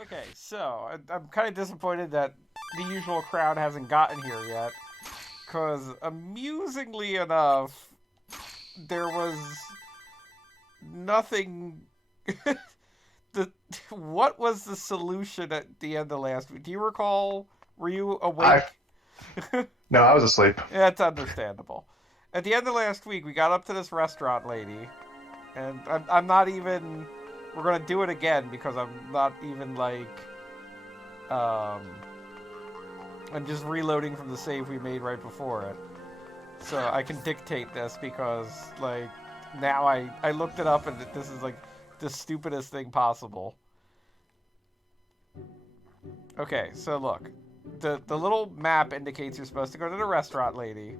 Okay, so I'm kind of disappointed that the usual crowd hasn't gotten here yet, because amusingly enough, there was nothing. the What was the solution at the end of last week? Do you recall? Were you I awake? No, I was asleep. Yeah, it's understandable. At the end of last week, we got up to this restaurant lady, and I'm not even. We're gonna do it again because I'm not even like. Um, I'm just reloading from the save we made right before it. So I can dictate this because, like, now I looked it up and this is, like, the stupidest thing possible. Okay, so look. The little map indicates you're supposed to go to the restaurant lady,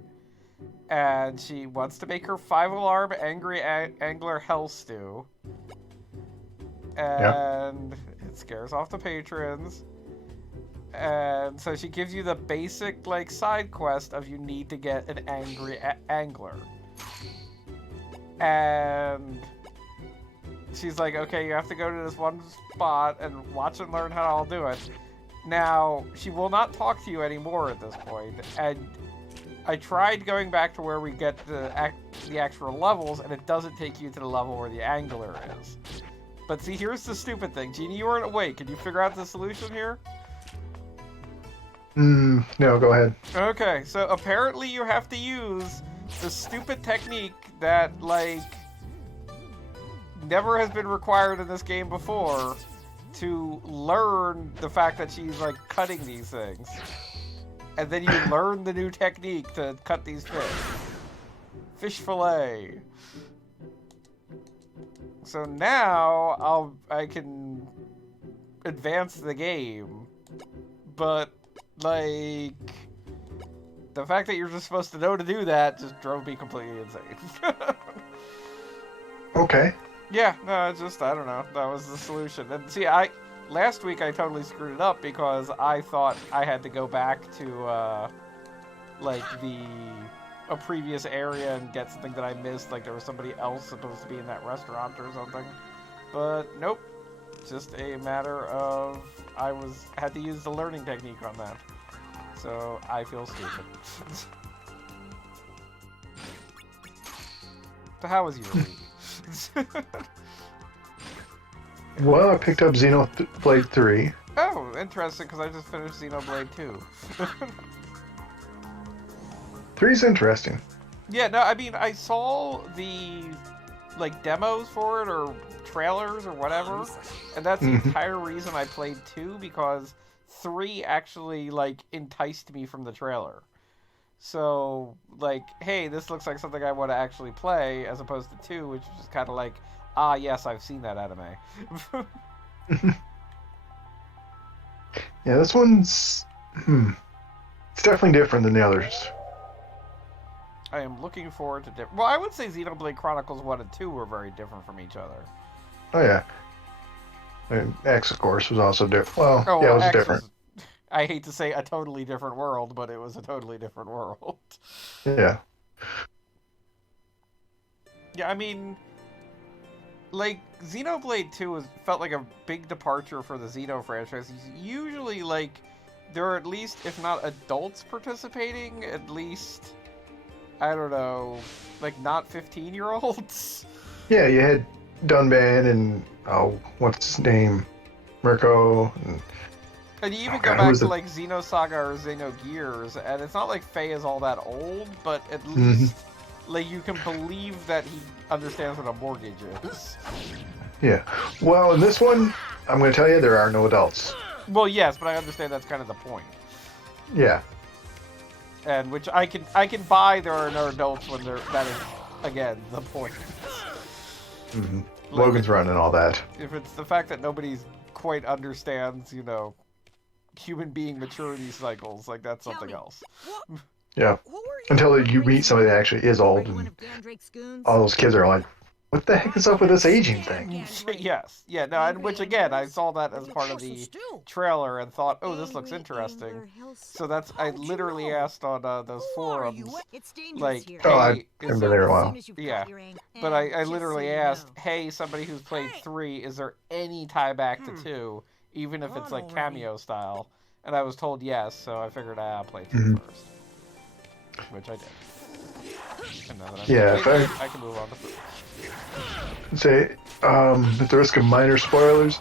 and she wants to make her 5 alarm angry angler hell stew, Yeah. and it scares off the patrons. And so she gives you the basic like side quest of you need to get an angry angler, and she's like, okay, you have to go to this one spot and watch and learn how I'll do it. Now she will not talk to you anymore at this point, and I tried going back to where we get the actual levels, and it doesn't take you to the level where the angler is. But see, here's the stupid thing, Jeannie, you weren't awake. Can you figure out the solution here? No, go ahead. Okay, so apparently you have to use the stupid technique that, like, never has been required in this game before to learn the fact that she's, like, cutting these things. And then you learn the new technique to cut these fish. Fish fillet. So now I can advance the game, but like the fact that you're just supposed to know to do that just drove me completely insane. Okay. Yeah, no, it's just I don't know. That was the solution. And see, I last week I totally screwed it up because I thought I had to go back to like a previous area and get something that I missed, like there was somebody else supposed to be in that restaurant or something. But nope. Just a matter of had to use the learning technique on that. So I feel stupid. So how was your week? Well, I picked up Xenoblade 3. Oh, interesting, because I just finished Xenoblade 2. 3's interesting. Yeah, no, I mean, I saw the, like, demos for it, or trailers, or whatever, and that's the entire reason I played 2, because 3 actually, like, enticed me from the trailer. So, like, hey, this looks like something I want to actually play, as opposed to 2, which is kind of like, ah, yes, I've seen that anime. Yeah, this one's it's definitely different than the others. I am looking forward to different. Well, I would say Xenoblade Chronicles 1 and 2 were very different from each other. Oh yeah. And X, of course, was also different. Well, Oh, yeah, it well, was X different. was, I hate to say a totally different world, but it was a totally different world. Yeah. Yeah, I mean, like, Xenoblade 2 felt like a big departure for the Xeno franchise. Usually, like, there are at least, if not adults participating, at least, I don't know, like, not 15-year-olds. Yeah, you had Dunban and, oh, what's his name? Mirko. And you even Oh, go God, who back was to the. like Xenosaga or Xenogears, and it's not like Faye is all that old, but at Mhm. least like you can believe that he understands what a mortgage is. Yeah. Well, in this one, I'm going to tell you there are no adults. Well, yes, but I understand that's kind of the point, Yeah. and which I can buy. There are no adults when that is again the point. hmm Like Logan's running all that. if it's the fact that nobody's quite understands, human being maturity cycles, like that's something else. Yeah. Until you meet somebody that actually is old, and all those kids are like, what the heck is up with this aging thing? Yes, yeah, no, and which again, I saw that as part of the trailer and thought, oh, this looks interesting. So I literally asked on those forums, like, Oh, I hey, haven't been there in a while. yeah, but I literally asked, hey, somebody who's played 3, is there any tie back to 2? even if it's like cameo style. And I was told yes, so I figured I'll play 2 Mhm. first, which I did. And now that I've Yeah, completed it, I can move on to 3. say, at the risk of minor spoilers,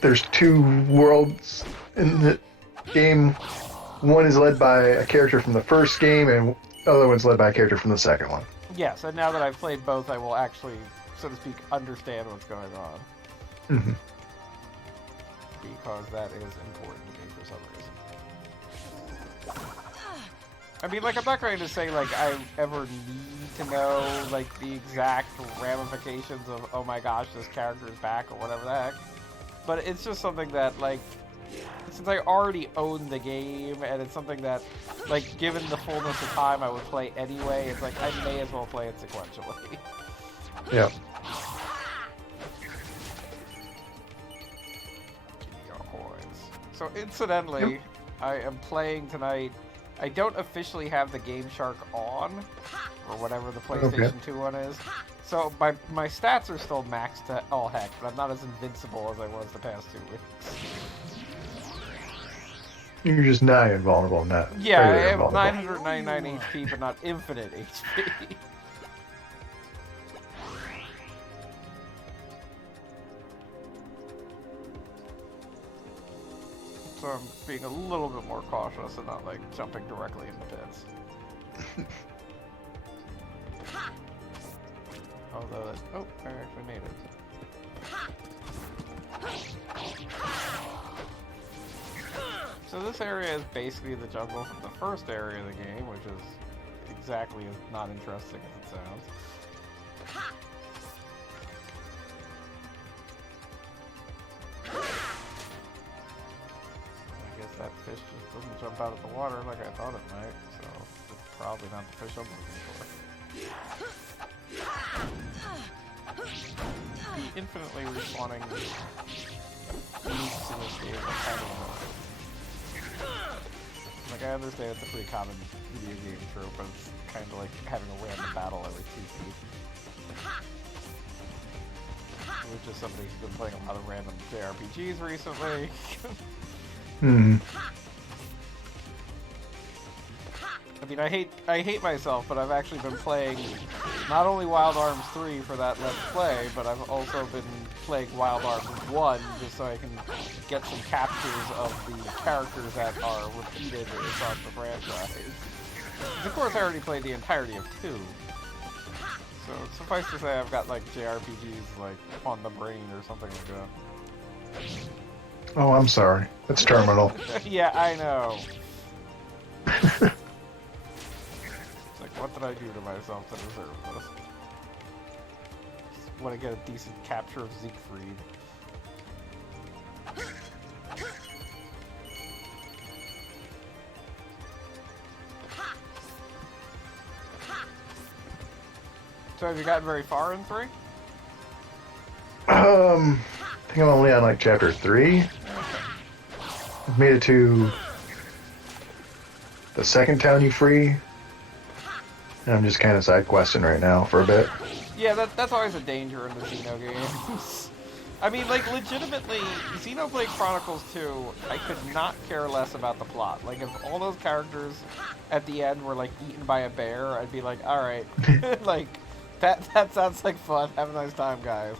there's 2 worlds in the game. One is led by a character from the first game, and the other one's led by a character from the second one. Yes, and now that I've played both, I will actually, so to speak, understand what's going on. Mm-hmm. Because that is important to me for some reason. I mean, like, I'm not going to say, like, I ever need to know, like, the exact ramifications of, oh my gosh, this character is back, or whatever the heck. But it's just something that, like, since I already own the game, and it's something that, like, given the fullness of time I would play anyway, it's like, I may as well play it sequentially. Yeah. So, incidentally, I am playing tonight. I don't officially have the Game Shark on, or whatever the PlayStation 2 one is. So, my stats are still maxed to all heck, but I'm not as invincible as I was the past 2 weeks. You're just nigh invulnerable, not Yeah, I very have invulnerable. 999 HP, but not infinite HP. So I'm being a little bit more cautious and not, like, jumping directly into pits. Although, oh, I actually made it. So this area is basically the jungle from the first area of the game, which is exactly as not interesting as it sounds. I guess that fish just doesn't jump out of the water like I thought it might, so it's probably not the fish I'm looking for. The infinitely respawning nukes in this game are kind of annoying. Like, I understand it's a pretty common video game trope, but it's kind of like having a random battle every 2 feet. Which is somebody who's been playing a lot of random JRPGs recently. Hmm. I mean, I hate myself, but I've actually been playing not only Wild Arms 3 for that Let's Play, but I've also been playing Wild Arms 1 just so I can get some captures of the characters that are repeated across the franchise. Of course, I already played the entirety of 2. So suffice to say, I've got, like, JRPGs, like, on the brain or something like that. Oh, I'm sorry. It's terminal. Yeah, I know. It's like, what did I do to myself to deserve this? Just want to get a decent capture of Siegfried. So have you gotten very far in 3? I think I'm only on like chapter 3. I've made it to the second town you free. And I'm just kind of side questing right now for a bit. Yeah, that's always a danger in the Xeno games. I mean, like, legitimately, Xenoblade Chronicles 2, I could not care less about the plot. Like, if all those characters at the end were, like, eaten by a bear, I'd be like, alright. Like, that sounds like fun. Have a nice time, guys.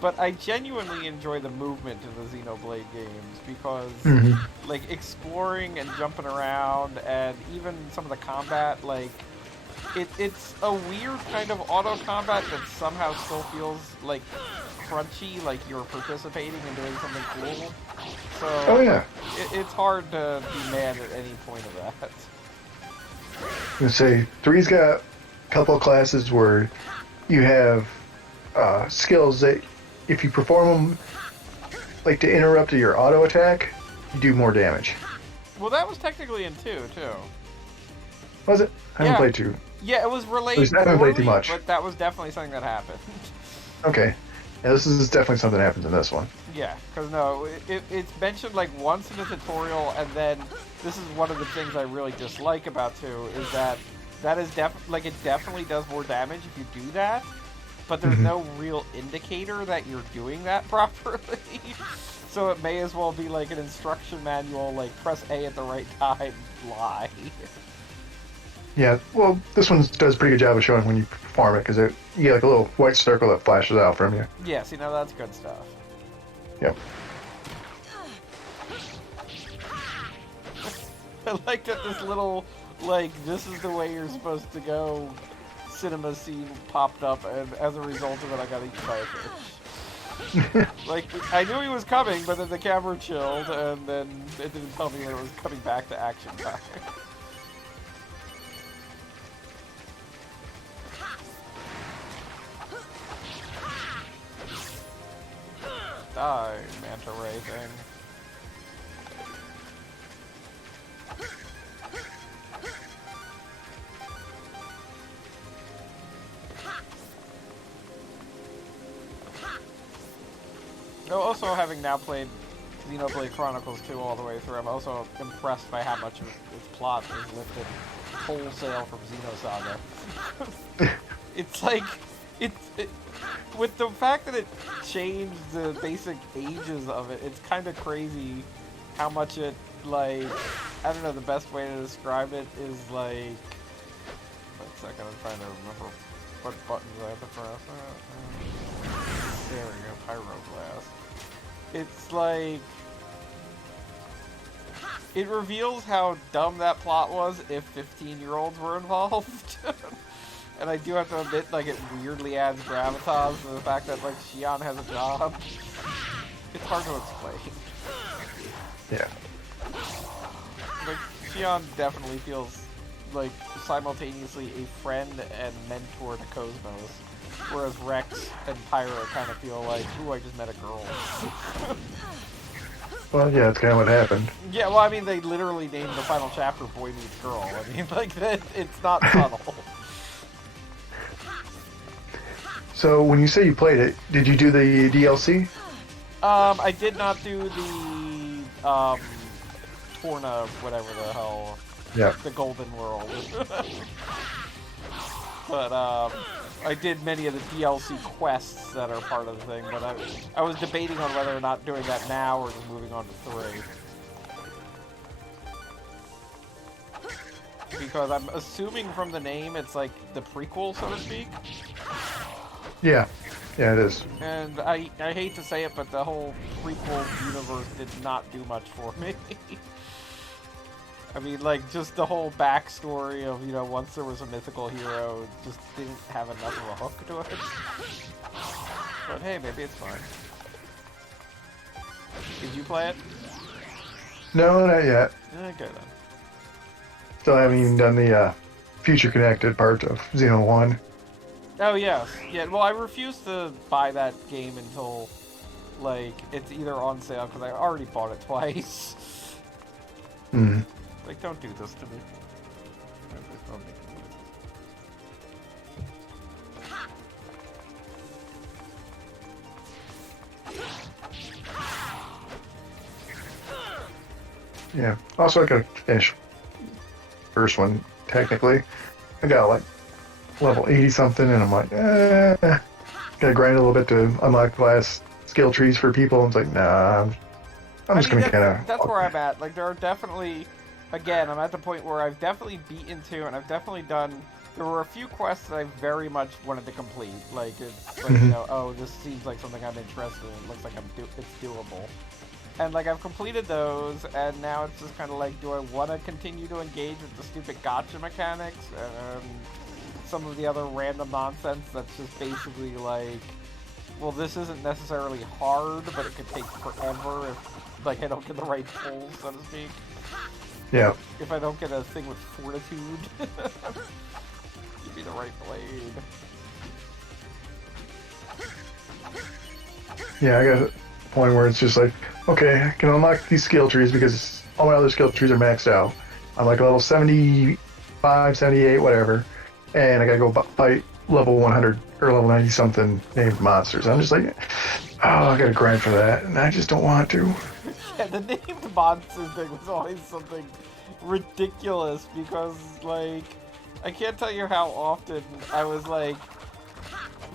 But I genuinely enjoy the movement in the Xenoblade games because, like, exploring and jumping around and even some of the combat, like, it's a weird kind of auto combat that somehow still feels, like, crunchy, like you're participating and doing something cool. So, Oh, yeah. It's hard to be mad at any point of that. I'm going to say, 3's got a couple of classes where you have skills that if you perform them, like to interrupt your auto attack, you do more damage. Well, that was technically in 2, too. Was it? I haven't played 2. Yeah, it was related I haven't played too poorly, much. but that was definitely something that happened. Okay. Yeah, this is definitely something that happens in this one. Yeah, because no, it's mentioned like once in the tutorial, and then this is one of the things I really dislike about 2, is that is like it definitely does more damage if you do that, but there's no real indicator that you're doing that properly. So it may as well be like an instruction manual, like press A at the right time, lie. Yeah, well, this one does a pretty good job of showing when you perform it, because you get like a little white circle that flashes out from you. Yes, you know, that's good stuff. Yep. I like that this little, like, this is the way you're supposed to go cinema scene popped up, and as a result of it, I got eaten by a fish. Like, I knew he was coming, but then the camera chilled, and then it didn't tell me when it was coming back to action time. Die, manta ray thing. Oh, also, having now played Xenoblade Chronicles 2 all the way through, I'm also impressed by how much of its plot is lifted wholesale from Xenosaga. It's like, with the fact that it changed the basic ages of it, it's kind of crazy how much it, like, I don't know, the best way to describe it is like, wait a second, I'm trying to remember what buttons I have to press. There we go, Pyroglass. It's like, it reveals how dumb that plot was if 15-year-olds were involved. And I do have to admit, like, it weirdly adds gravitas to the fact that, like, Xion has a job. It's hard to explain. Yeah. Like, Xion definitely feels like simultaneously a friend and mentor to Cosmos, whereas Rex and Pyra kind of feel like, ooh, I just met a girl. Well, yeah, that's kind of what happened. Yeah, well, I mean, they literally named the final chapter Boy Meets Girl. I mean, like, that, it's not subtle. So, when you say you played it, did you do the DLC? I did not do the, Torna, whatever the hell. Yeah. The Golden World. But, I did many of the DLC quests that are part of the thing, but I was debating on whether or not doing that now or just moving on to 3. Because I'm assuming from the name it's like the prequel, so to speak. Yeah. Yeah, it is. And I hate to say it, but the whole prequel universe did not do much for me. I mean, like, just the whole backstory of, you know, once there was a mythical hero, just didn't have enough of a hook to it. But hey, maybe it's fine. Did you play it? No, not yet. Okay, then. Still haven't even done the future connected part of Xeno 1. Oh, yes. Yeah, well, I refuse to buy that game until, like, it's either on sale, because I already bought it twice. Hmm. Like, don't do this to me. Yeah. Also, I gotta finish first one, technically. I got, like, level 80 something, and I'm like, gotta grind a little bit to unlock the last skill trees for people. And it's like, nah, I'm just gonna kind of... That's where I'm at. Like, there are definitely... Again, I'm at the point where I've definitely beaten 2, and I've definitely done... There were a few quests that I very much wanted to complete. Like, it's like, you know, oh, this seems like something I'm interested in. It looks like it's doable. And, like, I've completed those, and now it's just kind of like, do I want to continue to engage with the stupid gotcha mechanics? And some of the other random nonsense that's just basically like, well, this isn't necessarily hard, but it could take forever if, like, I don't get the right pulls, so to speak. Yeah. If I don't get a thing with fortitude. Give me the right blade. Yeah, I got a point where it's just like, okay, I can unlock these skill trees because all my other skill trees are maxed out. I'm like level 75, 78, whatever, and I gotta go fight level 100 or level 90 something named monsters. I'm just like, oh, I gotta grind for that, and I just don't want to. Yeah, the named monsters thing was always something ridiculous because, like, I can't tell you how often I was like,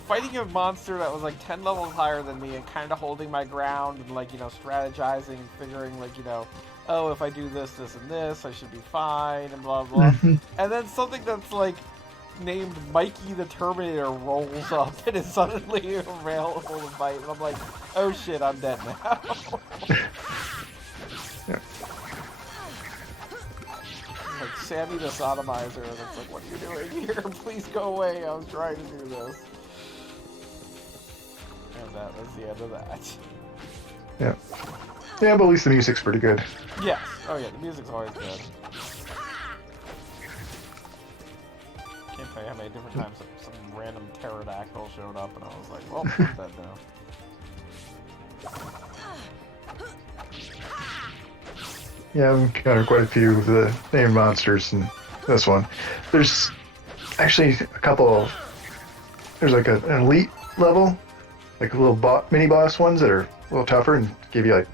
fighting a monster that was like 10 levels higher than me and kind of holding my ground and like, you know, strategizing and figuring like, you know, oh, if I do this, this, and this, I should be fine and blah, blah. And then something that's like named Mikey the Terminator rolls up and is suddenly available to fight. And I'm like, oh shit, I'm dead now. Yeah. Like Sammy the Sodomizer, and it's like, what are you doing here? Please go away. I was trying to do this. And that was the end of that. Yeah. Yeah, but at least the music's pretty good. Yes. Oh yeah, the music's always good. Can't tell you how many different times some random pterodactyl showed up, and I was like, well, I'm dead now. Yeah, I've encountered quite a few of the named monsters in this one. There's actually a couple of... There's like an elite level, like little mini-boss ones that are a little tougher and give you like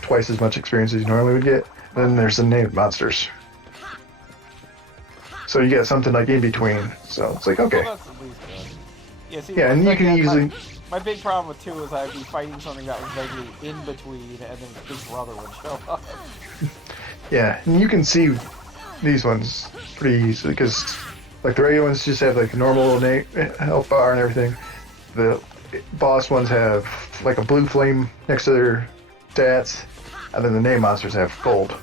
twice as much experience as you normally would get. Then there's the named monsters. So you get something like in between. So it's like, okay. Well, that's at least good. Yeah, see, Yeah, and you can easily... My big problem with 2 is I'd be fighting something that was vaguely in between, and then Big Brother would show up. Yeah, and you can see these ones pretty easily, because like the regular ones just have like a normal health bar and everything. The boss ones have like a blue flame next to their stats, and then the name monsters have gold.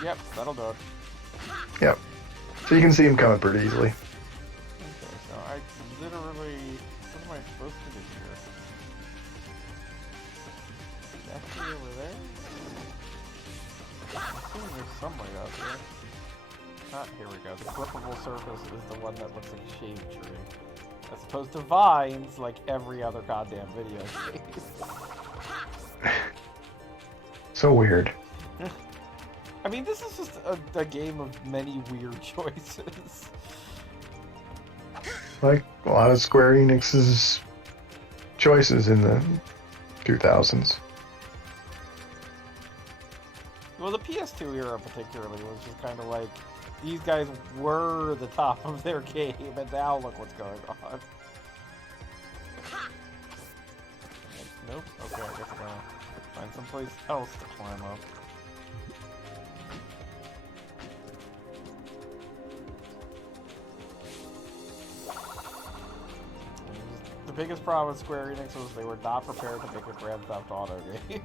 Yep, that'll do it. Yep. So you can see them coming pretty easily. Okay, so I literally... What am I supposed to do here? Is that actually over there? I'm assuming there's some way out there. Ah, here we go. The flippable surface is the one that looks like a shade tree. As opposed to vines, like every other goddamn video game. So weird. I mean, this is just a game of many weird choices. Like a lot of Square Enix's choices in the 2000s. Well, the PS2 era particularly was just kind of like, these guys were the top of their game, and now look what's going on. Nope. Okay, I guess I'm gonna find someplace else to climb up. The biggest problem with Square Enix was they were not prepared to make a Grand Theft Auto game.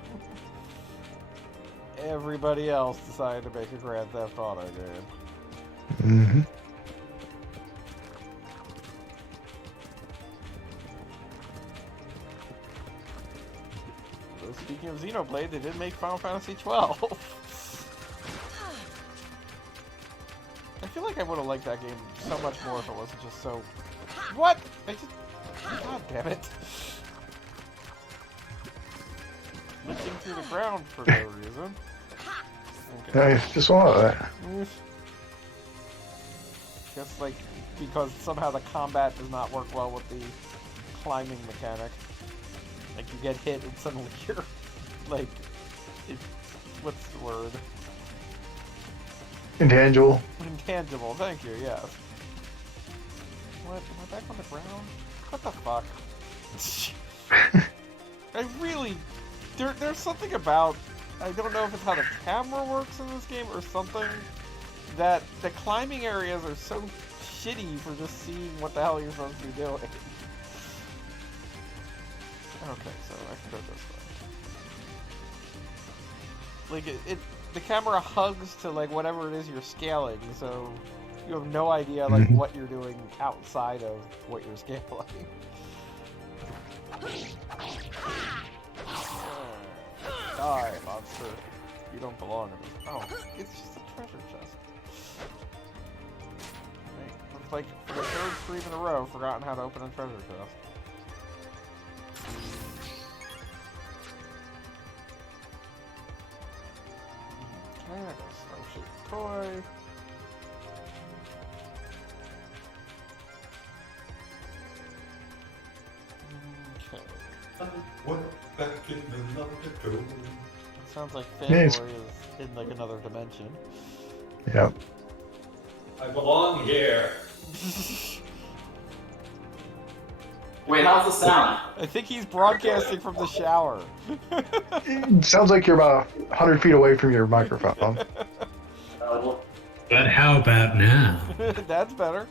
Everybody else decided to make a Grand Theft Auto game. Mm-hmm. So speaking of Xenoblade, they did make Final Fantasy XII. I feel like I would have liked that game so much more if it wasn't just so... What? I just... God damn it. Looking through the ground for no reason. Okay. I just want that. Guess, like, because somehow the combat does not work well with the climbing mechanic. Like, you get hit and suddenly you're, like, what's the word? Intangible. Intangible, thank you, yes. What? Am I back on the ground? What the fuck? I really... There's something about... I don't know if it's how the camera works in this game or something, that the climbing areas are so shitty for just seeing what the hell you're supposed to be doing. Okay, so I can go this way. Like, the camera hugs to, like, whatever it is you're scaling, so you have no idea, like, what you're doing outside of what you're scaling. Die, monster. You don't belong in this. Oh, it's just a treasure chest. Right. It's like, for the third stream in a row, forgotten how to open a treasure chest. Okay, I got a star-shaped toy. What back in another go. It sounds like Yeah, Fanboy is in like another dimension. Yep. I belong here. Wait, how's the sound? I think he's broadcasting from the shower. It sounds like you're about 100 feet away from your microphone. But how about now? That's better.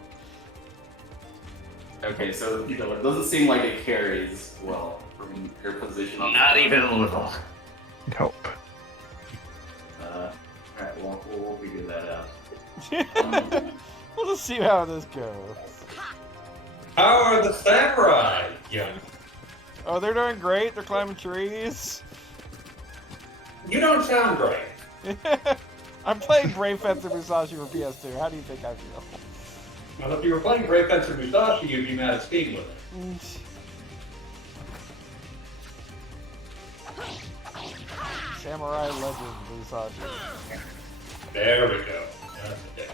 Okay, so it doesn't seem like it carries well from your position on Not even a little. Nope. Alright, we'll figure that out. We'll just see how this goes. How are the samurai, young? Oh, they're doing great. They're climbing trees. You don't sound great. I'm playing Brave Fencer Musashi for PS2. How do you think I feel? Well, if you were playing Brave Fencer Musashi, you'd be mad at Steam with it. Samurai Legend Musashi. There we go. That's it.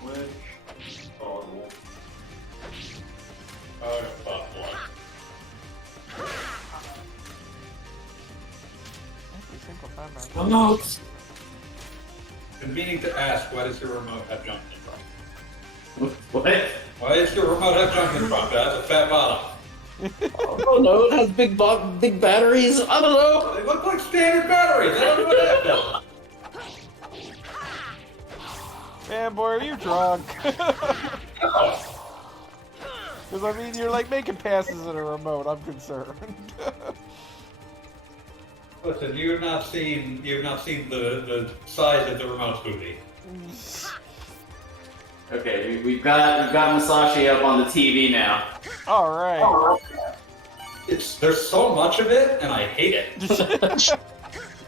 Switch. Oh, Oh, fuck one. Every single time I... Remote. Been meaning to ask, why does your remote have junction from? what? Why does your remote have junction from? It has a fat bottom. Oh no, it has big batteries. I don't know. They look like standard batteries. I don't know what that Man, boy, are you drunk? does. Because, I mean, you're, like, making passes in a remote. I'm concerned. Listen, you've not seen the size of the remote booty. Okay, we've got Musashi up on the TV now. Alright. There's so much of it, and I hate it.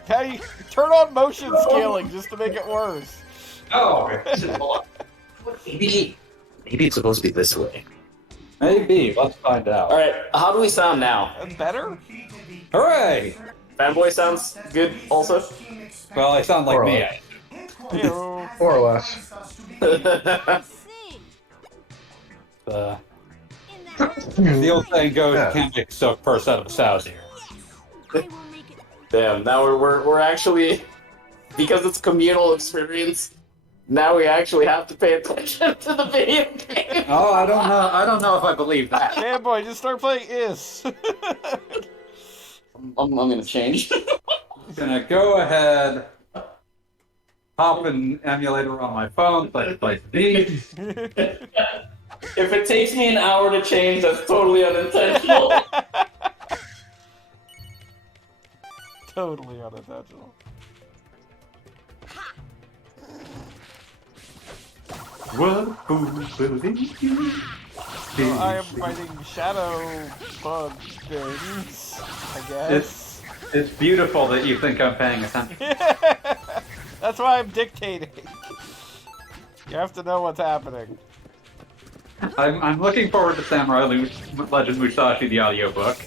Hey, turn on motion scaling just to make it worse. Oh, Maybe it's supposed to be this way. maybe. Let's find out. All right, how do we sound now? Better? Hooray! Fanboy sounds good also. Well, I sound like Or me. Ew. More or less. The old saying goes, Yeah. you can't make silk purse out of a sow's ear. Damn, now we're actually, because it's communal experience, now we actually have to pay attention to the video game. Oh, I don't know if I believe that. Fanboy, just start playing Is. I'm gonna change. Gonna go ahead, pop an emulator on my phone, play these. If it takes me an hour to change, that's totally unintentional. Totally unintentional. What believe you? So I am fighting shadow bug things, I guess. It's beautiful that you think I'm paying attention. That's why I'm dictating. You have to know what's happening. I'm looking forward to Samurai Legend Musashi, the audiobook.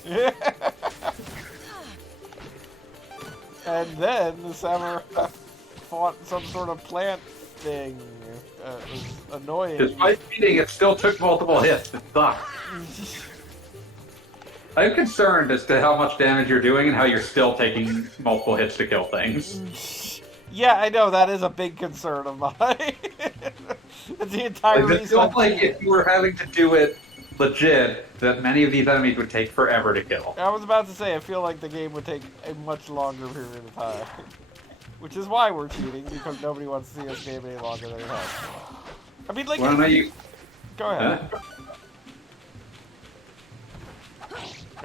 And then the samurai fought some sort of plant thing. It was annoying. Despite beating, it still took multiple hits. It sucks. I'm concerned as to how much damage you're doing and how you're still taking multiple hits to kill things. Yeah, I know, that is a big concern of mine. That's the entire Like, it reason. feels like if you were having to do it legit, that many of these enemies would take forever to kill. I was about to say, I feel like the game would take a much longer period of time. Which is why we're cheating, because nobody wants to see us game any longer than it has. I mean, like, Why don't you... go ahead.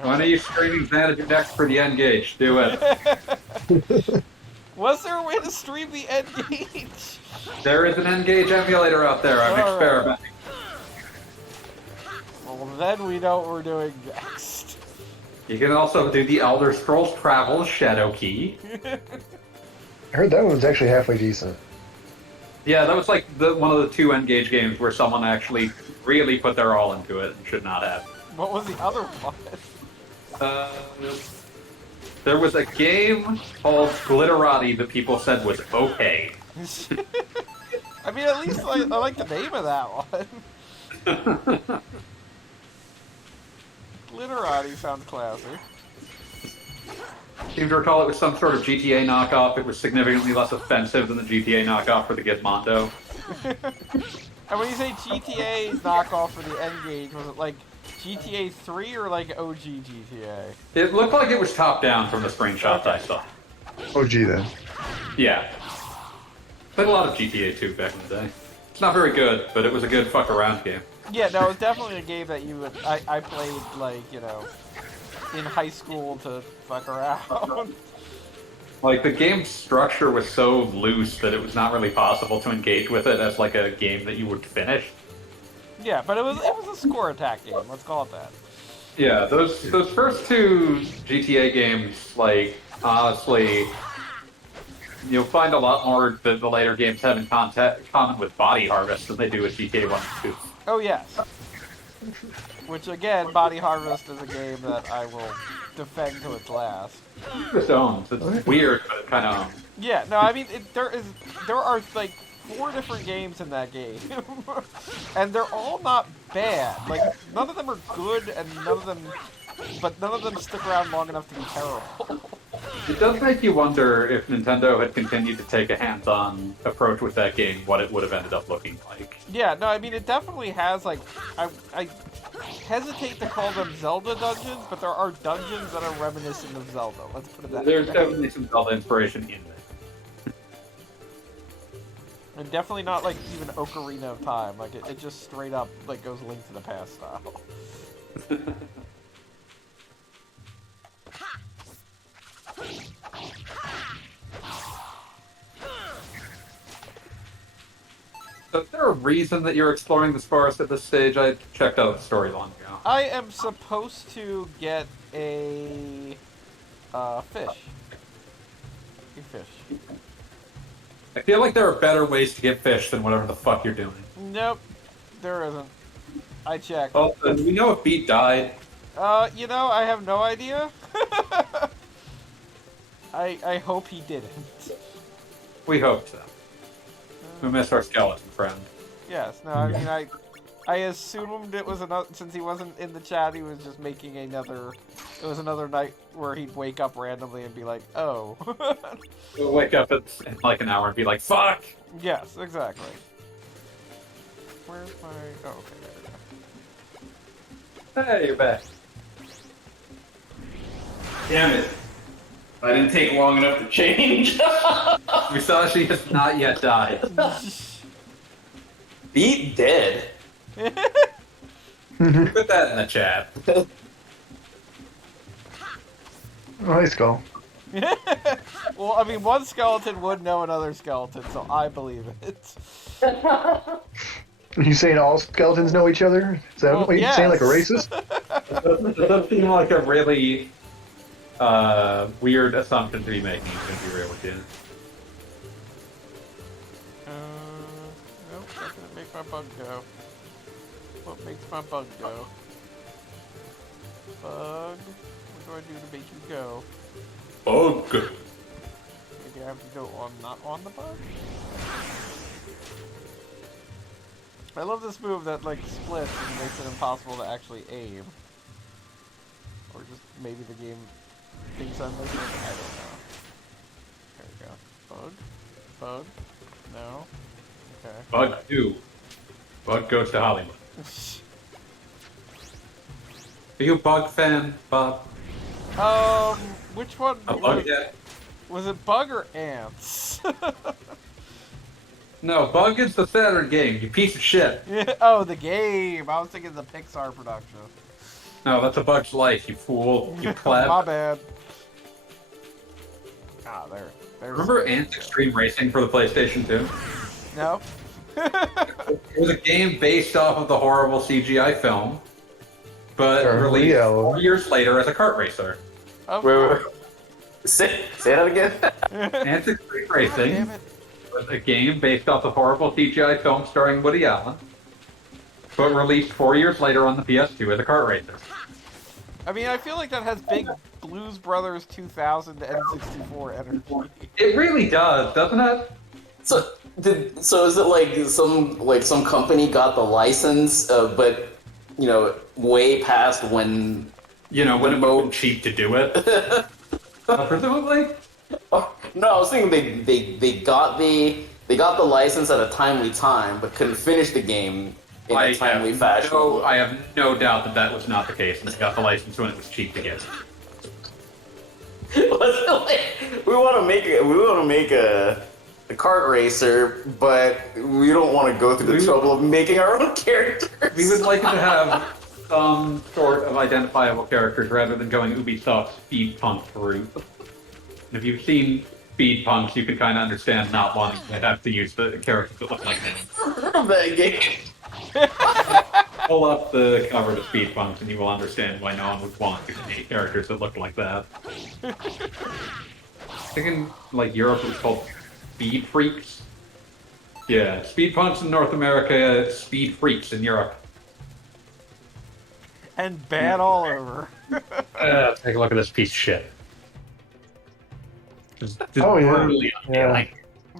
Why don't you stream Xanadu next for the N-Gage? Do it. Was there a way to stream the N-Gage? There is an N-Gage emulator out there. I'm All right. experimenting. Well, then we know what we're doing next. You can also do the Elder Scrolls Travel Shadow Key. I heard that one's actually halfway decent. Yeah, that was like one of the two N-Gage games where someone actually really put their all into it and should not have. What was the other one? There was a game called Glitterati that people said was okay. I mean, at least I like the name of that one. Glitterati sounds classy. Seem to recall it was some sort of GTA knockoff. It was significantly less offensive than the GTA knockoff for the Gizmondo. And when you say GTA knockoff for the N-Gage, was it like GTA 3 or like OG GTA? It looked like it was top down from the screenshots I saw. OG then. Yeah. Played a lot of GTA 2 back in the day. It's not very good, but it was a good fuck around game. Yeah, no, it was definitely a game that I played, like, you know, in high school to fuck around. Like, the game structure was so loose that it was not really possible to engage with it as, like, a game that you would finish. Yeah, but it was a score attack game, let's call it that. Yeah, those first two GTA games, like, honestly, you'll find a lot more that the later games have in common with Body Harvest than they do with GTA 1 and 2. Oh, yes. Which, again, Body Harvest is a game that I will defend to its last. Just owns. It's weird, but it kind of owns. Yeah, no, I mean, there are, like, 4 different games in that game. And they're all not bad. Like, none of them are good, and none of them stick around long enough to be terrible. It does make you wonder if Nintendo had continued to take a hands-on approach with that game, what it would have ended up looking like. Yeah, no, I mean, it definitely has, like, I hesitate to call them Zelda dungeons, but there are dungeons that are reminiscent of Zelda. Let's put it that way. There's definitely some Zelda inspiration in there. And definitely not, like, even Ocarina of Time. Like, it just straight up, like, goes Link to the Past style. So is there a reason that you're exploring this forest at this stage? I checked out the story long ago. I am supposed to get a fish. A fish. I feel like there are better ways to get fish than whatever the fuck you're doing. Nope, there isn't. I checked. Well, do we know if Beat died? You know, I have no idea. I hope he didn't. We hope so. We miss our skeleton friend. Yes, no, I mean, I assumed it was another, since he wasn't in the chat, he was just making another, it was another night where he'd wake up randomly and be like, oh. We'll wake up in like an hour and be like, fuck! Yes, exactly. Where's my, oh, okay, there we go. Hey, you're back. Damn it. I didn't take long enough to change. Musashi has not yet died. Beat dead. Put that in the chat. Nice skull. Well, I mean, one skeleton would know another skeleton, so I believe it. Are you saying all skeletons know each other? Is that Well, what you're saying, like a yes. racist? It does seem like a really weird assumption to be making, to be real with you. Nope, that didn't make my bug go. What makes my bug go? Bug? What do I do to make you go? Bug! Maybe I have to go on, not on the bug? I love this move that, like, splits and makes it impossible to actually aim. Or just maybe the game thinks I'm making it, I don't know. There we go. Bug? Bug? No? Okay. Bug 2. Bug goes to Hollywood. Are you a Bug fan, Bob? Which one? A Bug yet? Was it Bug or Ants? No, Bug is the Saturn game, you piece of shit. Oh, the game. I was thinking the Pixar production. No, that's A Bug's Life, you fool. You My pleb. bad. Ah, there's Remember Ants Extreme Racing for the PlayStation 2? No. It was a game based off of the horrible CGI film, but Sure, released yeah. 4 years later as a kart racer. Of Wait, course. Say that again? Ants Extreme God Racing damn it. was a game based off the horrible CGI film starring Woody Allen, but released 4 years later on the PS2 as a kart racer. I mean, I feel like that has big Blues Brothers 2000 N64 energy. It really does, doesn't it? So is it like some company got the license, but you know, way past when? You know, when it would be cheap to do it. Presumably? Oh, no, I was thinking they got the they got the license at a timely time, but couldn't finish the game in a timely fashion. I have no doubt that that was not the case, and they got the license when it was cheap to get it. We want to make a kart racer, but we don't want to go through the trouble of making our own characters. We would like to have some sort of identifiable characters rather than going Ubisoft Speed Punk route. If you've seen Speed Punks, you can kind of understand not wanting to have to use the characters that look like them. That game. Pull up the cover of Speed Punks and you will understand why no one would want to create characters that look like that. I think in like Europe it was called Speed Freaks. Yeah, Speed Punks in North America, Speed Freaks in Europe. And bad all over. Take a look at this piece of shit. Just Oh, yeah. brutally unappealing.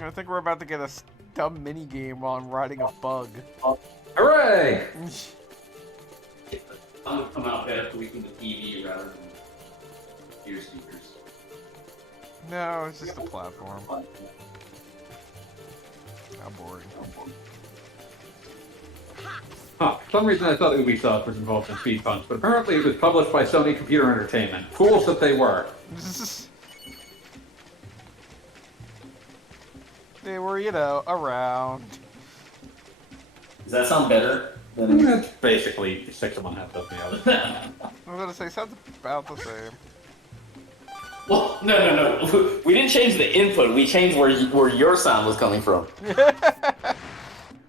I think we're about to get a dumb mini game while I'm riding a bug. Hooray! I'm gonna come out better tweaking the TV rather than ear speakers. No, it's just a platform. How boring. Huh, for some reason I thought Ubisoft was involved in Speed Punks, but apparently it was published by Sony Computer Entertainment. Fools that they were. They were, you know, around. Does that sound better? It's basically 6 of one, half of the other. I was gonna say, sounds about the same. Well, no. We didn't change the input. We changed where your sound was coming from.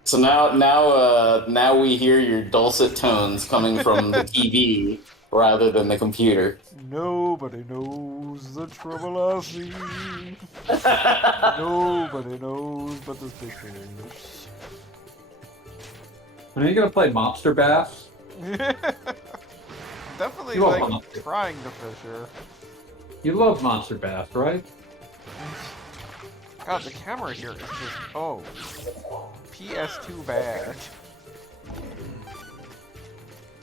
So now we hear your dulcet tones coming from the TV rather than the computer. Nobody knows the trouble I see. Nobody knows but the big fish. When are you gonna play Monster Bass? Definitely You love like Monster. trying to fisher. You love Monster Bass, right? God, the camera here is just PS2 bad.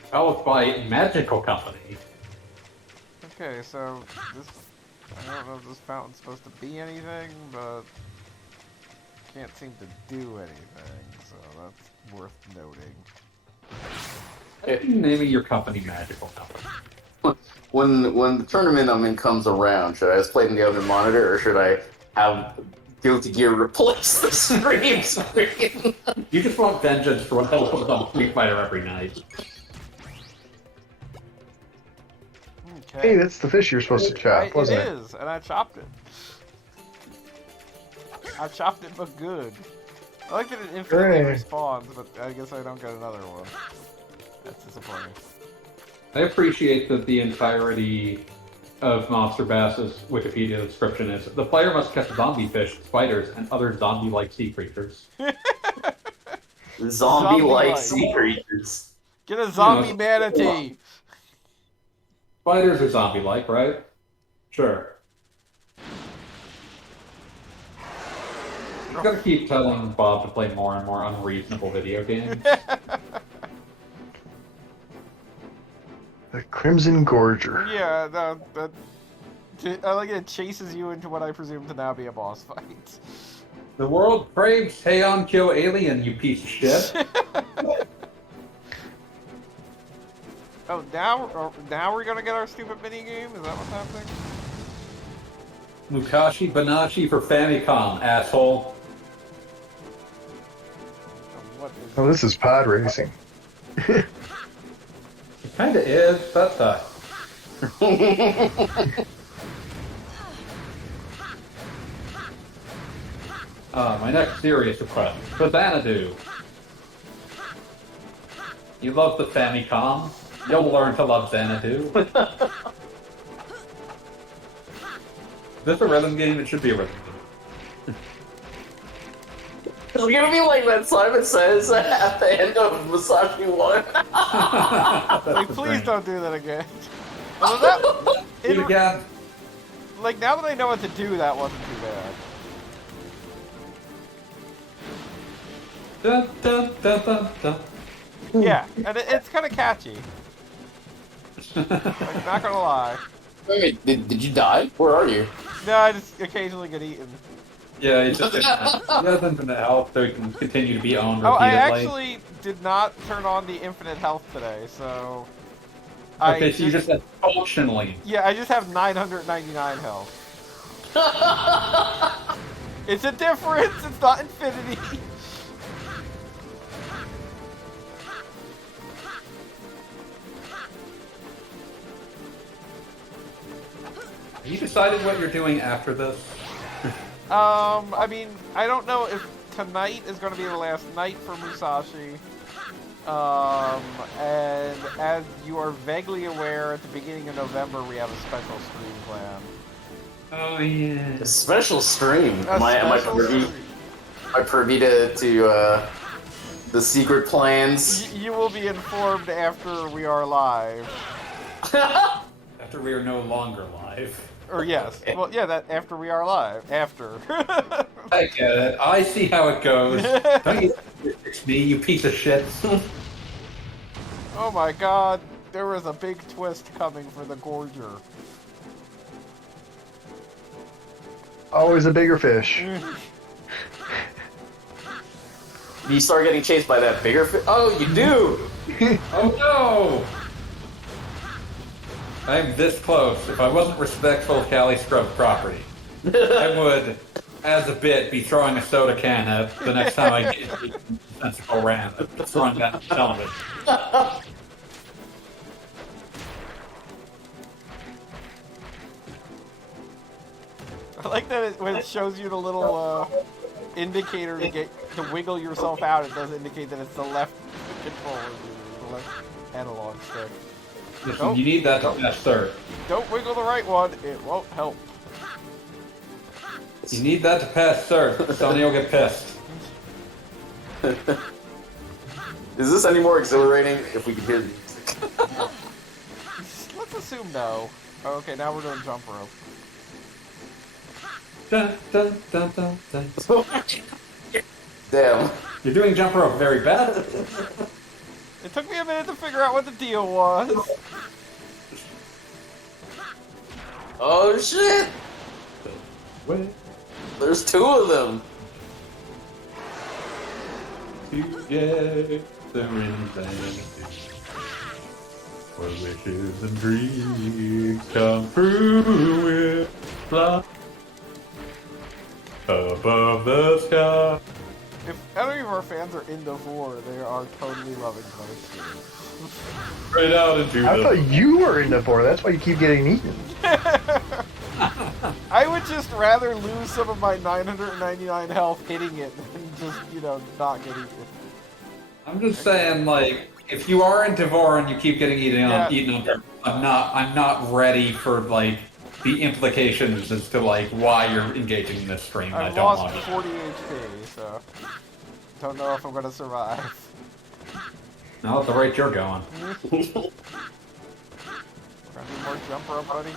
Developed by Magical Company. Okay, so this I don't know if this fountain's supposed to be anything, but can't seem to do anything, so that's worth noting. Naming your company Magical Company. When the tournament comes around, should I just play it in the other monitor or should I have Guilty Gear replace the screen? You just want vengeance for what happens on Street Fighter every night. Okay. Hey, that's the fish you're supposed to chop, wasn't it? It is, and I chopped it. I chopped it, but good. I like that it infinitely Hooray. respawns, but I guess I don't get another one. That's disappointing. I appreciate that the entirety of Monster Bass's Wikipedia description is the player must catch zombie fish, spiders, and other zombie-like sea creatures. Zombie-like Zombie-like. sea creatures. Get a zombie You know, manatee! Spiders are zombie-like, right? Sure. I'm gonna keep telling Bob to play more and more unreasonable video games. The Crimson Gorger. Yeah, I like it chases you into what I presume to now be a boss fight. The world craves Heian Kyo Alien, you piece of shit. Oh, now we're gonna get our stupid mini game? Is that what's happening? Musashi Banashi for Famicom, asshole. What is Oh, this is pod racing. It kinda is, that sucks. My next serious request. For Xanadu. You love the Famicom? You'll learn to love Xanadu. Is this a rhythm game? It should be a rhythm game. It's gonna be like that Simon Says at the end of Musashi 1. Like, please don't do that again. Although Do it again. like, now that I know what to do, that wasn't too bad. Dun, dun, dun, dun, dun. Yeah, and it's kind of catchy. Like, not gonna lie. Wait, did you die? Where are you? No, I just occasionally get eaten. Yeah, he has infinite health, so he can continue to be owned Oh, I repeatedly. actually did not turn on the infinite health today, so... Okay, so you just said functionally. Yeah, I just have 999 health. It's a difference, it's not infinity. Have you decided what you're doing after this? I mean, I don't know if tonight is going to be the last night for Musashi. And as you are vaguely aware, at the beginning of November, we have a special stream planned. Oh yeah. A special stream. A Am I special privy? stream. Am I privy to the secret plans? You will be informed after we are live. After we are no longer live. Or yes. Well, yeah, that after we are live. After. I get it. I see how it goes. Don't you fix me, you piece of shit. Oh my god, there was a big twist coming for the Gorger. Always a bigger fish. Do you start getting chased by that bigger fish? Oh, you do! Oh no! I'm this close. If I wasn't respectful of Cali Scrub property, I would, as a bit, be throwing a soda can at the next time I get a sensible ram. Throwing that on television. I like that when it shows you the little indicator to wiggle yourself out, it does indicate that it's the left controller, the left analog stick. Listen, Nope. you need that to pass third. Don't wiggle the right one, it won't help. You need that to pass third. Sonny will get pissed. Is this any more exhilarating if we can hear the music? Let's assume no. Oh, okay, now we're doing jump rope. Dun, dun, dun, dun, dun. Damn. You're doing jump rope very bad. It took me a minute to figure out what the deal was. Oh shit! Wait. There's two of them. Together in bed, where wishes and dreams come true with fly above the sky. If any of our fans are into vor, they are totally loving this. Right out into I the. thought you were in the board. That's why you keep getting eaten. I would just rather lose some of my 999 health hitting it than just, not getting it. I'm just saying, like, if you are in Devor and you keep getting eaten on, I'm not ready for like the implications as to like why you're engaging in this stream. I I've don't lost want it. 40 HP, so don't know if I'm gonna survive. No, at the rate you're going. Gonna do more jump rope, buddy?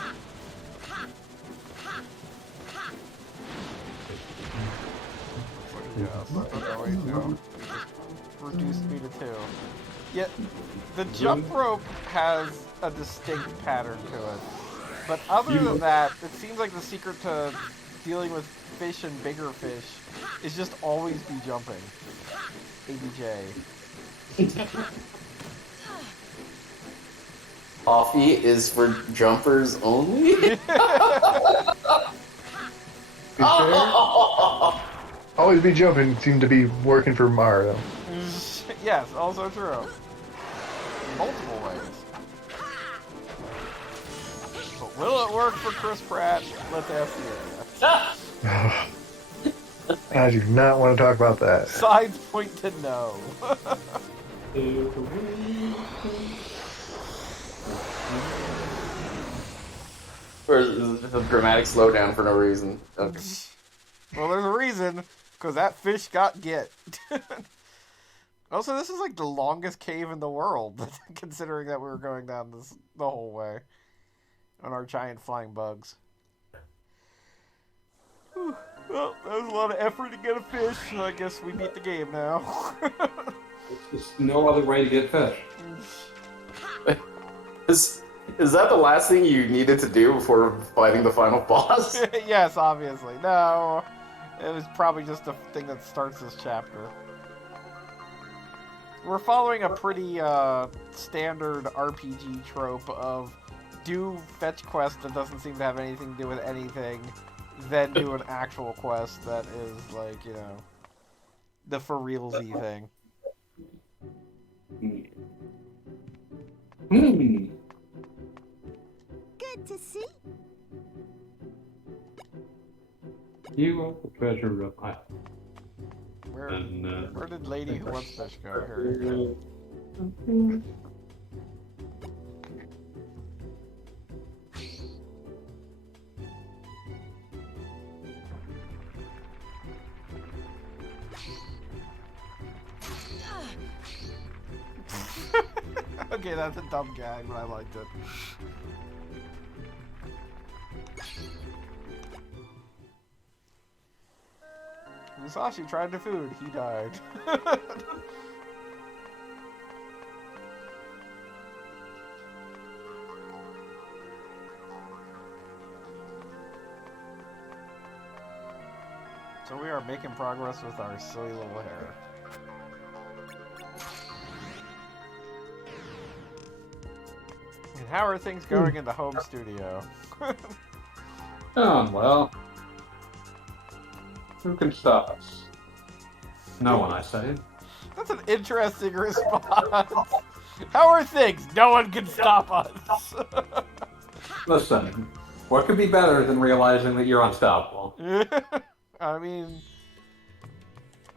Yes. Oh, wait, no. You just reduced me to 2. Yet, the jump rope has a distinct pattern to it. But other than that, it seems like the secret to dealing with fish and bigger fish is just always be jumping. ABJ. Coffee is for jumpers only? Be fair, always be jumping seemed to be working for Mario. Yes, also true. In multiple ways. But will it work for Chris Pratt? Let's ask you. I do not want to talk about that. Signs point to no. Or is it just a dramatic slowdown for no reason? Okay. Well, there's a reason, because that fish got get. Also, this is like the longest cave in the world, considering that we were going down this the whole way on our giant flying bugs. Whew. Well, that was a lot of effort to get a fish, so I guess we beat the game now. There's no other way to get fish. Is that the last thing you needed to do before fighting the final boss? Yes, obviously. No. It was probably just a thing that starts this chapter. We're following a pretty standard RPG trope of do fetch quest that doesn't seem to have anything to do with anything, then do an actual quest that is like, you know, the for realsy thing. Good to see. You are the treasure of my. Where did Lady Who Wants Fish go? Here you go. Okay, that's a dumb gag, but I liked it. Musashi tried the food. He died. So we are making progress with our silly little hair. And how are things going in the home studio? Oh, well. Who can stop us? No one, I say. That's an interesting response. How are things? No one can stop us. Listen, what could be better than realizing that you're unstoppable? I mean,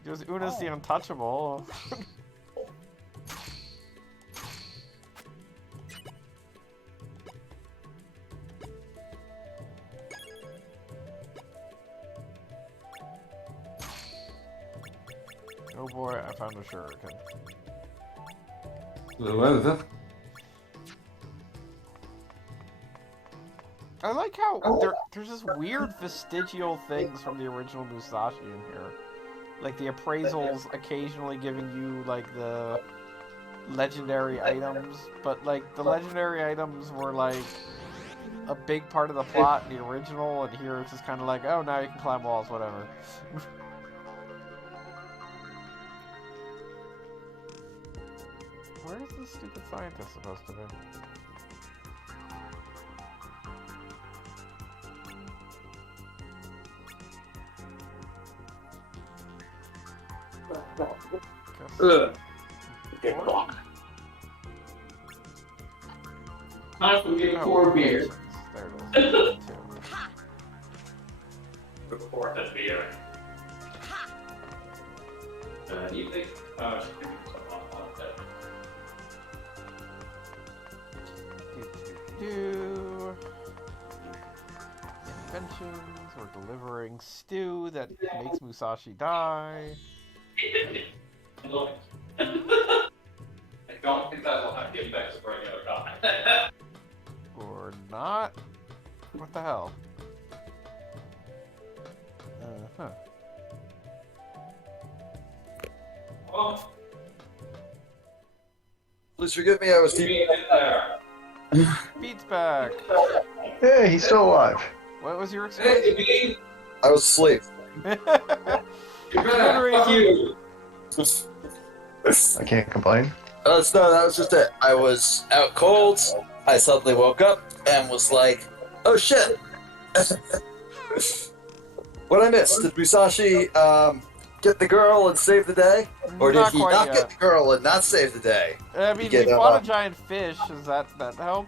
just Una's the untouchable. Oh boy, I found a shuriken. What is it? I like how there's this weird vestigial things from the original Musashi in here. Like the appraisals occasionally giving you like the legendary items, but like the legendary items were like a big part of the plot in the original, and here it's just kind of like, oh, now you can climb walls, whatever. Where is this stupid scientist supposed to be? Ugh. Good clock. Time for me to pour beer. There it is. Pour that beer. You think? Inventions. We're delivering stew that makes Musashi die. I don't think that will have the effects of regular die. Or not. What the hell? Uh-huh. Well, Please forgive me, I was deep. Beats back. Hey, he's still alive. What was your excuse? I was asleep. you. I can't complain. No, that was just it. I was out cold. I suddenly woke up and was like, oh shit. What I missed? Did Musashi get the girl and save the day? Or did Not he quite not yet. get the girl and not save the day? I mean, Get we him fought up. a giant fish. Does that help?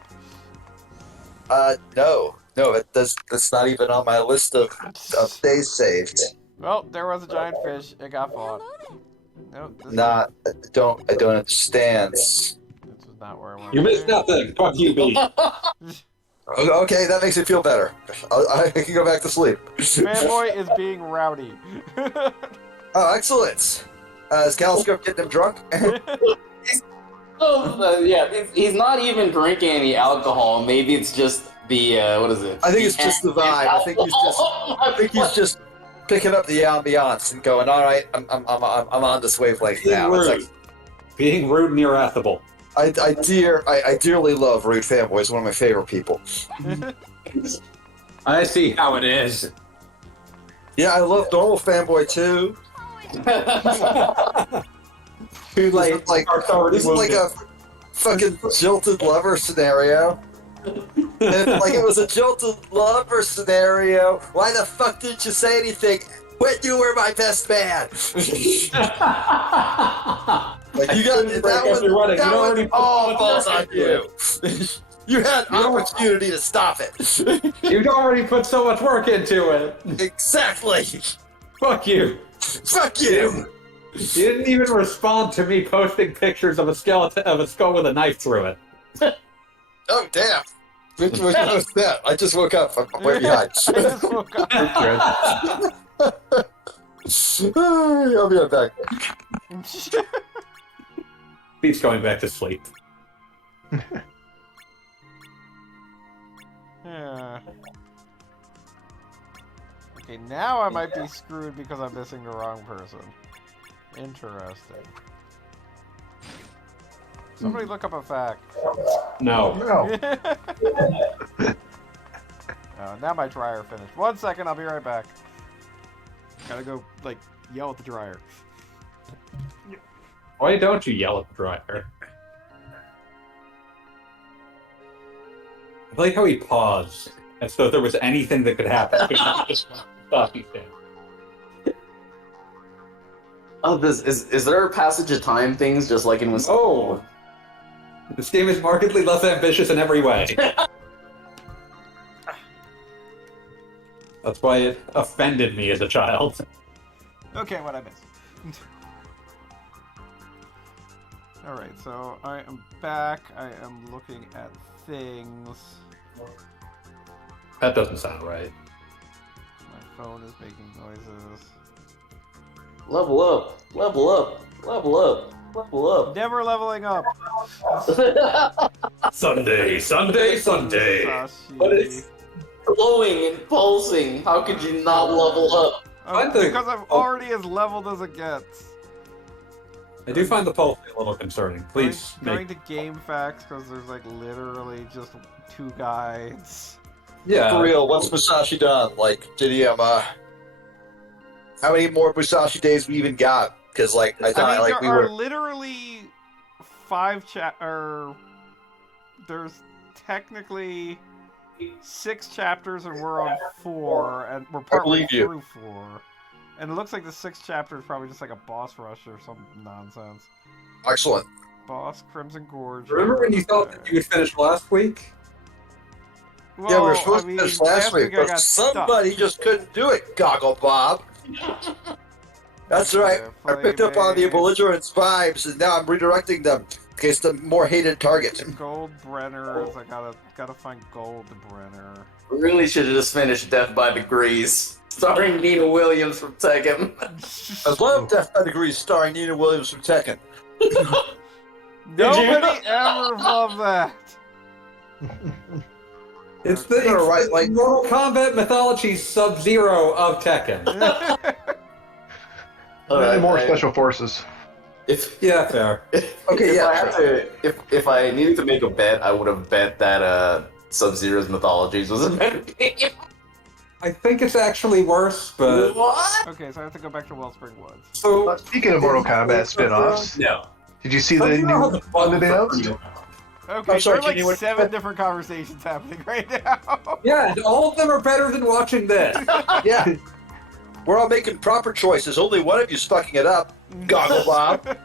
No, that's not even on my list of days saved. Well, there was a giant fish. It got fought. Nope. This I don't understand. This was not where I wanted You to missed be. nothing. Fuck you, B. Okay, that makes me feel better. I can go back to sleep. Fanboy is being rowdy. Oh, excellent. Is Calscope getting him drunk? Yeah, he's not even drinking any alcohol. Maybe it's just the what is it? I think it's just the vibe. I think he's just picking up the ambiance and going, all right, I'm on this wavelength Being now. It's rude. like, Being rude and irascible. I dearly love Rude Fanboy. He's one of my favorite people. I see how it is. Yeah, I love Normal Fanboy too. Too late. Like, Heart's already this is like wounded. a fucking jilted lover scenario. If like it was a jilted lover scenario, why the fuck didn't you say anything when you were my best man? Like you got that one. That one all falls on you. You had opportunity to stop it. You'd already put so much work into it. Exactly. Fuck you. Fuck you. You didn't even respond to me posting pictures of a skeleton of a skull with a knife through it. Oh damn. Which was that? I just woke up. I'm way behind. I just woke up. I'll be right back. He's going back to sleep. Yeah. Okay, now I might be screwed because I'm missing the wrong person. Interesting. Somebody look up a fact. No. No. Now my dryer finished. 1 second, I'll be right back. Gotta go, like, yell at the dryer. Why don't you yell at the dryer? I like how he paused, as though there was anything that could happen. Fucking thing. Oh, is there a passage of time things just like in Musashi? Oh! This game is markedly less ambitious in every way. That's why it offended me as a child. Okay, what I missed. Alright, so I am back. I am looking at things. That doesn't sound right. My phone is making noises. Level up, level up, level up, level up. Never leveling up. Sunday, Sunday, Sunday. Musashi. What is glowing and pulsing? How could you not level up? Oh, I think- because I'm already as leveled as it gets. I do find the pulse a little concerning. Please Going make... to game facts because there's like literally just 2 guides. Yeah. For real, what's Musashi done? Like, did he how many more Musashi days we even got? Because like I thought, I mean, like there we are were. literally 5 there's technically 6 chapters and we're on 4, and we're partly believe you. through 4. And it looks like the 6th chapter is probably just like a boss rush or some nonsense. Excellent. Boss, Crimson Gorge. Remember when you thought that you would finish last week? Well, Yeah, we were supposed I mean, to finish last week, I but got somebody stuck. just couldn't do it, Goggle Bob. That's right. I picked up on the belligerent vibes, and now I'm redirecting them against the more hated target. Gold Brenners. I gotta find Gold Brenner. We really should have just finished Death by Degrees, starring Nina Williams from Tekken. I love Death by Degrees starring Nina Williams from Tekken. Nobody ever loved that. It's the You're right, like- Mortal Kombat mythology Sub-Zero of Tekken. More special forces. If Yeah, fair. Okay, if yeah, I had to, if I needed to make a bet, I would have bet that Sub-Zero's Mythologies was a better game. I think it's actually worse, but... What? Okay, so I have to go back to Wellspring Woods. So, Speaking of Mortal Kombat spin-offs, No. did you see the new one that they announced? Okay, I'm sorry, there are like Jenny, what- 7 different conversations happening right now. yeah, and all of them are better than watching this. Yeah. We're all making proper choices. Only one of you's fucking it up, Goggle Bob.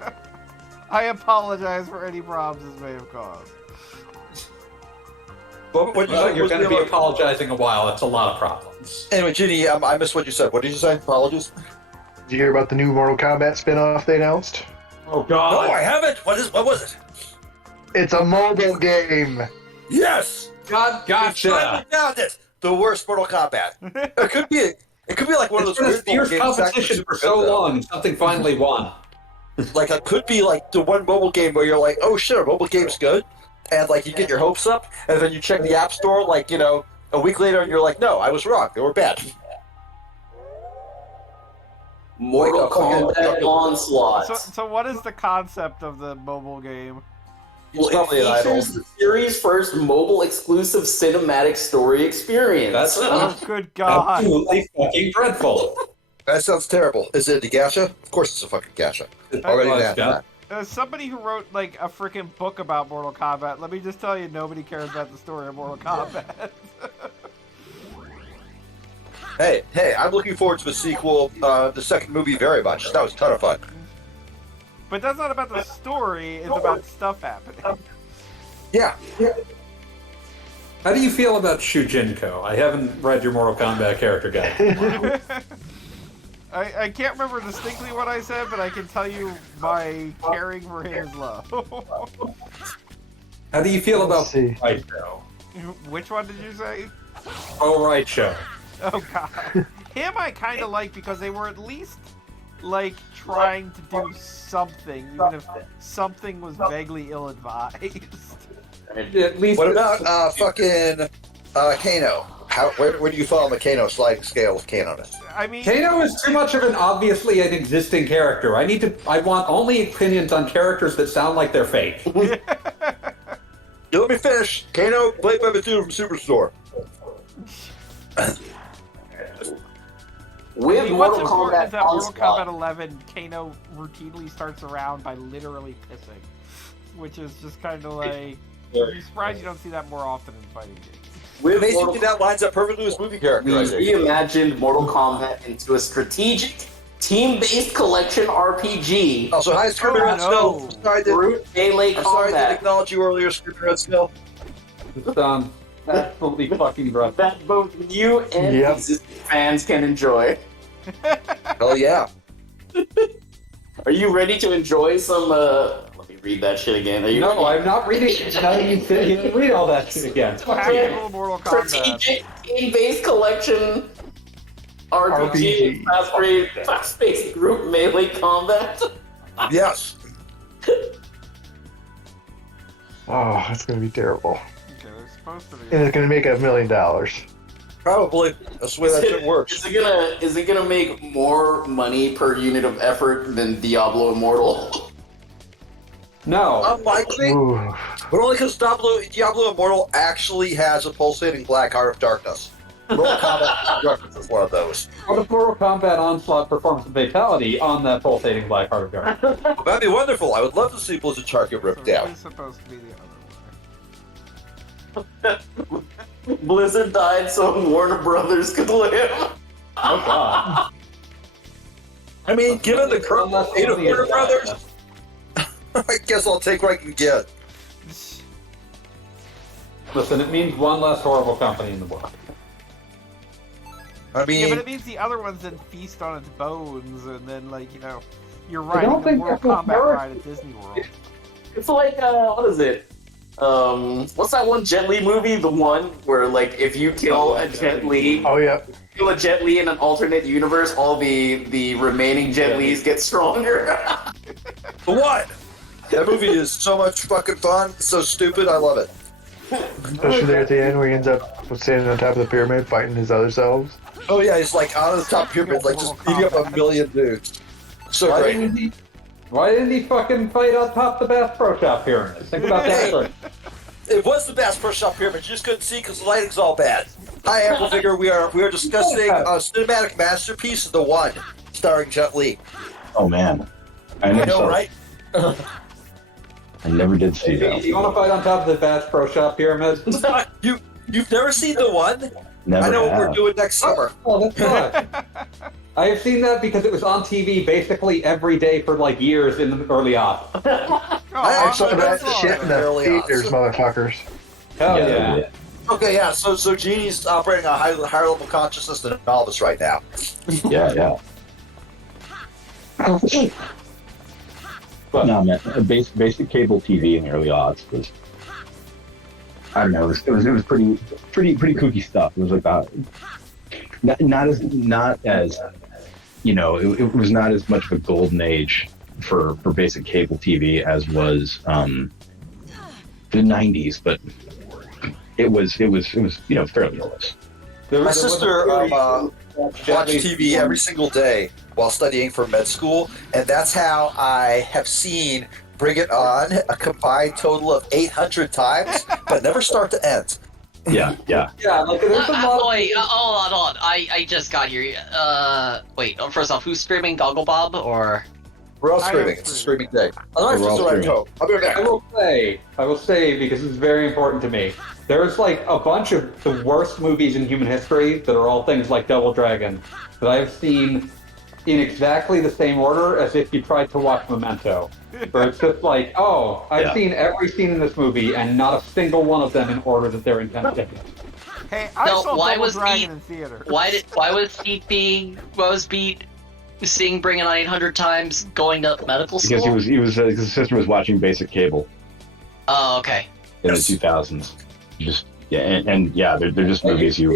I apologize for any problems this may have caused. But what Well, you're going to be apologizing. apologizing a while. That's a lot of problems. Anyway, Ginny, I missed what you said. What did you say? Apologies. Did you hear about the new Mortal Kombat spin-off they announced? Oh, No, God. I haven't. What was it? It's a mobile game. Yes. God, Finally gotcha. found it. The worst Mortal Kombat. It could be. It could be like one of It's those been a weird fierce mobile games that competition actually for super so good, though. long, and something finally won. Like it could be like the one mobile game where you're like, oh shit, our mobile game's good, and like you get your hopes up, and then you check the app store like a week later, and you're like, no, I was wrong. They were bad. Mortal Like a fucking- Kombat Onslaught. So what is the concept of the mobile game? He's It probably an idol. features the series' first mobile-exclusive cinematic story experience. That's Oh, good God. absolutely fucking dreadful. That sounds terrible. Is it a gacha? Of course it's a fucking gacha. Already Well, an it's got- that. Somebody who wrote like a freaking book about Mortal Kombat. Let me just tell you, nobody cares about the story of Mortal Kombat. Hey, I'm looking forward to the sequel, the second movie very much. That was a ton of fun. But that's not about the story. It's about stuff happening. Yeah. How do you feel about Shujinko? I haven't read your Mortal Kombat character guide. I can't remember distinctly what I said, but I can tell you my caring for him is low. How do you feel about Let's see. Raicho? Which one did you say? Oh, Raicho. Oh God, him I kind of like because they were at least like trying to do something, even if something was vaguely ill-advised. At least What about fucking Kano? Where do you fall on the Kano sliding scale with Kano-ness? I mean, Kano is too much of an obviously an existing character. I want only opinions on characters that sound like they're fake. You let me finish. Kano, played by the dude from Superstore. With what's Mortal important Kombat is that Mortal Onslaught, Kombat 11, Kano routinely starts around by literally pissing, which is just kind of like you're surprised you don't see that more often in fighting games. with Basically, Mortal, that lines up perfectly with movie we characterization. reimagined Mortal Kombat into a strategic, team-based collection RPG. Also, hi, Screaming Oh, Red no. Skull. Sorry, Brute melee I'm sorry I didn't combat. acknowledge you earlier, Screaming Red Skull. It's absolutely fucking rough. That both new and Yep. existing fans can enjoy. Hell yeah. Are you ready to enjoy some? Let me read that shit again. Are you No, ready? I'm not reading it. Now you sit here and read all that shit again. Tactical Mortal Kombat. Strategic team-based collection RPG, fast-paced group melee combat. Yes. Oh, that's gonna be terrible. Okay, they're supposed to be. And it's gonna make $1 million. Probably. That's the way that shit works. Is it gonna make more money per unit of effort than Diablo Immortal? No. Unlikely, Ooh. but only because Diablo Immortal actually has a pulsating black heart of darkness. Mortal Kombat Darkness is one of those. What if Mortal Kombat Onslaught performs a fatality on that pulsating black heart of darkness? That'd be wonderful. I would love to see Blizzard Chart get So ripped it down. is supposed to be the Blizzard died so Warner Brothers could live. Oh god. I mean, given the current Unless state of somebody Warner is Brothers, bad. I guess I'll take what I can get. other one. Listen, it means one less horrible company in the world. I Yeah, mean, but it means the other ones then feast on its bones, and then like you're I riding don't the think Mortal that's what Kombat works. ride at Disney World. It's like what is it? What's that one Jet Li movie? The one where like if you kill a Jet Li, Oh yeah. kill a Jet Li in an alternate universe, all the remaining Jet Lis get stronger. what? That movie is so much fucking fun. It's so stupid. I love it. Especially there at the end where he ends up standing on top of the pyramid fighting his other selves. Oh yeah, he's like on the top pyramid, like just beating up a million dudes. So Why great. didn't he fucking fight on top of the Bass Pro Shop pyramid? Think about that first. It was the best first shot pyramid. You just couldn't see because the lighting's all bad. Hi, Apple Figure. We are discussing cinematic masterpiece, The One, starring Jet Li. Oh man, I I never know, saw right? I never did see that. You want to fight on top of the Bass Pro Shop pyramid? You've never seen The One? Never I know what we're have. doing next summer. Oh, that's fine. I have seen that because it was on TV basically every day for like years in the early aughts. Oh, I Saw that that's all shit in right. the Early theaters, odds. motherfuckers. Hell yeah. Okay, yeah. So Genie's operating a higher level consciousness than all of us right now. Yeah. But No man, basic cable TV in the early aughts was, I don't know, it was pretty kooky stuff. It was about not as you know, it was not as much of a golden age for basic cable TV as was the 90s, but it was fairly close. My sister watched TV every single day while studying for med school, and that's how I have seen Bring It On a combined total of 800 times, but never start to end. Yeah. Yeah, like there's a lot of... Wait, hold on. I just got here. Wait. First off, who's screaming? Goggle Bob or? We're all I am screaming. It's a screaming day. Otherwise, We're all just arrived screaming. home. I'll be right back. I will say, because it's very important to me, there's like a bunch of the worst movies in human history that are all things like Double Dragon that I've seen in exactly the same order as if you tried to watch Memento. Where it's just like, oh, I've seen every scene in this movie and not a single one of them in order that they're intended. Hey, I No, saw why Double was Dragon Pete- in theater. Why was Pete seeing Bring It On 800 times going to medical school? Because his sister was watching basic cable Oh, okay. in the 2000s. Just and they're just movies you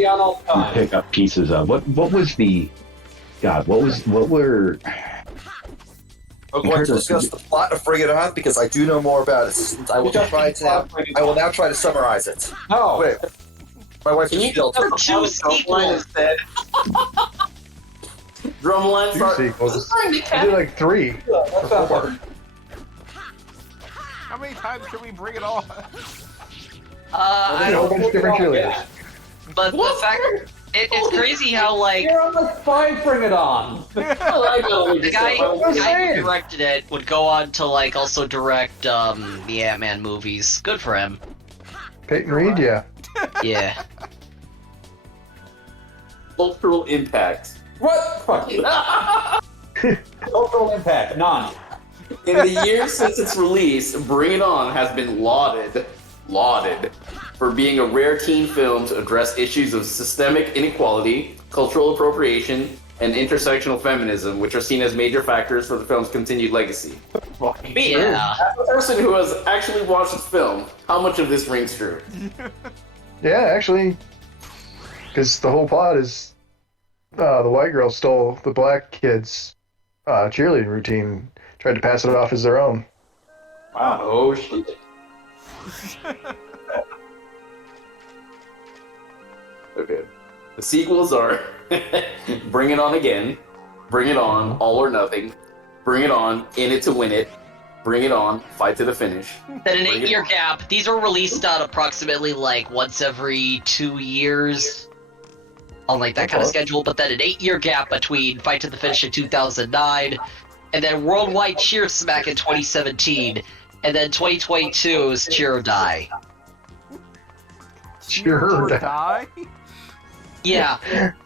pick up pieces of. What was the God? What were? I'm going to discuss the plot of Bring It On because I do know more about it. I will try to summarize it. No. Wait, my wife Can just you yelled. tell Two sequels. instead? Drumline. 2 sequels. I did like 3 or 4. How many times can we bring it on? I A whole don't. bunch of different cheerleaders. But the fact it's crazy how like You're on like 5 Bring It On. the guy who directed it would go on to like also direct the Ant-Man movies. Good for him. Peyton Reed, yeah. Yeah. Cultural impact. What? Fuck you. Cultural impact, none. In the years since its release, Bring It On has been lauded for being a rare teen film to address issues of systemic inequality, cultural appropriation, and intersectional feminism, which are seen as major factors for the film's continued legacy. Me, Yeah. as a person who has actually watched this film, how much of this rings true? Yeah, actually, because the whole plot is the white girl stole the black kid's cheerleading routine, tried to pass it off as their own. Wow. Oh shit. Okay. The sequels are Bring It On Again, Bring It On, All or Nothing, Bring It On, In It to Win It, Bring It On, Fight to the Finish. Then an 8-year gap. These are released on approximately like once every 2 years. On like that kind of schedule, but then an 8-year gap between Fight to the Finish in 2009, and then Worldwide Cheer Smack in 2017, and then 2022 is Cheer or Die. Cheer or Die? Yeah,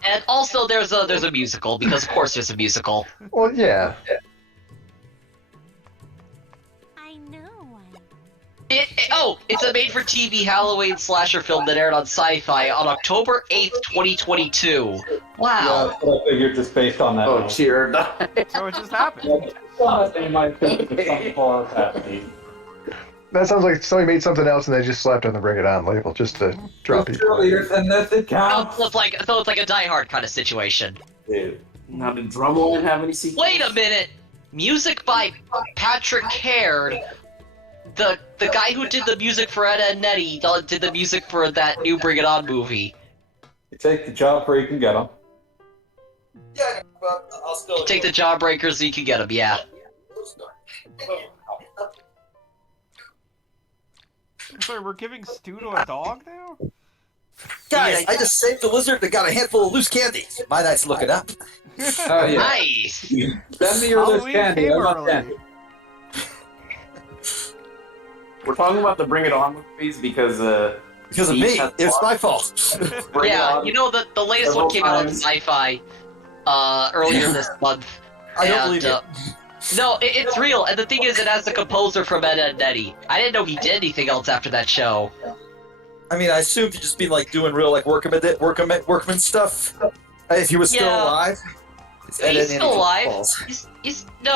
and also there's a musical because of course there's a musical. Well, yeah. I know one. It's a made-for-TV Halloween slasher film that aired on Sci-Fi on October 8th, 2022. Wow. Yeah, I figured just based on that. Oh, Cheer or Die. So it just happened. They might think it's some horror happening. That sounds like somebody made something else and they just slapped on the Bring It On label just to drop people. Cheerleaders, and that's it Oh, counts. so it's like a Die Hard kind of situation. Now, did Drumline have any sequels? Wait a minute! Music by Patrick Caird. The guy who did the music for Ed, Edd and Eddy did the music for that new Bring It On movie. You take the job where you can get them. Yeah, but I'll still Take the Jawbreakers so you can get them, yeah. Sorry, we're giving stew to a dog now? Guys, I just saved the lizard and got a handful of loose candy. My night's looking up. Oh yeah. Nice! Send me your loose Halloween candy. came I'm not early. candy. We're talking about the Bring It On movies because Because of me. It's my fault. Bring It Yeah, On- you know, the latest Several one came out on times. Sci-Fi earlier this month. I don't And, believe you. No, it's real, and the thing is, it has the composer from Ed, Edd and Eddy. I didn't know he did anything else after that show. I mean, I assumed he'd just been like doing real like workman stuff. If he was still Yeah. alive. He's still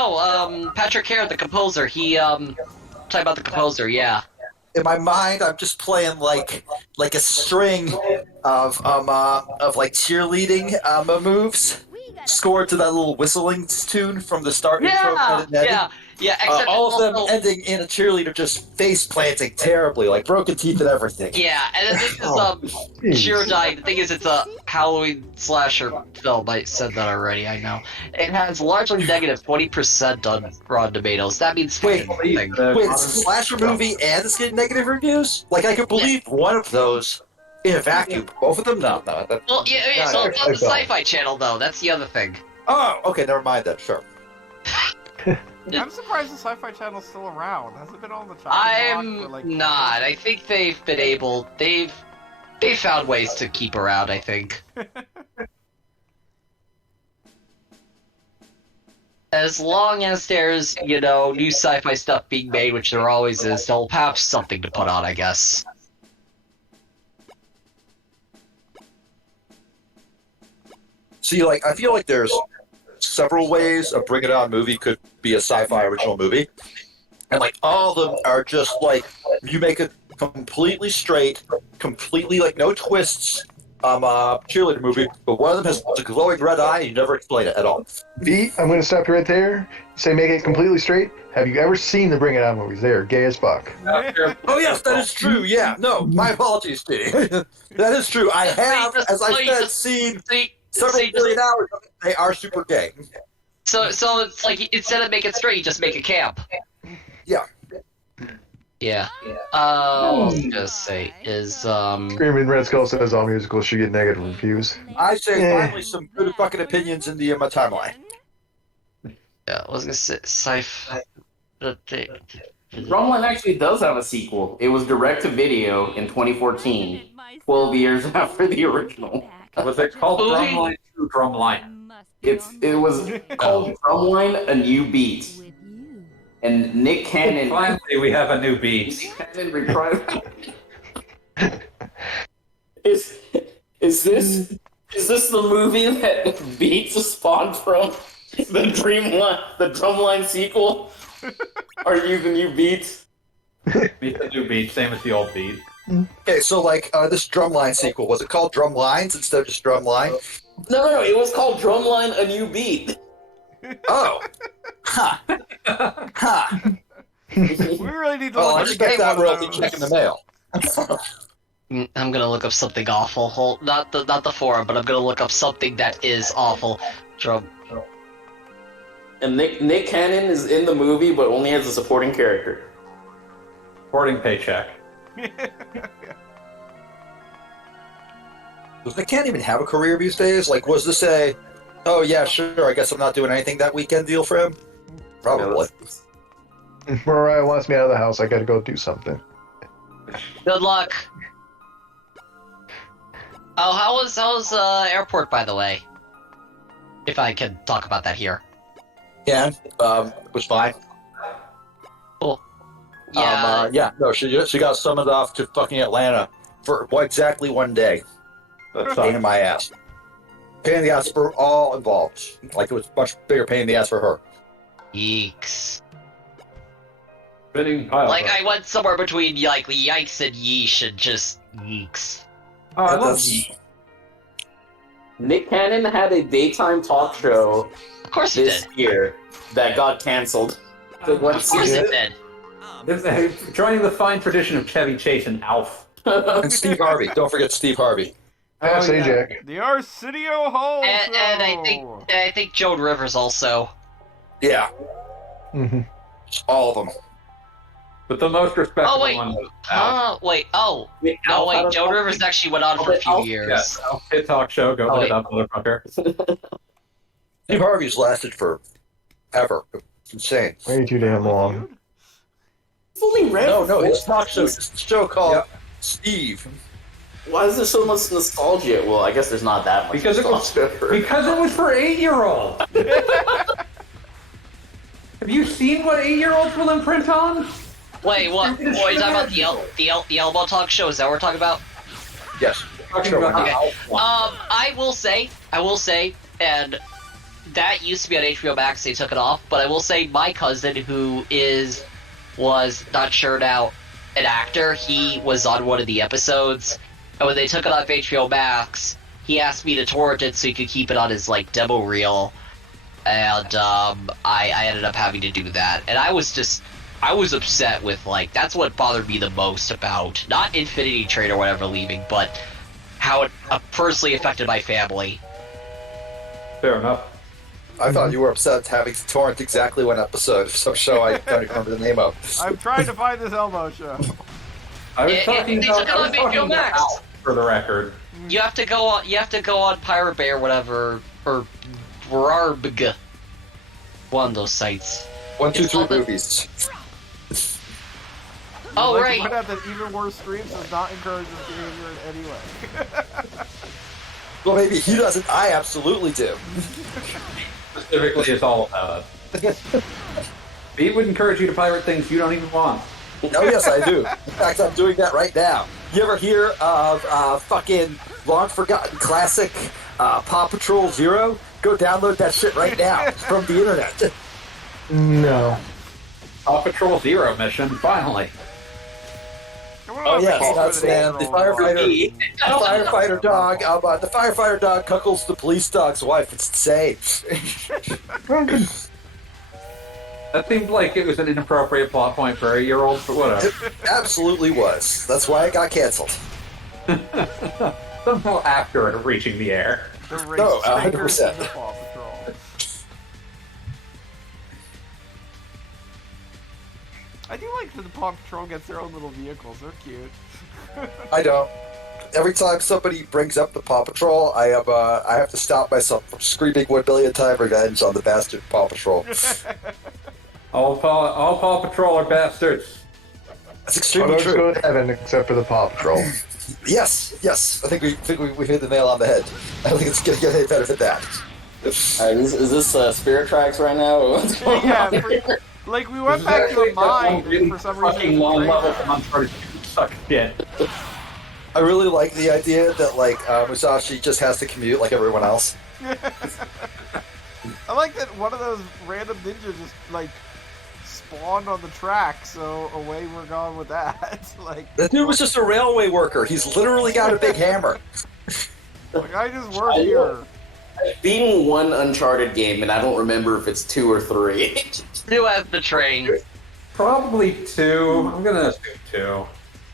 alive. Patrick Caird, the composer. Talking about the composer, yeah. In my mind, I'm just playing like a string of like cheerleading moves scored to that little whistling tune from the start intro. Yeah. Except all of them also, ending in a cheerleader just face planting terribly, like broken teeth and everything. yeah, and the thing is, Jeez. Cheer or Die. The thing is, it's Halloween slasher film. I said that already. I know. It has largely negative 20% on Rotten Tomatoes. That means Wait, fucking thing. Wait, it's a slasher movie and it's getting negative reviews? Like, I could believe one of those in a vacuum. Both of them? No. That, Well, yeah, so it's on the Sci-Fi Channel though. That's the other thing. Oh, okay, never mind then. Sure. I'm surprised the Sci-Fi Channel's still around. Has it been on the chopping I'm block for like? not. I think they've been able. They've found ways to keep around. I think. As long as there's, new sci-fi stuff being made, which there always is, they'll have something to put on, I guess. See, like, I feel like there's several ways a Bring It On movie could be a sci-fi original movie. And, like, all of them are just, like, you make it completely straight, completely, like, no twists, cheerleader movie, but one of them has a glowing red eye and you never explain it at all. V, I'm going to stop you right there. Say make it completely straight. Have you ever seen the Bring It On movies? They are gay as fuck. Oh, yes, that is true, yeah. No, my apologies, Steve. That is true. I have, as I said, seen several million hours of it. They are super gay. So it's like, instead of make it straight, just make it camp. Yeah. Yeah. Just say, Screaming Red Skull says all musicals should get negative reviews. I say finally some good fucking opinions in the my timeline. Yeah, I was gonna say, sci-fi... Drumline actually does have a sequel. It was direct to video in 2014, 12 years after the original. Was it called Movie? Drumline 2 Drumline? It was called Drumline: A New Beat. And Nick Cannon. Finally, we have a new beat. Cannon reprised. Is this the movie that Beats spawned from? The Drumline sequel? Are you the new Beats? Beat the new beat, same as the old beat. Okay, so like this Drumline sequel, was it called Drumlines instead of just Drumline? No, it was called Drumline: A New Beat. Oh. Ha. Ha. We really need to Well, I look expect that one of royalty those. check in the mail. I'm gonna look up something awful. Not the forum, but I'm gonna look up something that is awful. And Nick Cannon is in the movie, but only as a supporting character. Supporting paycheck. They can't even have a career these days. Like, was this a, oh yeah, sure, I guess I'm not doing anything that weekend deal for him? Probably. Mariah wants me out of the house. I gotta go do something. Good luck. Oh, how was airport, by the way? If I can talk about that here. Yeah, was fine. Cool. Yeah. Yeah, no, she got summoned off to fucking Atlanta for exactly one day. Pain in my ass. Pain in the ass for all involved. Like, it was much bigger pain in the ass for her. Yeeks. Spinning pile. Like, I went somewhere between, like, yikes and yeesh and just yeeks. Oh, I That love does- Nick Cannon had a daytime talk show Of course it this did. year that got canceled. Of course it did. Joining the fine tradition of Chevy Chase and Alf. And Steve Harvey. Don't forget Steve Harvey. I say yeah. Jack. The Arsenio Hall And Show. I think Joan Rivers also. Yeah, Mm-hmm. all of them. But the most respectable Oh, wait. one was Alf. Wait, oh. Wait, No, Alf had wait, a Joan talk- Rivers actually went on for a few Alf- years. Yes, Alf Hit Talk Show. Go Oh, look wait. it up, motherfucker. Steve Harvey's lasted for ever. It's insane. Way too damn long. It's only ran No, for his 4 talk show. seasons. It's a show called Yep. Steve. Why is there so much nostalgia? Well, I guess there's not that much Because it was nostalgia. for 8-year-olds. Have you seen what 8-year-olds will imprint on? Wait, what? What are you talking about? The Elbow Talk Show? Is that what we're talking about? Yes. Talking Sure, about okay. how Alf won. I will say, and that used to be on HBO Max. They took it off, but I will say my cousin, who was not sure now, an actor. He was on one of the episodes, and when they took it off HBO Max, he asked me to torrent it so he could keep it on his like demo reel, and I ended up having to do that, and I was upset with, like, that's what bothered me the most about, not Infinity Trade or whatever leaving, but how it personally affected my family. Fair enough. I thought you were upset having to torrent exactly one episode of some show I don't even remember the name of. I'm trying to find this Elmo show. I was They talking took it on about HBO Max. Al, for the record. You have to go on Pirate Bay or whatever, or Rarbg. One of those sites. 1, 2, It's 3 all the- movies. Oh, I'd like right. to point out that even worse streams does not encourage this behavior in any way. Well, maybe he doesn't. I absolutely do. Specifically, it's all about it. He would encourage you to pirate things you don't even want. Oh, yes, I do. In fact, I'm doing that right now. You ever hear of fucking long-forgotten classic Paw Patrol Zero? Go download that shit right now from the internet. No. Paw Patrol Zero mission, finally. Oh, yes, that's man. The firefighter dog. The firefighter dog cuckolds the police dog's wife. It's insane. That seemed like it was an inappropriate plot point for a 8-year-old, but whatever. It absolutely was. That's why it got canceled. Somehow after it reaching the air. The race No, strikers 100%. and the Paw Patrol. I do like that the Paw Patrol gets their own little vehicles. They're cute. I don't. Every time somebody brings up the Paw Patrol, I have to stop myself from screaming 1 billion times revenge on the bastard Paw Patrol. All Paw Patrol are bastards. That's All extremely dogs true. go to heaven except for the Paw Patrol. Yes. I think we hit the nail on the head. I think it's gonna get any better than that. Alright, is this Spirit Tracks right now? Or what's going Yeah, on here? like we went back to a mine and for some reason. fucking long level from Uncharted 2 suck shit. I really like the idea that Musashi just has to commute like everyone else. I like that one of those random ninjas just like spawned on the track, so away we're going with that. Like, The dude was just a railway worker. He's literally got a big hammer. I just work here. I've beaten one Uncharted game, and I don't remember if it's 2 or 3. Two at the train. Probably 2. I'm gonna assume 2.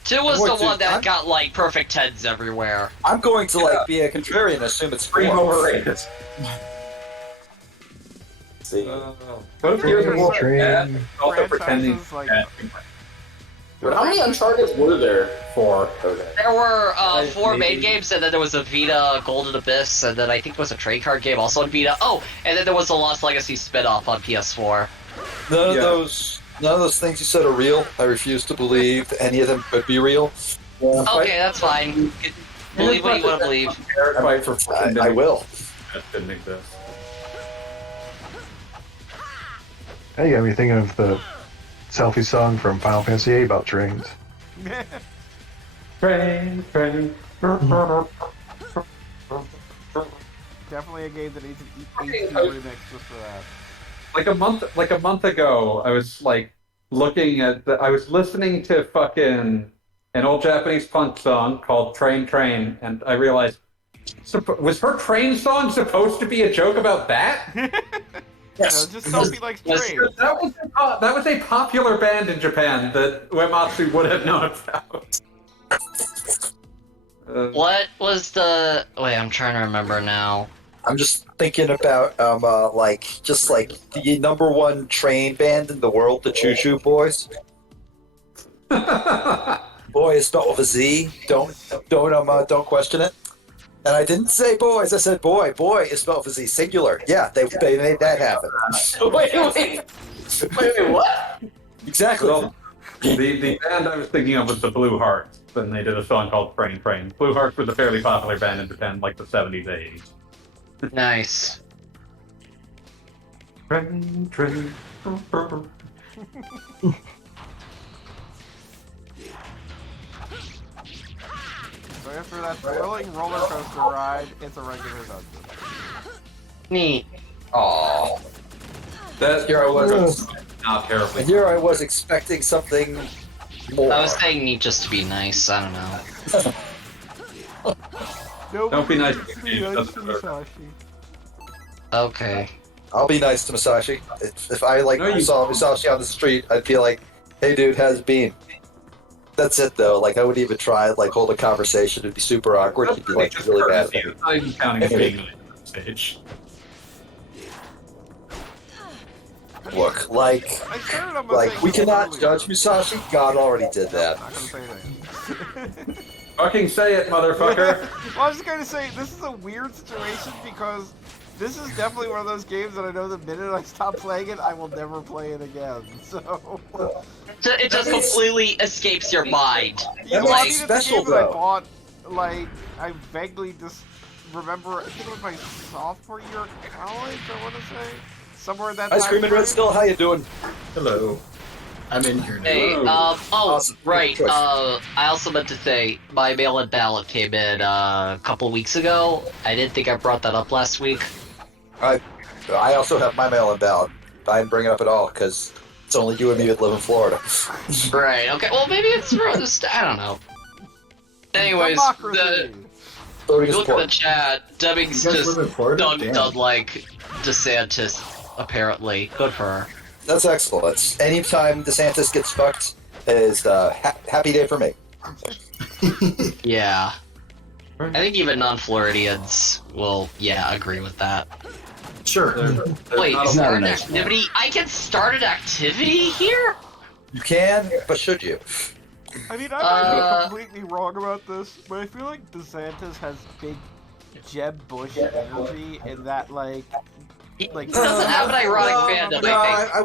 Two was What, the two? one that I'm- got like perfect heads everywhere. I'm going to be a contrarian and assume it's 4. Pretty overrated. See, What if yours Train, are train. bad? Also pretending Franchises, like- bad. but how many Uncharted were there? 4. Okay. There were 4 main maybe. games, and then there was a Vita Golden Abyss, and then I think there was a trade card game also on Vita. Oh, and then there was a Lost Legacy spin-off on PS4. None Yeah. of those things you said are real. I refuse to believe any of them could be real. Okay, that's fine. Believe what you want to believe. Fight for I will. That didn't exist. Now you got me thinking of the selfie song from Final Fantasy VIII about trains. Train. Definitely a game that needs an HD remix just for that. Like a month ago, I was I was listening to fucking an old Japanese punk song called Train Train, and I realized, was her train song supposed to be a joke about that? Yes. Just Sophie likes Yes. trains. That was a popular band in Japan that Uematsu would have known about. What was the... Wait, I'm trying to remember now. I'm just thinking about the #1 train band in the world, the Choo Choo Boys. Boy is spelled with a Z. Don't question it. And I didn't say boys. I said boy. Boy is spelled with a Z, singular. Yeah, they made that happen. Wait, what? Exactly. Well, the band I was thinking of was the Blue Hearts, and they did a song called Train Train. Blue Hearts was a fairly popular band in Japan, like the 70s, 80s. Nice. Train, train. So after that thrilling roller coaster ride, it's a regular dungeon. Neat. Aw. That Here I was. not terribly. Here I was expecting something more. I was saying neat just to be nice, I don't know. Don't be nice to Nobody me, it nice doesn't to hurt. Musashi. Okay. I'll be nice to Musashi. If I No, you saw won't. Musashi on the street, I'd be like, "Hey, dude, how's it been?" That's it though. Like I wouldn't even try like hold a conversation. It'd be super awkward. He'd be like Just really bad. courtesy. It's not even counting as being on the stage. Look, like I started on we cannot judge Musashi. God already did that. I'm not gonna say that. Fucking say it, motherfucker. Well, I was just gonna say, this is a weird situation because this is definitely one of those games that I know the minute I stop playing it, I will never play it again. So It just completely escapes your mind. yeah, That's well, I mean, it's a special, game that I though. bought. Like, I vaguely just remember. I think it was my sophomore year of college. I want to say somewhere in that. Ice time cream and frame. red still. How you doing? Hello. I'm in here now. Hey, Awesome. right, Good choice. I also meant to say, my mail-in ballot came in, a couple weeks ago. I didn't think I brought that up last week. I also have my mail-in ballot. I didn't bring it up at all because it's only you and me that live in Florida. Right, okay, well, maybe it's for other I don't know. Anyways, Democracy. Voting is look at the important. chat, Debbing's You guys just live in Florida? done Damn. like DeSantis, apparently. Good for her. That's excellent. Anytime DeSantis gets fucked is happy day for me. Yeah. I think even non-Floridians will, agree with that. Sure. Wait, not a- start not an a nice activity? I can start an activity here? You can, but should you? I mean, I might be completely wrong about this, but I feel like DeSantis has big Jeb Bush energy in that, like, He doesn't have an ironic fandom, No, I think. I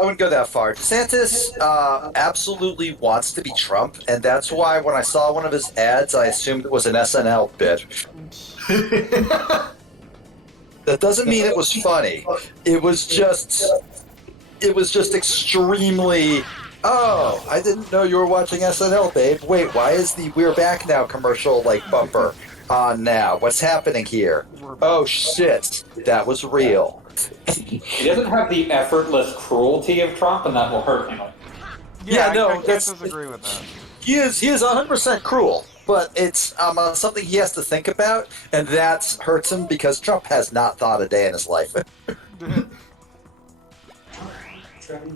wouldn't go that far. DeSantis absolutely wants to be Trump, and that's why when I saw one of his ads, I assumed it was an SNL bit. That doesn't mean it was funny. It was just extremely. Oh, I didn't know you were watching SNL, babe. Wait, why is the "We're Back Now" commercial like bumper on now? What's happening here? Oh shit, that was real. He doesn't have the effortless cruelty of Trump, and that will hurt him. Yeah, no, I can't that's- disagree with that. He is 100% cruel, but it's something he has to think about, and that hurts him because Trump has not thought a day in his life.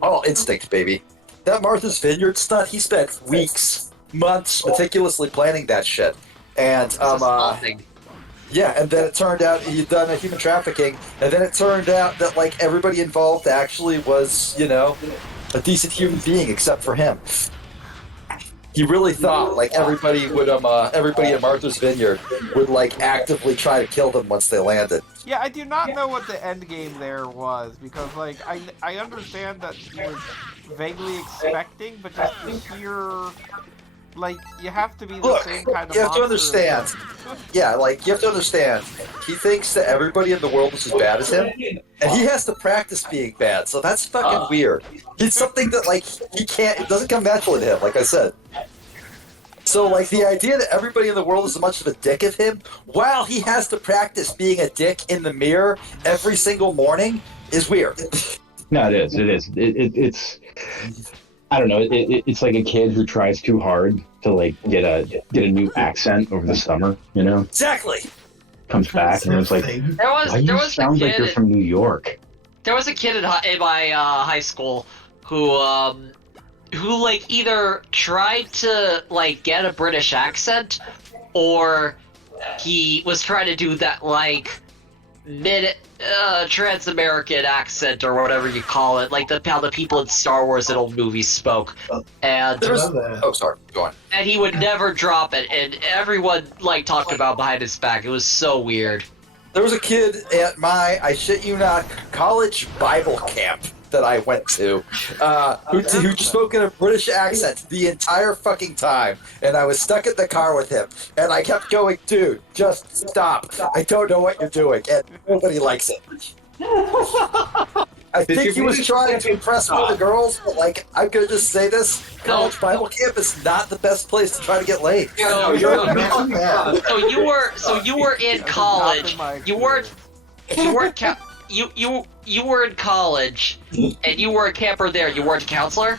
All instinct, baby. That Martha's Vineyard stunt, he spent weeks, months meticulously planning that shit. And It's a small thing. yeah, and then it turned out he'd done a human trafficking, and then it turned out that like everybody involved actually was, a decent human being except for him. He really thought like everybody at Martha's Vineyard would like actively try to kill them once they landed. Yeah, I do not know what the end game there was because, like, I understand that he was vaguely expecting, but just to hear, like, you have to be the Look, same kind of you have to monster understand. as- Yeah, like you have to understand. He thinks that everybody in the world is as bad as him, and he has to practice being bad. So that's fucking weird. It's something that like he can't. It doesn't come naturally to him. Like I said. So like the idea that everybody in the world is as much of a dick as him, while he has to practice being a dick in the mirror every single morning, is weird. No, it is. It is. It's. I don't know. It's like a kid who tries too hard to like get a new accent over the summer. Exactly. Comes back and it's like, why you sound like you're from New York? There was a kid in my high school who like either tried to like get a British accent, or he was trying to do that like trans-American accent or whatever you call it, like how the people in Star Wars and old movies spoke, and Oh, sorry. Go on. and he would never drop it, and everyone like talked about behind his back. It was so weird. There was a kid at my, I shit you not, college Bible camp that I went to, who spoke in a British accent the entire fucking time, and I was stuck in the car with him, and I kept going, dude, just stop. I don't know what you're doing, and nobody likes it. I think he was trying to impress one of the girls, but like, I'm gonna just say this, college Bible camp is not the best place to try to get laid. So you were in college. You were in college, and you were a camper there. You weren't a counselor.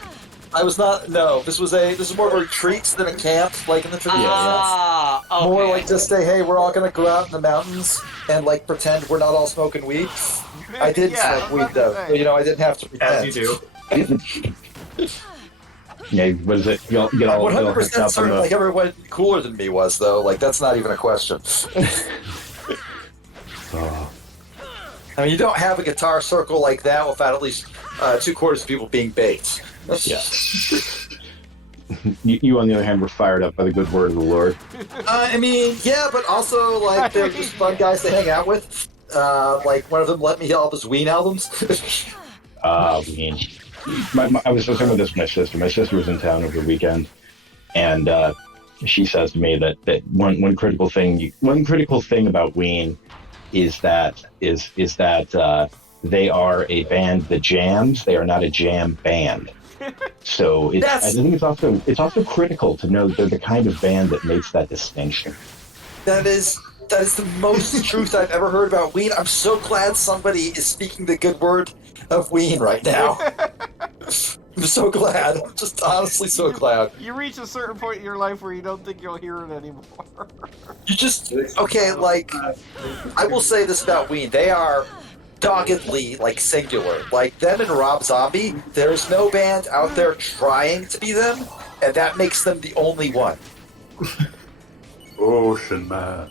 I was not. No, this is more of a retreat than a camp, like in the tradition. Ah, okay. More like just say, hey, we're all gonna go out in the mountains and like pretend we're not all smoking weed. I did Yeah, smoke I was weed about to though, say. so I didn't have to pretend. As you do. Yeah, what is it? You'll get all I'm 100% hooked up on certain the. like everyone cooler than me was though. Like that's not even a question. Oh. I mean, you don't have a guitar circle like that without at least 2/4 of people being baked. Yeah. You, on the other hand, were fired up by the good word of the Lord. I mean, yeah, but also like they're just fun guys to hang out with. Like one of them let me hear all his Ween albums. Ween. I was talking about this with my sister. My sister was in town over the weekend, and she says to me that one critical thing about Ween is that they are a band that jams. They are not a jam band. So I think it's also critical to know they're the kind of band that makes that distinction. That is the most truth I've ever heard about Ween. I'm so glad somebody is speaking the good word of Ween right now. I'm so glad. I'm just honestly so glad. You reach a certain point in your life where you don't think you'll hear it anymore. You just okay. Like I will say this about Ween: they are doggedly like singular. Like them and Rob Zombie, there's no band out there trying to be them, and that makes them the only one. Ocean Man.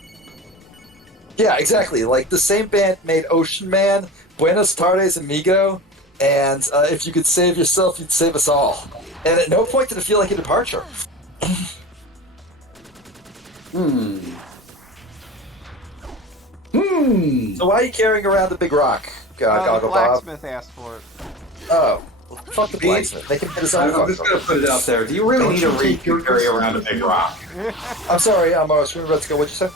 Yeah, exactly. Like the same band made Ocean Man, Buenos Tardes, Amigo, and if you could save yourself, you'd save us all. And at no point did it feel like a departure. So why are you carrying around the big rock, The Goggle Bob? blacksmith asked for it. Oh, well, fuck the blacksmith. They can hit his own I'm just going to put it out there. Do you really need a reed to carry around a big rock? I'm sorry, I'm about to go. What'd you say?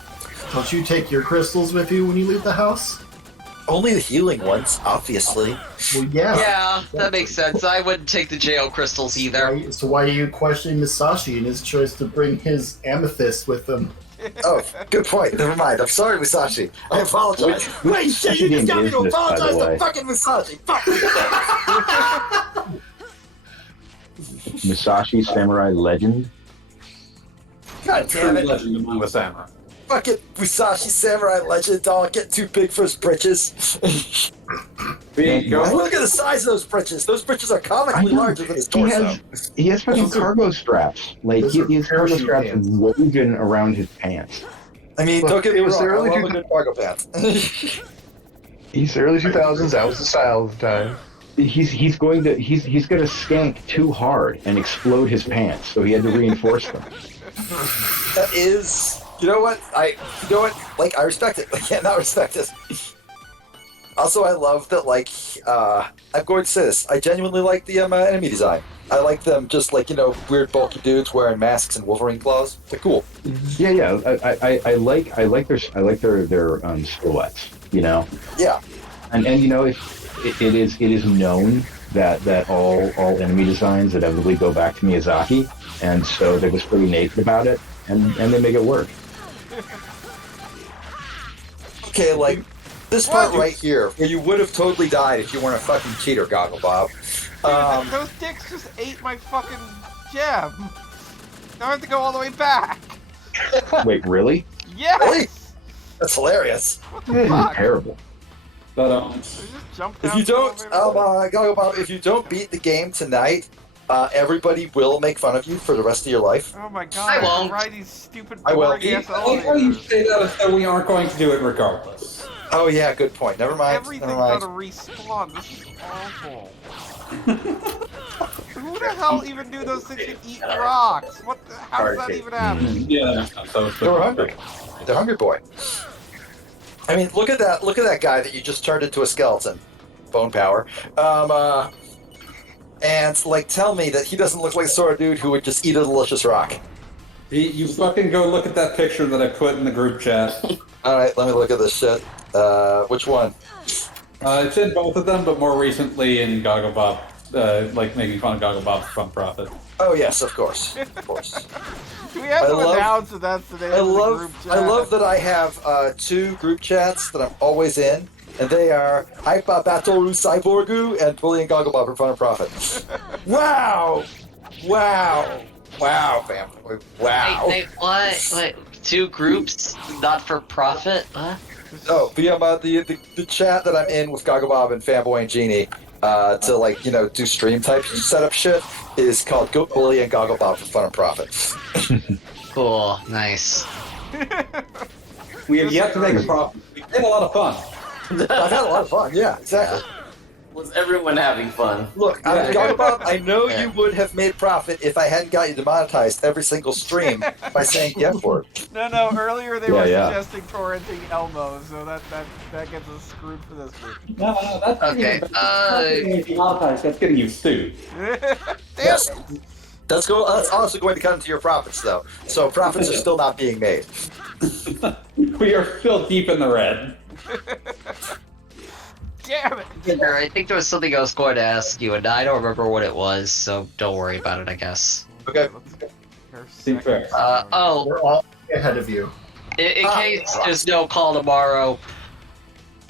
Don't you take your crystals with you when you leave the house? Only the healing ones, obviously. Well, yeah. Yeah, that makes sense. I wouldn't take the jail crystals either. So why are you questioning Musashi and his choice to bring his amethyst with him? Oh, good point. Never mind. I'm sorry, Musashi. I apologize. Wait, shit, you just got me to apologize to fucking Musashi. Fuck. Musashi Samurai Legend. God damn it. Legend among the samurai. Fucking Musashi Samurai Legend dog get too big for his britches. Look at the size of those britches. Those britches are comically larger than his torso. He has fucking cargo straps. Like he has cargo straps woven around his pants. I mean, Look, don't get me it was wrong. the early I love a good cargo pants. He's the early 2000s. That was the style of the time. He's gonna skank too hard and explode his pants, so he had to reinforce them. That is, you know what? Like I respect it. I can't not respect it. Also, I love that. Like, I'm going to say this. I genuinely like the enemy design. I like them just like weird bulky dudes wearing masks and Wolverine claws. They're cool. Yeah. I like their silhouettes. Yeah. And it is known that all enemy designs inevitably go back to Miyazaki, and so they was pretty naked about it, and they make it work. Okay, like this part right here, where you would have totally died if you weren't a fucking cheater, Goggle Bob. Dude, those dicks just ate my fucking gem. Now I have to go all the way back. Wait, really? Yes! Really? That's hilarious. What the This is fuck? terrible. But They just jumped If down you the don't, elevator. Goggle Bob, if you don't beat the game tonight, everybody will make fun of you for the rest of your life. Oh my god, I I won't. ride these stupid I will. boring ass I like how you elevators. say that as though we aren't going to do it regardless. Oh yeah, good point. Never mind. Everything's Never mind. gotta respawn. This is awful. Who the hell even knew those things could eat rocks? How does that even happen? Yeah, so They were hungry. They're hungry, boy. I mean, look at that! Look at that guy that you just turned into a skeleton. Bone power. And like, tell me that he doesn't look like the sort of dude who would just eat a delicious rock. You fucking go look at that picture that I put in the group chat. All right, let me look at this shit. Which one? It's in both of them, but more recently in Goggle Bob, like making fun of Goggle Bob for Fun Profit. Oh yes, of course, of course. Do we have I to love- announce that that's the name I of the love, group chat? I love that I have 2 group chats that I'm always in, and they are Hypa Batoru Cyborgu and Bully and Goggle Bob for Fun and Profit. Wow, family, wow. Wait, what? What? 2 groups, not for profit? What? No, the chat that I'm in with Goggle Bob and Fanboy and Genie to do stream type setup shit. is called Goat Bully and Goggle Bob for Fun and Profit. Cool. Nice. We have yet to make a profit. We had a lot of fun. I've had a lot of fun. Yeah, exactly. Was everyone having fun? Look, Goggle Bob, I know you would have made profit if I hadn't got you demonetized every single stream by saying the F word. No, earlier they Yeah, were yeah. suggesting torrenting Elmo, so that gets us screwed for this week. No, that's Okay, that's getting you demonetized. That's getting you sued. Yes. That's also going to cut into your profits, though. So profits are still not being made. We are still deep in the red. Damn it! Peter, I think there was something I was going to ask you, and I don't remember what it was, so don't worry about it, I guess. Okay. Seems fair. Oh, We're all ahead of you. in case there's no call tomorrow,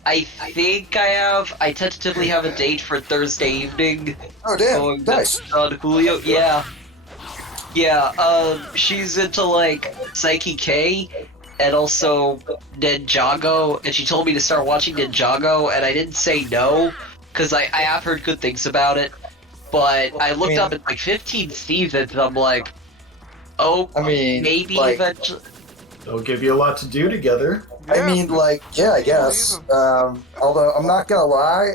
I think I tentatively have a date for Thursday evening. Oh, damn. Going Nice. on Julio, yeah. Yeah, she's into, like, Psyche K, and also Ninjago, and she told me to start watching Ninjago, and I didn't say no, because I have heard good things about it, but I looked up at, like, 15 seasons, and I'm like, oh, I mean, maybe like- eventually. They'll give you a lot to do together. I mean, like, yeah, I guess. Although I'm not gonna lie,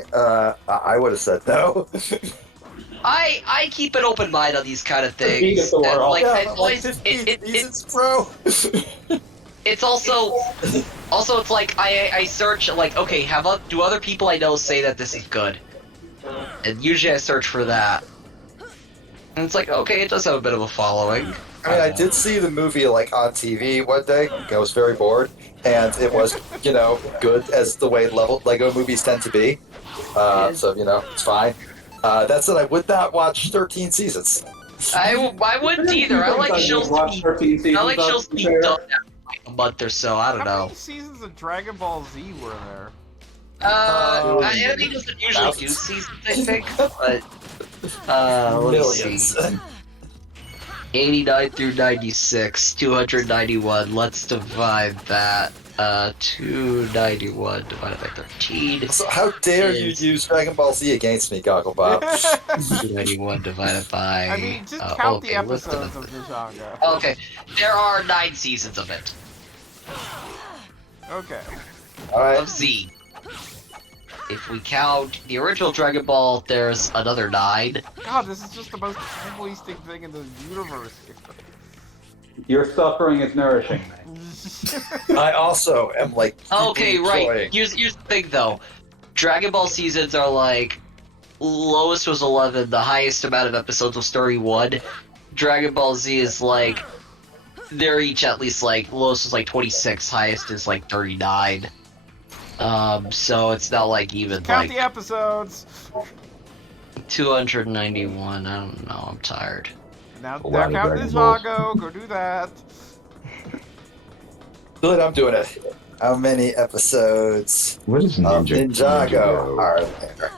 I would have said no. I keep an open mind on these kind of Beat things. of the and, world. like, Yeah, I- but like it- 15 it- seasons, bro. It's also it's like I search like, okay, do other people I know say that this is good? And usually I search for that. And it's like, okay, it does have a bit of a following. I mean, I did see the movie like on TV one day. I was very bored, and it was, good as the way Lego movies tend to be. So it's fine. That said, I would not watch 13 seasons. I wouldn't either. I like shows to be done after a month or so. I don't How know. many seasons of Dragon Ball Z were there? Anime doesn't usually do seasons, I think, but let's Millions. see. 89 through 96, 291. Let's divide that. 291 divided by 13. So how dare you use Dragon Ball Z against me, Goggle Bob? 291 divided by. I mean, just count the okay, let's episodes of Ninjago. Okay, there are 9 seasons of it. Okay. Of Alright. Z. If we count the original Dragon Ball, there's another 9. God, this is just the most time-wasting thing in the universe. Your suffering is nourishing me. I also am like. Okay, deeply right. enjoying- Here's the thing, though. Dragon Ball seasons are like, lowest was 11, the highest amount of episodes was 31. Dragon Ball Z is like, they're each at least like, lowest is like 26, highest is like 39. So it's not like even Count like the episodes. 291. I don't know. I'm tired. Now, A now lot of count Dragon Balls. Ninjago. Go do that. Good, I'm doing it. How many episodes What is of Ninja? Ninjago are there?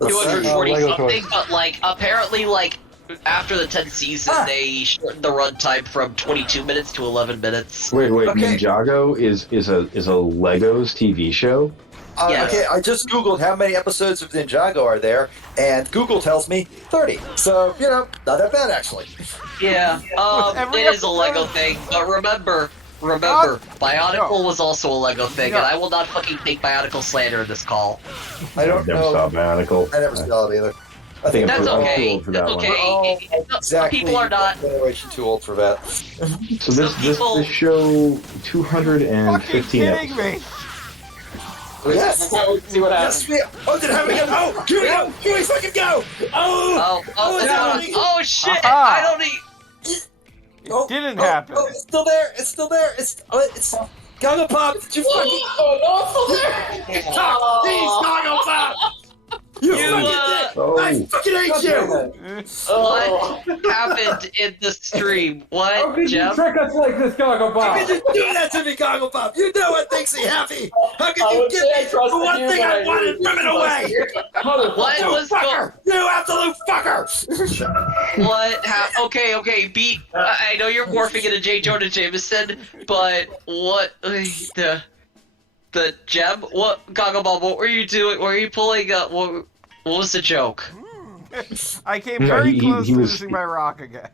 Let's see. 240 Lego something, toys. but like apparently like after the 10th season they shortened the runtime from 22 minutes to 11 minutes. Wait, Okay. Ninjago is a Legos TV show? Yes. Okay, I just googled how many episodes of Ninjago are there, and Google tells me 30. So, not that bad actually. Yeah, every it is a Lego episode. thing, but remember, God, Bionicle no. was also a Lego thing, No. and I will not fucking take Bionicle slander in this call. I don't Never know. saw Bionicle. I never saw it either. I think That's I'm okay. too old for that That's one. okay. We're all Some exactly people are not. one generation too old for that. So this people- this show Fucking 215 kidding episodes. me. Yes! See what happens. Yes, we. Oh, did it happen again? Oh, here we go! Here we fucking go! Oh! Oh shit! Aha. I don't need. It didn't happen. Oh, it's still there! It's still there! It's Goggle Pop! Did you fucking. Oh, Talk! Please, Goggle Pop! You fucking dick! Oh. I fucking hate you! What happened in the stream? How What, could you Jeff? trick us like this, Goggle How Bob? could you do that to me, Goggle Pop? You know what makes me happy! How could you give me the one thing I wanted from it away? What You was fucker! You absolute fucker! What? Okay. Beat. I know you're morphing into J. Jonah Jameson, but what? The gem? What? Goggleball, what were you doing? Were you pulling up? What was the joke? I came No, very he close to was- losing my rock again.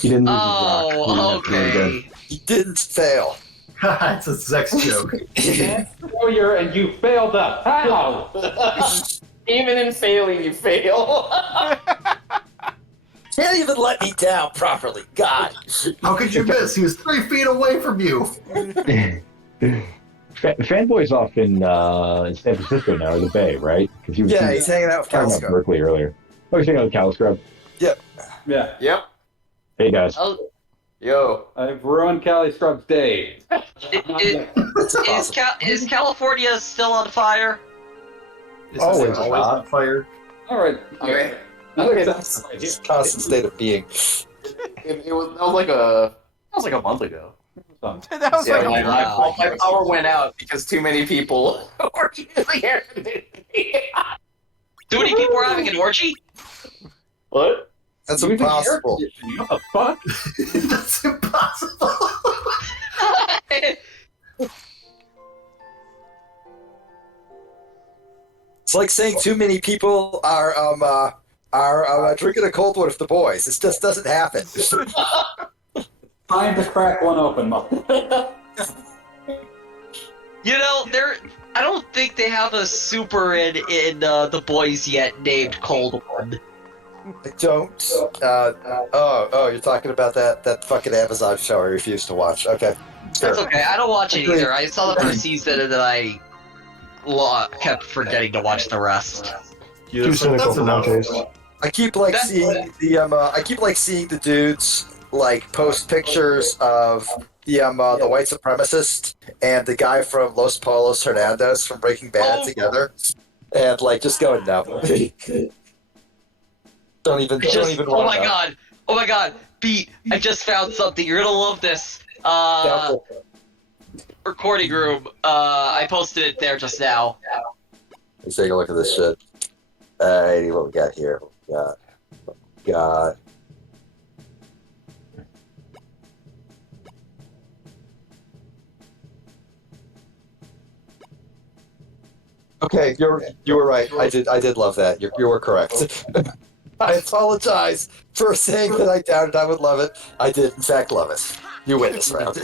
He didn't lose his rock. He didn't Oh, have to do it again. okay. He didn't fail. It's a sex joke. Failure, and you failed us. How? Even in failing, you fail. Can't even let me down properly. God. How could you miss? He was 3 feet away from you. Fanboy's off in San Francisco now, or the Bay, right? Because he was Yeah, he's hanging out with talking about Calsco. Berkeley earlier. Oh, he's hanging out with Caliscrub. Yeah. Yep. Hey, guys. Oh, Yo. I've ruined Cali Scrub's day. is California still on fire? Always. Always on fire. All right. Okay. Okay, That's, It's a constant state of being. that was like a month ago. That was Yeah, like my, a wow. my power went out because too many people were using it. Too many people are having an orgy? What? That's You think impossible. air conditioning? What the fuck? That's impossible. It's like saying too many people are drinking a cold one with the boys. This just doesn't happen. Time to crack one open, You know, I don't think they have a super in The Boys yet named Cold One. I don't. Oh, you're talking about that fucking Amazon show I refuse to watch. Okay. That's okay. I don't watch it either. I saw the first season and then I kept forgetting to watch the rest. Too cynical for my taste. I keep seeing the dudes like post pictures of the white supremacist and the guy from Los Polos Hernandez from Breaking Bad together, and like just going no. Don't even Oh my god, Pete, I just found something. You're gonna love this. Recording room. I posted it there just now. Let's take a look at this shit. Alrighty, what we got here? Got. Okay, you were right. I did love that. You were correct. I apologize for saying that I doubted I would love it. I did, in fact, love it. You win this round.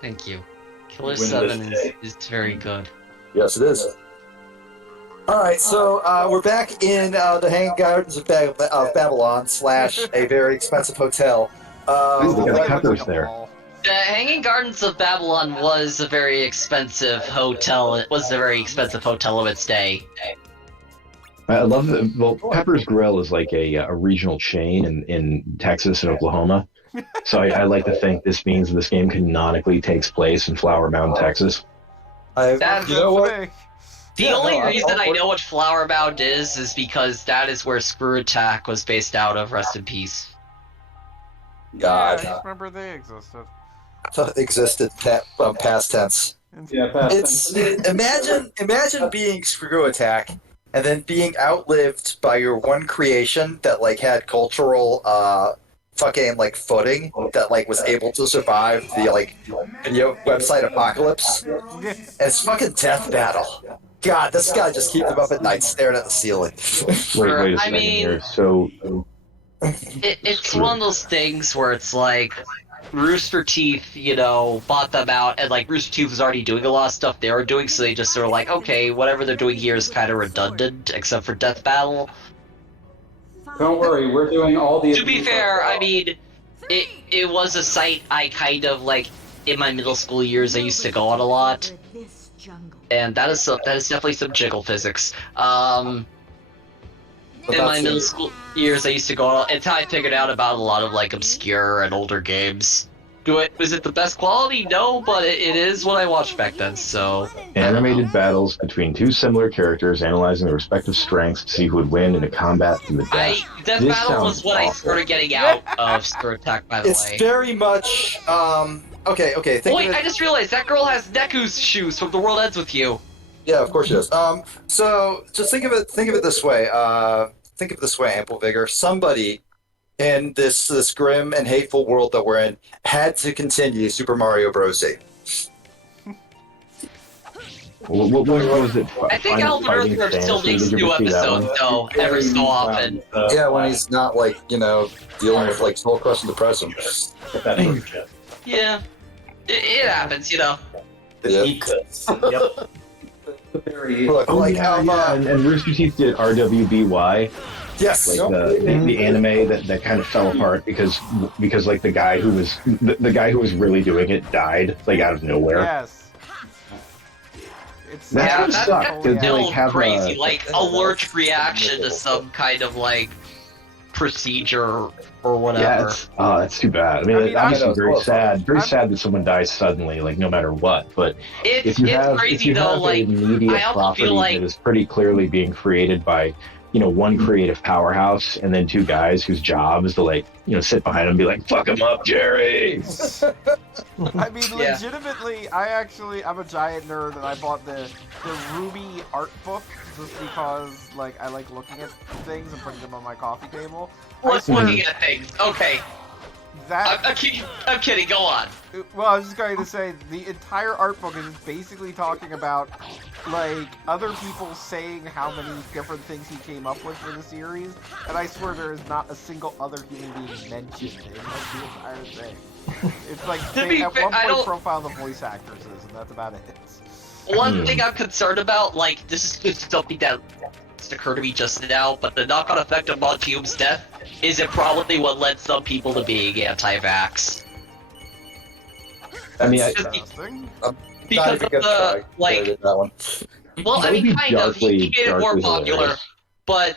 Thank you. Killer Win 7 this is very good. Yes, it is. All right, so we're back in the Hanging Gardens of Babylon / a very expensive hotel. Ooh, they got Like peppers a there. ball. The Hanging Gardens of Babylon was a very expensive hotel. It was a very expensive hotel of its day. I love that. Well, Pepper's Grill is like a regional chain in Texas and Oklahoma. So I like to think this means this game canonically takes place in Flower Mound, Texas. That's You know what? Hey, The Yeah, only no, reason I I'll- know what Flower Mound is because that is where Screw Attack was based out of. Rest in peace. God. Yeah, I remember they existed. Existed past tense. Yeah, past It's tense. imagine being Screw Attack and then being outlived by your one creation that like had cultural fucking like footing that like was able to survive the like video website apocalypse. Yeah. And it's fucking Death Battle. God, this guy just keeps them up at night staring at the ceiling. Wait a I second mean- here. So It's one of those things where it's like Rooster Teeth, bought them out, and like Rooster Teeth was already doing a lot of stuff they were doing, so they just sort of like, okay, whatever they're doing here is kind of redundant, except for Death Battle. Don't worry, we're doing all the. To be fair, I mean, it was a site I kind of like in my middle school years. I used to go on a lot, and that is definitely some jiggle physics. In my middle school years, I used to go on. It's how I figured out about a lot of like obscure and older games. Was it the best quality? No, but it is what I watched back then. So animated battles between two similar characters, analyzing their respective strengths to see who would win in a combat to the death. Death This Battle was sounds what I awful. started getting out of Screw Attack. By the It's way. very much okay. Think Wait, of it, I just realized that girl has Deku's shoes from The World Ends with You. yeah, of course it is. So just think of it this way. Think of it this way, Ample Vigor. Somebody in this grim and hateful world that we're in had to continue Super Mario Bros. What was it? I think Final Alvin Fighting Earthworm still Fantasy? makes Did you new ever see that one? episodes, though, every so often. Yeah, when he's not like dealing with like soul crushing depression. That sort of shit. Yeah. It happens, you know. Yeah. Yep. Look, Oh, like yeah, how yeah. And Rooster Teeth did RWBY, yes, like the anime that kind of fell apart because like the guy who was the guy who was really doing it died like out of nowhere. Yes. It's That Yeah, kind of that's sucked. To, still like, have crazy. a, Like, allergic reaction to some kind of, like, procedure or whatever. yeah, that's too bad. I mean, I mean, obviously I- very sad. Very I'm- sad that someone dies suddenly, like no matter what. But It's if you have crazy, though, a like, media I also property feel like- that is pretty clearly being created by one creative powerhouse and then two guys whose job is to like sit behind them and be like, fuck him up, Jerry. I mean, Yeah. legitimately, I'm a giant nerd, and I bought the Ruby art book just because, like, I like looking at things and putting them on my coffee table. What's looking at things? Okay, That, I'm kidding. Go on. well, I was just going to say, the entire art book is basically talking about, like, other people saying how many different things he came up with for the series, and I swear there is not a single other human being mentioned in like, the entire thing. It's like, To they be at fair, one I point don't- profile the voice actresses, and that's about it. One thing I'm concerned about, like, this is just something that just occurred to me just now, but the knock-on effect of Montium's death is it probably what led some people to being anti-vax. I mean, Interesting. Because of the, like, that one. well, I That would mean, be kind of. He made it more darkly popular, hilarious. but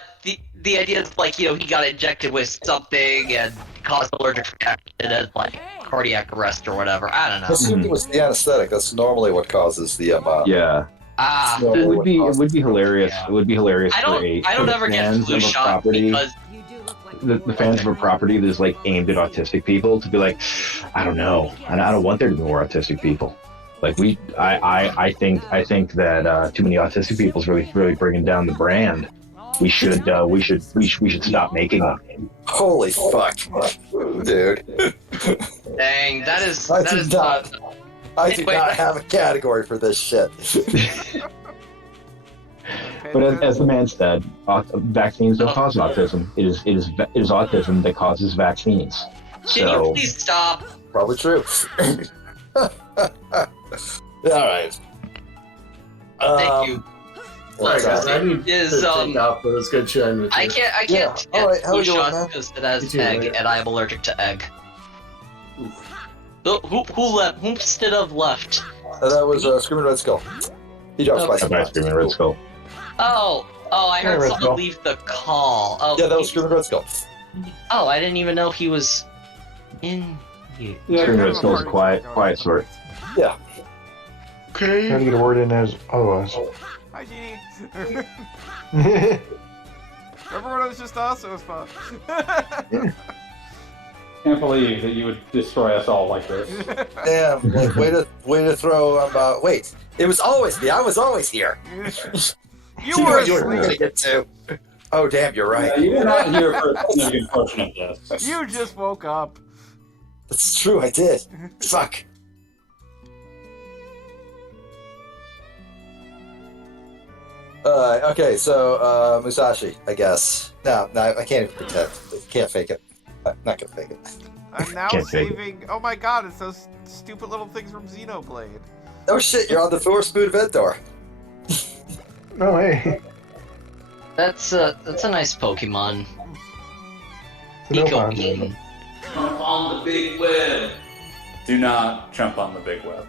the idea is, like, he got injected with something and caused allergic reaction and, like, cardiac arrest or whatever. I don't I know. assumed it was the anesthetic. That's normally what causes the yeah, Ah, No. it would be hilarious. Yeah. It would be hilarious I for don't the ever get fans flu of a shot property. because The fans of a property that is like aimed at autistic people to be like, I don't know, I don't want there to be more autistic people. Like I think that too many autistic people is really bringing down the brand. We should stop making them. Holy fuck, dude! dang, that is I that did is not. I do Anyway, not have a category for this shit. But as the man said, vaccines don't cause autism. It is autism that causes vaccines. Can you So please stop? Probably true. All right. Thank you. What's Alright, guys, up? I need Is, to take off, but it was good chatting with you. I can't Yeah, get alright, how flu we doing, shots man? because it has You too, egg, man. and I'm allergic to egg. Who left? Who instead of left? That was Screaming Red Skull. He dropped Okay. spicy. ice cream and Red Skull. Oh, I heard Red someone Skull. leave the call. Oh, Yeah, that was Screaming Red Skull. oh, I didn't even know he was in here. Screaming Red Skull is quiet sort. Yeah. Trying to get a word in as otherwise. Hi, Jeannie. Remember when it was just us? It was fun. Can't believe that you would destroy us all like this. Damn. Like, way to throw. Wait. It was always me. I was always here. You were You were gonna asleep. get to. Oh damn, you're right. You were not here for a significant portion of this. You just woke up. That's true. I did. Fuck. Okay, so Musashi, I guess. No, I can't even pretend. Can't fake it. I'm not gonna fake it. I'm now Can't fake it. saving. Oh my god, it's those stupid little things from Xenoblade. Oh shit, you're on the Force Boot event door. No, hey. That's a nice Pokemon. It's no Eco fun. Bean. Jump on the big web. Do not jump on the big web.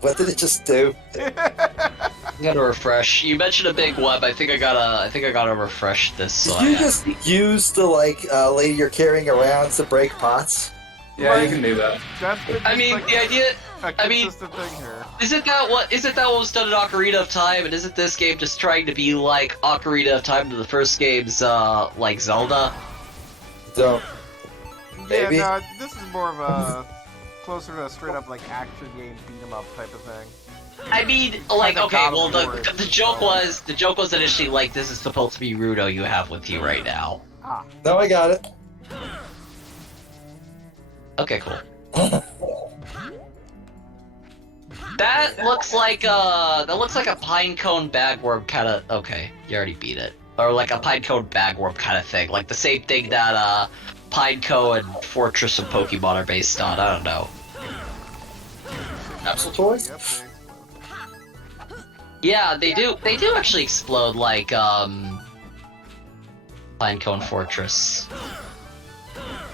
What did it just do? I gotta refresh. You mentioned a big web. I think I gotta refresh this. So Did you I- just use the lady you're carrying around to break pots? Yeah, you can do that. That's been I just, mean, like, the idea. a I mean- consistent thing here. Isn't that what was done in Ocarina of Time? And isn't this game just trying to be like Ocarina of Time to the first games, like Zelda? Don't. Maybe. Yeah, no, this is more of a closer to a straight up like action game beat 'em up type of thing. I mean, like, Kinda okay, God of well, War the is joke so- was initially like, this is supposed to be Rudo you have with you right now. Ah, No, I got it. Okay, cool. That looks like a pinecone bagworm kind of. Okay, you already beat it. Or like a pinecone bagworm kind of thing, like the same thing that Pinecone and Fortress and Pokemon are based on. I don't know. Capsule toys? Yep, they explode. Yeah, they do. They do actually explode like Pinecone Fortress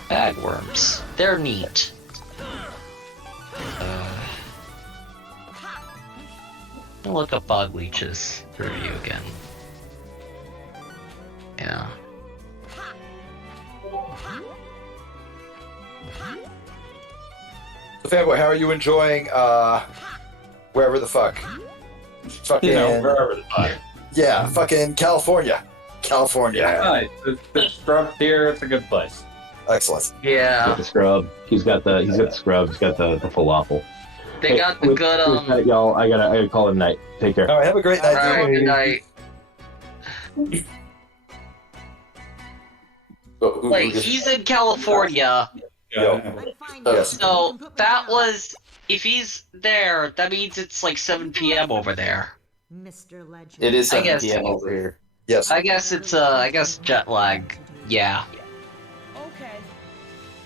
bagworms. They're neat. I'll look up bog leeches for review again. Yeah. So, Fanboy, how are you enjoying wherever the fuck? Fucking, wherever the fuck. yeah, fucking California. California. Nice. The scrub here, it's a good place. Excellent. He's got Yeah. the scrub. He's got the scrub. He's got the falafel. They got the good with that, y'all, I gotta call it night. Take care. All right, have a great night. Alright, dude. good night. Wait, he's in California, Yes. so that was. If he's there, that means it's like 7 p.m. over there. Mr. Legend. It is I 7 guess- p.m. over here. Yes. I guess it's I guess jet lag. Yeah. Okay.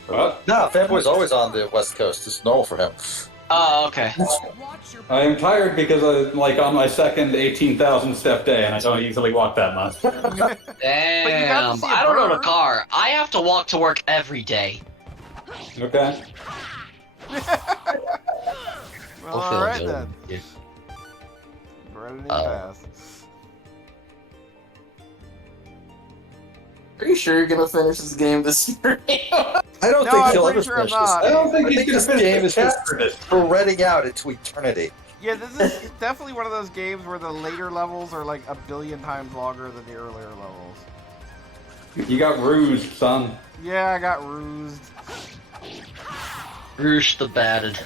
What? No, Fanboy's always on the West Coast. It's normal for him. Oh, okay. Watch your I am tired because I'm like on my second 18,000 step day, and I don't usually walk that much. Damn. see a I don't own a bird. car. I have to walk to work every day. Okay. Well, I'll feel alright good. then. Ready to Oh. pass. Are you sure you're gonna finish this game this year? I don't No, think I'm he'll pretty ever sure I'm finish not. this. I don't think I he's think gonna this finish game the is just chapter this. spreading out into eternity. Yeah, this is definitely one of those games where the later levels are like a billion times longer than the earlier levels. You got rused, son. Yeah, I got rused. Roosh the batted.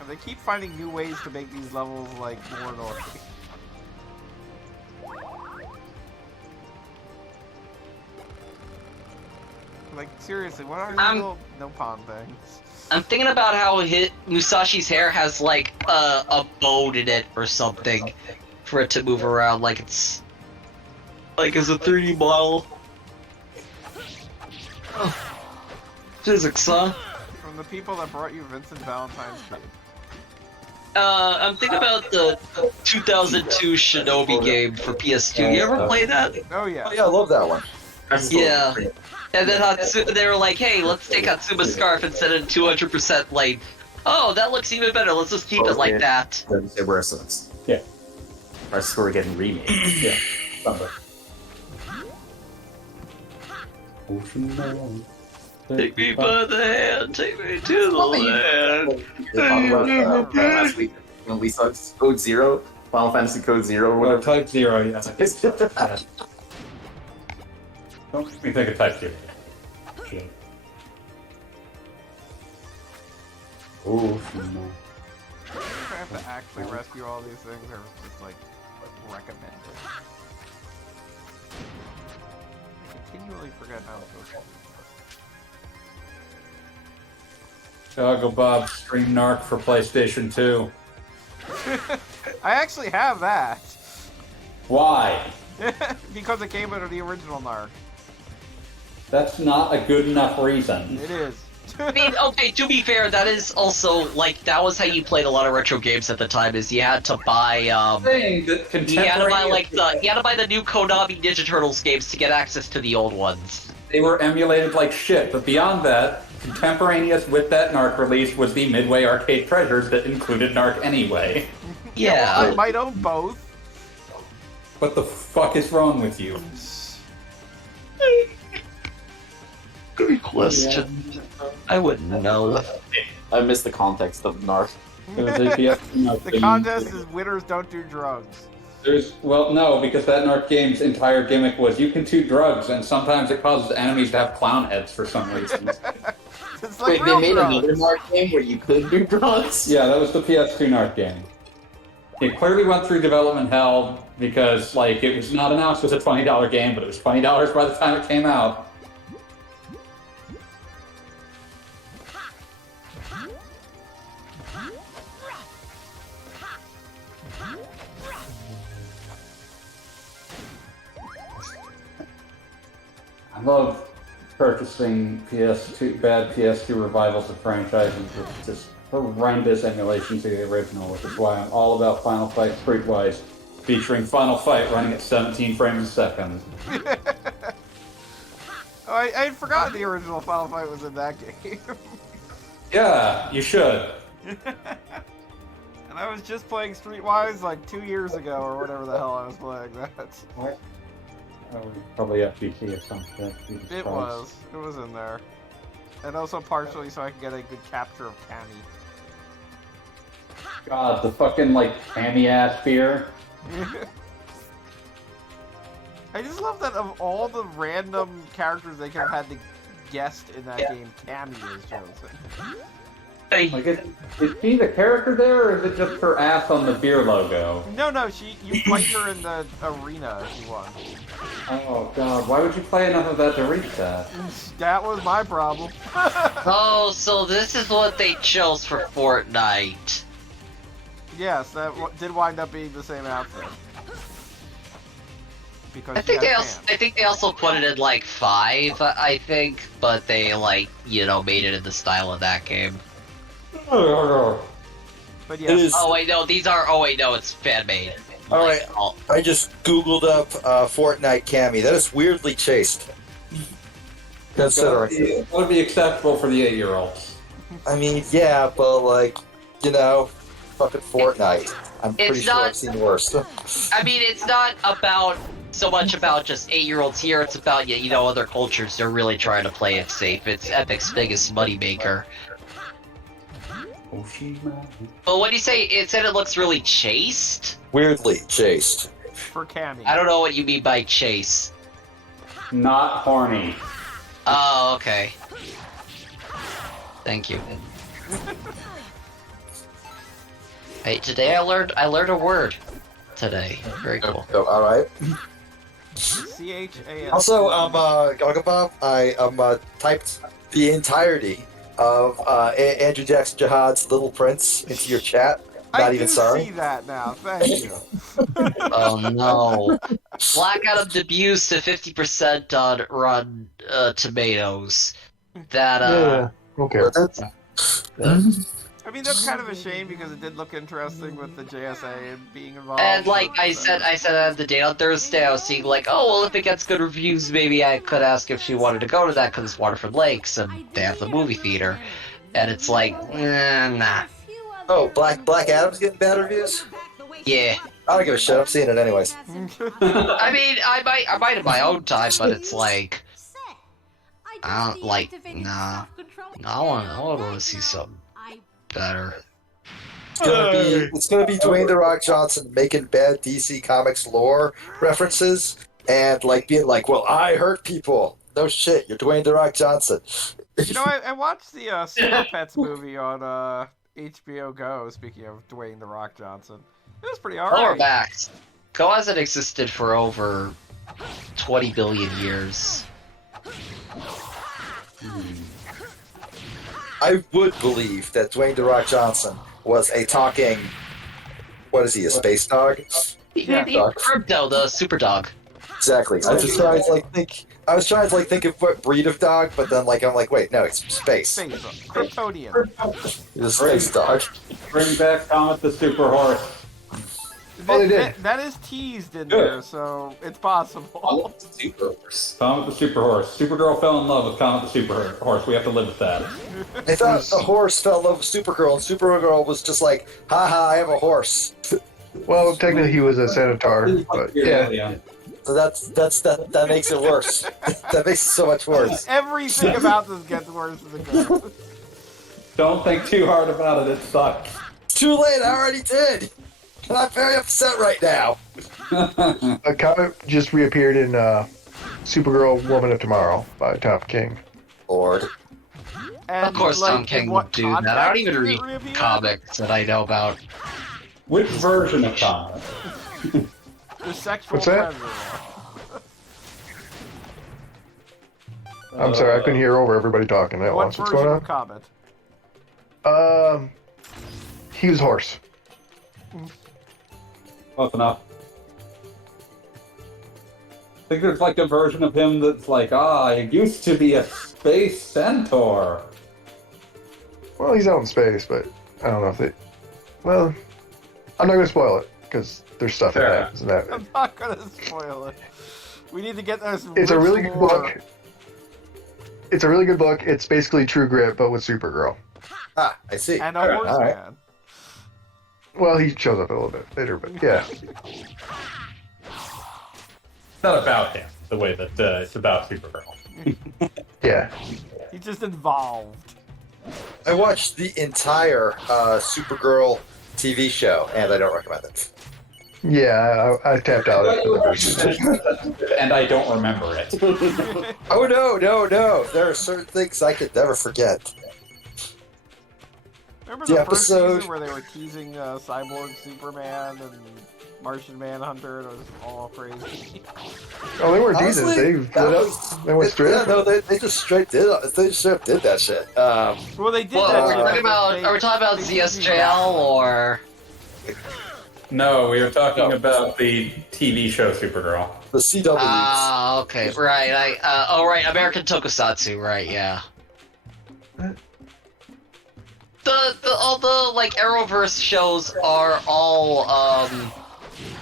And they keep finding new ways to make these levels like more annoying. Like seriously, what are these little no pond things? I'm thinking about how Musashi's hair has like a bone in it or something for it to move around like it's as a 3D model. Physics, huh? From the people that brought you Vincent Valentine's kid. I'm thinking about the 2002 Shinobi game for PS2. You ever play that? Oh yeah. Oh, yeah, I love that one. Yeah. And then they were like, hey, let's take Hatsuma's scarf and set it 200% length. Oh, that looks even better. Let's just keep it like that. It works. Yeah. Our score getting remade. Yeah. Something. Take me by the hand, take me to the land. Last week when we saw Code Zero, Final Fantasy Code Zero, or Well, whatever. Type 0, yeah. Don't make me think of Type 0. Shit. Oh, I have to actually rescue all these things, or just like recommend it. I continually forget how it goes. Doggo Bob Stream Narc for PlayStation 2. I actually have that. Why? Because it came out of the original Narc. That's not a good enough reason. It is. I mean, okay, to be fair, that is also, like, that was how you played a lot of retro games at the time, is you had to buy, Saying that you had to buy, like, contemporaneous- you had to buy the new Konami Ninja Turtles games to get access to the old ones. They were emulated like shit, but beyond that, contemporaneous with that Narc release was the Midway Arcade Treasures that included Narc anyway. I might own both. What the fuck is wrong with you? Good question. I wouldn't know. I missed the context of Narc. The contest is winners don't do drugs. Well, no, because that Narc game's entire gimmick was you can do drugs, and sometimes it causes enemies to have clown heads for some reason. It's like Wait, they real made drugs. another Narc game where you could do drugs? Yeah, that was the PS2 Narc game. It clearly went through development hell because, like, it was not announced as a $20 game, but it was $20 by the time it came out. I love purchasing bad PS2 revivals of franchises with just horrendous emulations of the original, which is why I'm all about Final Fight Streetwise, featuring Final Fight running at 17 frames a second. Oh, I had forgotten the original Final Fight was in that game. Yeah, you should. And I was just playing Streetwise like 2 years ago or whatever the hell I was playing that. What? Oh, probably FGT or something. It was. It was in there. And also partially so I could get a good capture of Cammy. God, the fucking, like, hammy-ass beer. I just love that of all the random characters they could have had to guest in that game, Cammy is chosen. Like, is she the character there, or is it just her ass on the beer logo? No, you fight her in the arena if you want. Oh god, why would you play enough of that to reach that? That was my problem. Oh, so this is what they chose for Fortnite. Yes, that did wind up being the same outfit. Because I think they also put it in like 5, I think, but they like made it in the style of that game. But yes. Oh wait, no, it's fan made. Alright, I just googled up Fortnite Cammy. That is weirdly chaste. Considering. That would be acceptable for the 8-year-olds. I mean, yeah, but like, fucking Fortnite. I'm pretty sure I've seen worse. I mean, it's not so much about just 8-year-olds here. It's about other cultures. They're really trying to play it safe. It's Epic's biggest moneymaker. But what do you say? It said it looks really chaste? Weirdly chaste. For Cammy. I don't know what you mean by chaste. Not horny. Oh, okay. Thank you. Hey, today I learned a word. Today. Very cool. Oh, alright. CHAS. Also, Gagabob, I typed the entirety of Andrew Jackson Jihad's Little Prince into your chat. Not even sorry. I see that now. Thank you. Oh no. Black Adam debuts to 50% on Rotten Tomatoes. That Yeah. Okay. I mean, that's kind of a shame because it did look interesting with the JSA being involved. And like I said the date on Thursday, I was seeing like, oh well, if it gets good reviews, maybe I could ask if she wanted to go to that because it's Waterford Lakes and they have the movie theater. And it's like, nah. Oh, Black Adam's getting bad reviews? Yeah. I don't give a shit. I'm seeing it anyways. I mean, I might in my own time, but it's like, I don't like, nah. I want to see something better. It's gonna be Dwayne The Rock Johnson making bad DC Comics lore references and like being like, well, I hurt people. No shit, you're Dwayne The Rock Johnson. I watched the Super Pets movie on HBO Go, speaking of Dwayne The Rock Johnson. It was pretty alright. Max. Go hasn't existed for over 20 billion years. I would believe that Dwayne The Rock Johnson was a talking, what is he, a space dog? Yeah, Crypto, the super dog. Exactly. I was just trying to think of what breed of dog, but then I'm like, wait, no, it's space. Space dog. Kryptonian. He's a space dog. Bring back Comet the Super Horse. Oh, they did. That is teased in there, so it's possible. I love the Super Horse. Comet the Super Horse. Supergirl fell in love with Comet the Super Horse. We have to live with that. I thought the horse fell in love with Supergirl, and Supergirl was just like, haha, I have a horse. Well, technically he was a centaur, but yeah. So that makes it worse. That makes it so much worse. Everything about this gets worse as it goes. Don't think too hard about it. It sucks. Too late. I already did. And I'm very upset right now. A comet just reappeared in Supergirl Woman of Tomorrow by Tom King. Lord. And Of course, Tom King would do that. I don't even read comics that I know about. Which version of Comet? The sexual What's that? predator. I'm sorry, I couldn't hear over everybody talking at What once. What's version going of Comet? on? He was horse. Close enough. think there's like a version of him that's like, I used to be a space centaur. Well, he's out in space, but I don't know if they. Well, I'm not gonna spoil it because there's stuff that Fair. happens in that. I'm not gonna spoil it. We need to get those. It's a rich really good lore. book. It's a really good book. It's basically True Grit, but with Supergirl. Ah, I see. And a All horseman. right. Well, he shows up a little bit later, but yeah. It's not about him the way that it's about Supergirl. Yeah. He's just involved. I watched the entire Supergirl TV show, and I don't recommend it. Yeah, I tapped out after the first. And I don't remember it. Oh no! There are certain things I could never forget. Remember The the first episode- season where they were teasing Cyborg Superman and Martian Manhunter, and it was all crazy. Oh, they weren't teasing. Honestly, They that lit was- up. They went straight Yeah, up. no, they just straight did that shit. Well, they did Well, that. are we because talking about they- are we talking about they ZSJL or? No, we were talking about the TV show Supergirl. The CW. Ah, okay, right. Right, American Tokusatsu, right? Yeah. All the like Arrowverse shows are all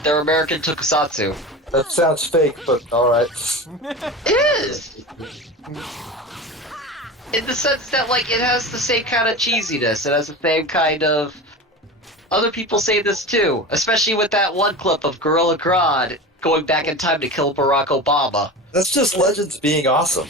they're American Tokusatsu. That sounds fake, but all right. It is. In the sense that like it has the same kind of cheesiness. It has the same kind of. Other people say this too, especially with that one clip of Gorilla Grodd going back in time to kill Barack Obama. That's just Legends being awesome.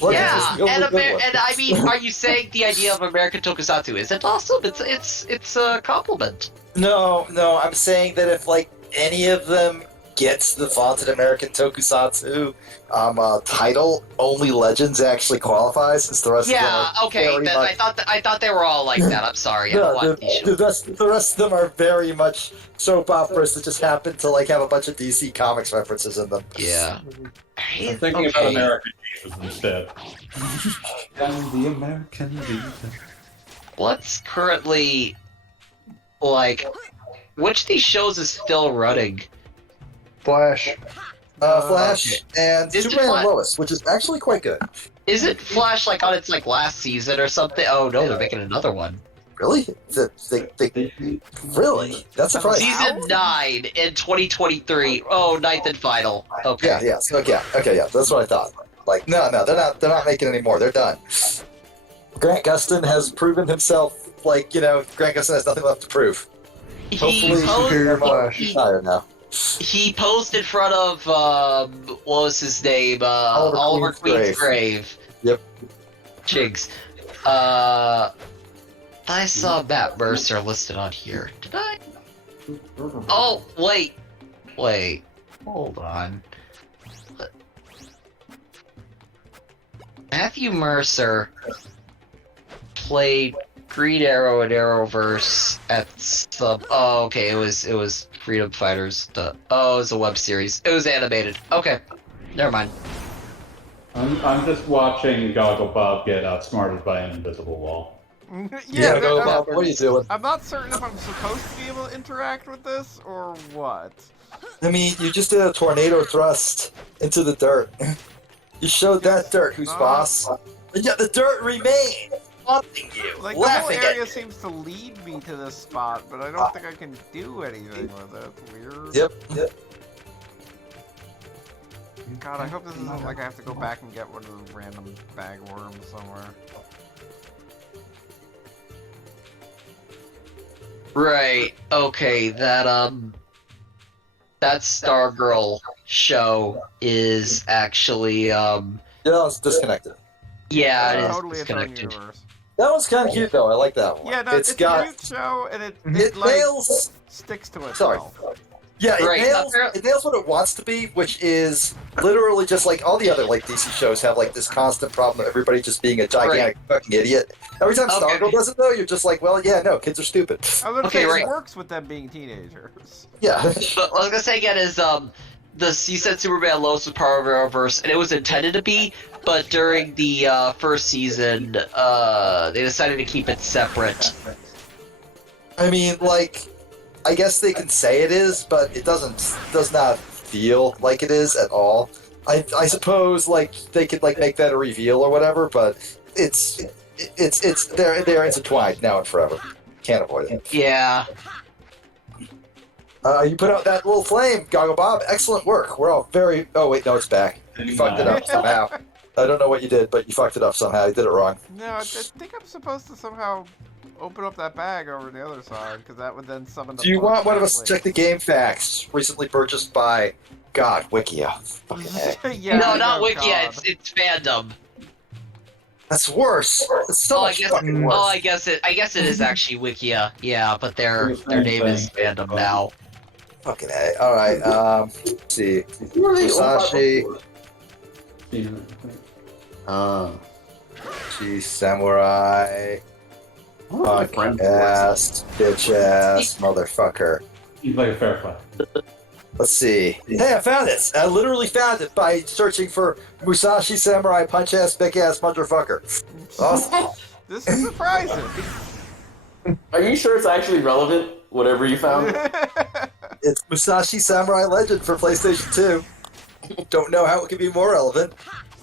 Legends Yeah, is the only and good one. I mean, are you saying the idea of American Tokusatsu isn't awesome? It's a compliment. No, I'm saying that if like any of them gets the vaunted American Tokusatsu title, only Legends actually qualifies, since the rest Yeah, of them are okay. very Then much... I thought they were all like that. I'm sorry. I No, want these shows. the rest of them are very much soap operas that just happen to like have a bunch of DC Comics references in them. Yeah. I'm thinking about American Jesus instead. And the American Jesus. What's currently like? Which of these shows is still running? Flash. Flash and Is it Superman Flash? and Lois, which is actually quite good. Is it Flash like on its like last season or something? Oh no, they're making another one. Really? Really? That's surprising. Season 9 in 2023. Oh, ninth and final. Okay. Yeah. So, okay. That's what I thought. Like, no, they're not making any more. They're done. Grant Gustin has proven himself. Like, Grant Gustin has nothing left to prove. Hopefully, Superior Flash. He's tired now. He posed in front of what was his name? Oliver Queen's grave. Yep. Jigs. I saw Matt Mercer listed on here. Did I? Oh, wait. Hold on. Matthew Mercer played Green Arrow and Arrowverse at some. Oh, okay. It was Freedom Fighters. It was a web series. It was animated. Okay, never mind. I'm just watching Goggle Bob get outsmarted by an invisible wall. Yeah, go, I'm- Bob. What are you doing? I'm not certain if I'm supposed to be able to interact with this or what. I mean, you just did a tornado thrust into the dirt. You showed that dirt who's boss. And yet the dirt remained, taunting you, Like, the whole laughing at area you. seems to lead me to this spot, but I don't think I can do anything with it. It's weird. Yep. God, I hope this isn't like I have to go back and get one of the random bag worms somewhere. Right. Okay. That Stargirl show is actually Yeah, it's disconnected. yeah, it is Totally its own disconnected. universe. That one's kind of cute though. I like that one. Yeah, no, it's got a cute show, and it it like nails. sticks to itself. Sorry. Yeah, Right, it nails what it wants to be, which is literally just like all the other like DC shows have like this constant problem of everybody just being a gigantic fucking idiot. Every time Okay. Stargirl does it though, you're just like, well, yeah, no, kids are stupid. I was gonna Okay, say right. it works with them being teenagers. Yeah. But what I was gonna say again is you said Superman Lois was part of Arrowverse, and it was intended to be, but during the first season, they decided to keep it separate. I mean, like, I guess they can say it is, but it does not feel like it is at all. I suppose like they could like make that a reveal or whatever, but it's they're intertwined now and forever. Can't avoid it. Yeah. You put out that little flame, Goggle Bob. Excellent work. We're all very. Oh wait, no, it's back. You fucked it up somehow. I don't know what you did, but you fucked it up somehow. You did it wrong. No, I think I'm supposed to somehow open up that bag over the other side, because that would then summon the... Do you want one of us to Wait. check the game facts? Recently purchased by Wikia. Fucking A. Yeah, no, I not know, Wikia. God. It's fandom. That's worse. It's so much fucking worse. I guess it is actually Wikia. Yeah, but their name is fandom now. Fucking A. All right. Let's see. Musashi. She's samurai. Fuck ass, bitch ass, motherfucker. He's like a fair play. Let's see. Hey, I found it. I literally found it by searching for Musashi samurai punch ass, big ass motherfucker. Awesome. This is surprising. Are you sure it's actually relevant? Whatever you found. It's Musashi Samurai Legend for PlayStation 2. Don't know how it could be more relevant.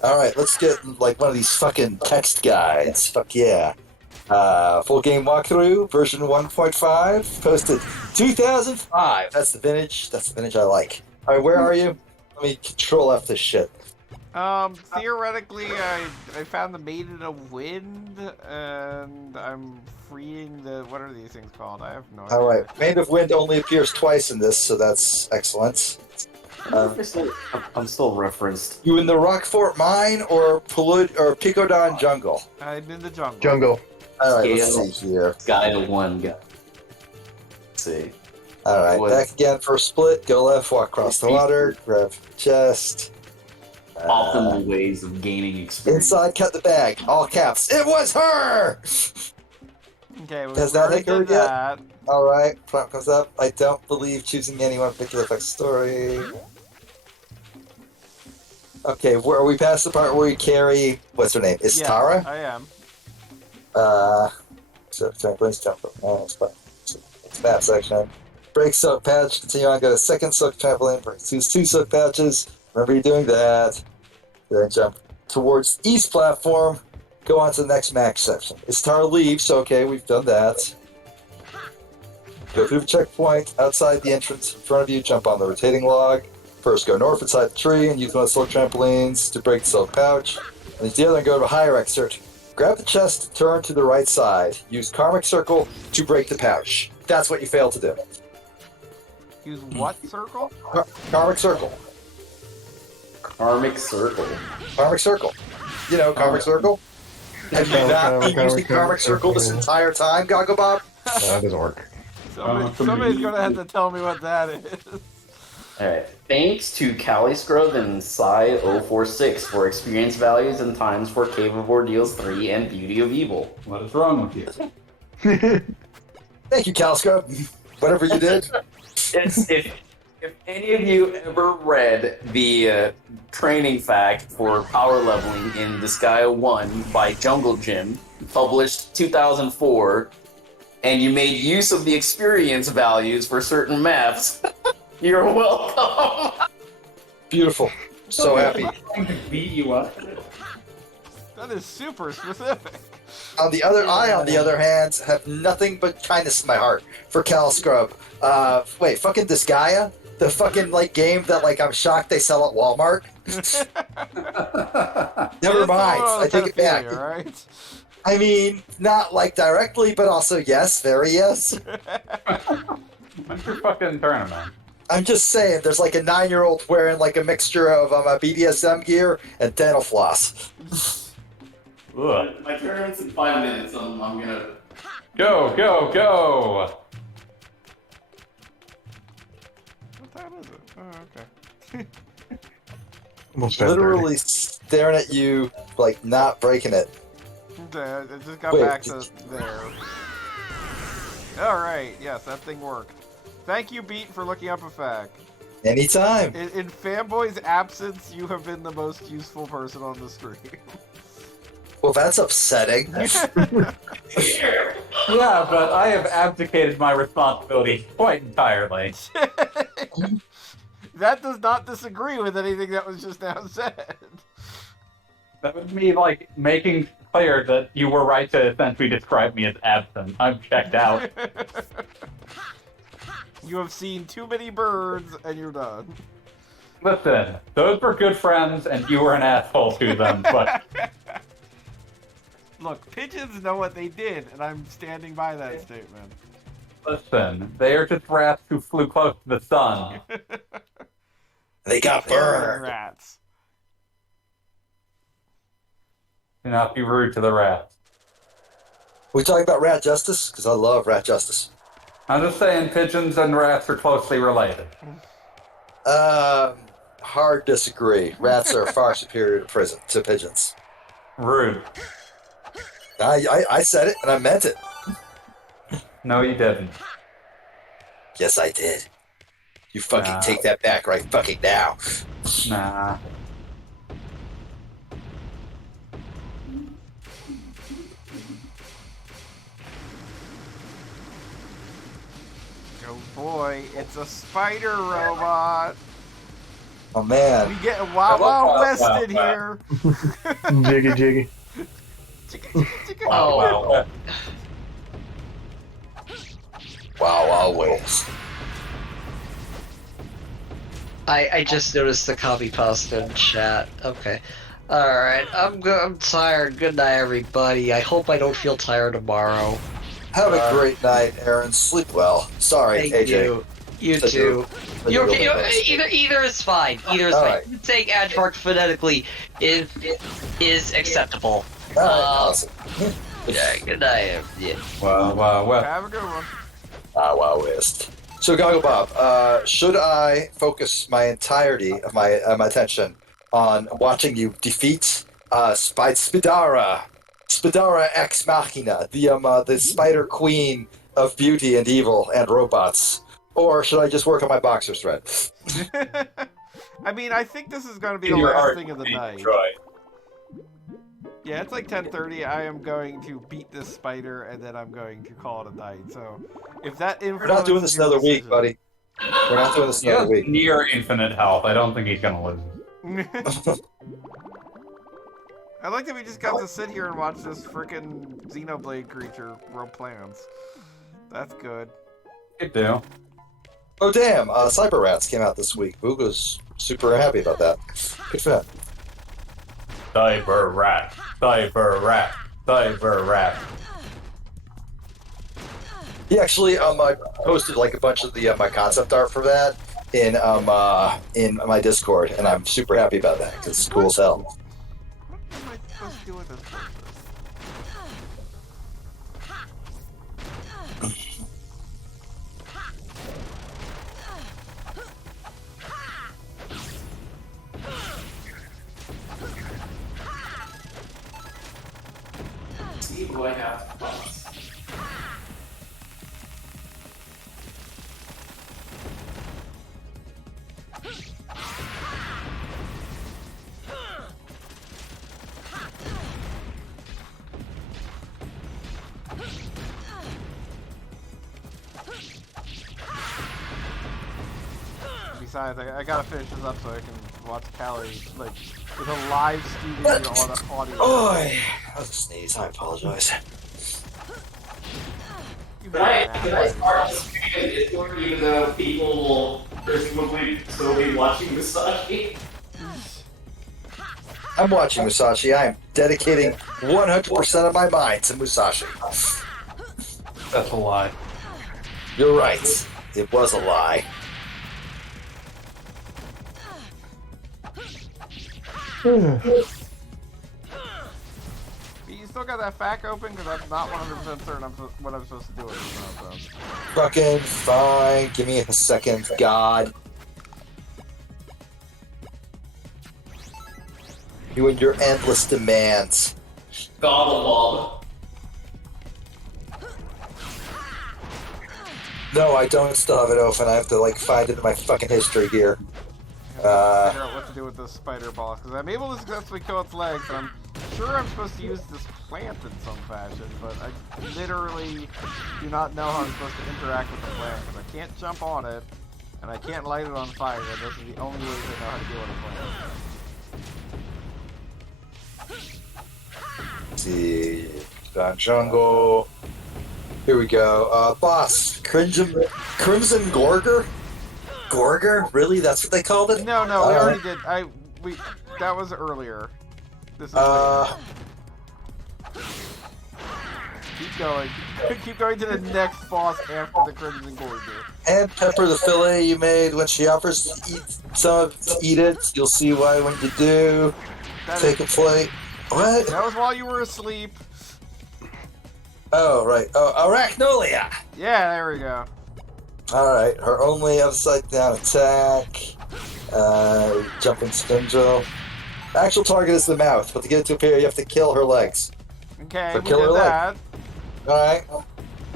All right, let's get like one of these fucking text guides. Fuck yeah. Full game walkthrough, version 1.5, posted 2005. That's the vintage. That's the vintage I like. All right, where are you? Let me control F this shit. Theoretically, I found the Maiden of Wind, and I'm freeing the... What are these things called? I have no idea. All right, Maid of Wind only appears twice in this, so that's excellent. I'm still referenced. You in the Rockfort Mine or Picodon Jungle? I'm in the jungle. Jungle. All right, let's see here. Guy to one guy. Let's see. All right, Was- back again for a split. Go left, walk across the water, grab chest. Optimal ways of gaining experience. Inside, cut the bag. All caps. It was her! Okay, we Has that already occurred did yet? that. All right, prompt comes up. I don't believe choosing any one particular effects story. Okay, where are we past the part where you carry? What's her name? Is Yes, Tara? I am. So trampolines, jump up. It's map section. Break silk patch. Continue on. Go to second silk trampoline. Break two silk patches. Remember you're doing that. Then jump towards east platform. Go on to the next max section. It's Tara leaves. So okay, we've done that. Go through the checkpoint, outside the entrance, in front of you, jump on the rotating log. First, go north inside the tree and use one of the silk trampolines to break the silk pouch. And the other, go to a higher excerpt. Grab the chest, turn to the right side. Use Karmic Circle to break the pouch. That's what you failed to do. Use what circle? Karmic Circle. Karmic circle. Karmic Circle. You know, Karmic Circle? Have you not been using Karmic Circle this entire time, Goggle Bob? No, that doesn't work. Somebody's gonna have to tell me what that is. Alright. Thanks to Cali Scrub and Psy046 for experience values and times for Cave of Ordeals 3 and Beauty of Evil. What is wrong with you? Thank you, Calscrub. Whatever you did. If any of you ever read the training fact for power leveling in Disgaea 1 by Jungle Gym, published 2004, and you made use of the experience values for certain maps, you're welcome. Beautiful. So happy. I'm to beat you up. That is super specific. On the other hand, have nothing but kindness in my heart for Cal Scrub. Wait, fucking Disgaea? The fucking like game that like I'm shocked they sell at Walmart. Never mind. I take it back. Right? I mean, not like directly, but also yes, very yes. When's your fucking tournament? I'm just saying, there's like a 9-year-old wearing like a mixture of BDSM gear and dental floss. Ugh. My tournament's in 5 minutes, I'm gonna... Go, go, go! What time is it? Oh, okay. Almost Literally staring at you, like not breaking it. Okay, I just got Wait, back to there. Alright, yes, that thing worked. Thank you, Beat, for looking up a fact. Anytime. In Fanboy's absence, you have been the most useful person on the stream. Well, that's upsetting. Yeah, but I have abdicated my responsibility quite entirely. That does not disagree with anything that was just now said. That was me, like, making clear that you were right to essentially describe me as absent. I'm checked out. You have seen too many birds, and you're done. Listen, those were good friends, and you were an asshole to them, but... Look, pigeons know what they did, and I'm standing by that statement. Listen, they are just rats who flew close to the sun. They got Carrion burned. rats. Do not be rude to the rats. We talking about rat justice? Because I love rat justice. I'm just saying pigeons and rats are closely related. Hard disagree. Rats are far superior to pigeons. Rude. I said it, and I meant it. No, you didn't. Yes, I did. You fucking Nah. take that back right fucking now. Nah. Oh boy, it's a spider robot. Oh man. We get Wild Wild West Wow, in wow. here. Jiggy jiggy. Chicka, chicka, chicka. Wow, wow, wow. Wow, always. I just noticed the copy pasta in chat. Okay. Alright, I'm tired. Good night, everybody. I hope I don't feel tired tomorrow. Have a great night, Aaron. Sleep well. Sorry, Thank AJ. you. You Said too. you're You're really okay. nice. Either is fine. Either is All fine. right. You take Admark phonetically is acceptable. All right, awesome. Yeah, good night. Yeah. Wow, wow, wow. Have a good one. Ah, wow, West. So, Goggle Bob, should I focus my entirety of my attention on watching you defeat Spidara Ex Machina, the Spider Queen of beauty and evil and robots, or should I just work on my boxer thread? I mean, I think this is going to be the Your last art thing of the being night. destroyed. Yeah, it's like 10:30. I am going to beat this spider, and then I'm going to call it a night. So, if that We're not doing this influences your another week, decision- buddy. We're not doing this He has another week. near infinite health. I don't think he's gonna lose. I like that we just got to sit here and watch this frickin' Xenoblade creature grow plants. That's good. You do. Oh damn! Cyber Rats came out this week. Boog was super happy about that. Good for him. Cyber rat. Cyber rat. Cyber rat. He actually I posted like a bunch of the my concept art for that in my Discord, and I'm super happy about that because it's cool as hell. What am I supposed to do with this process? See who I have to boss. Besides, I gotta finish this up so I can watch Callie, like, with a live studio audio. Oi! That was a sneeze. I apologize. You Can I better start this stream in Discord even though people will presumably still be watching Musashi? I'm watching Musashi. I am dedicating 100% of my mind to Musashi. That's a lie. You're right. It was a lie. You still got that FAQ open? Because I'm not 100% certain what I'm supposed to do with this nonsense. Fucking fine. Give me a second, God. You and your endless demands. Gobble No, I don't still have it open. I have to like find it in my fucking history here. Figure out what to do with this spider boss. Because I'm able to successfully kill its legs, and I'm sure I'm supposed to use this plant in some fashion, but I literally do not know how I'm supposed to interact with the plant, because I can't jump on it, And I can't light it on fire, but this is the only way to know how to deal with a plant. Let's see. Down jungle. Here we go. Boss. Crimson Gorger? Gorger? Really? That's what they called it? No, we already did. That was earlier. This is later. Keep going. Keep going to the next boss after the Crimson Gorger. And Pepper the fillet you made when she offers to eat some of it, eat it. You'll see why when you do. Take a plate. What? That was while you were asleep. Oh, right. Oh, Arachnolia! Yeah, there we go. Alright, her only upside down attack. Jumping spindle. Actual target is the mouth, but to get it to appear, you have to kill her legs. Okay, So we kill her did leg. that. Alright.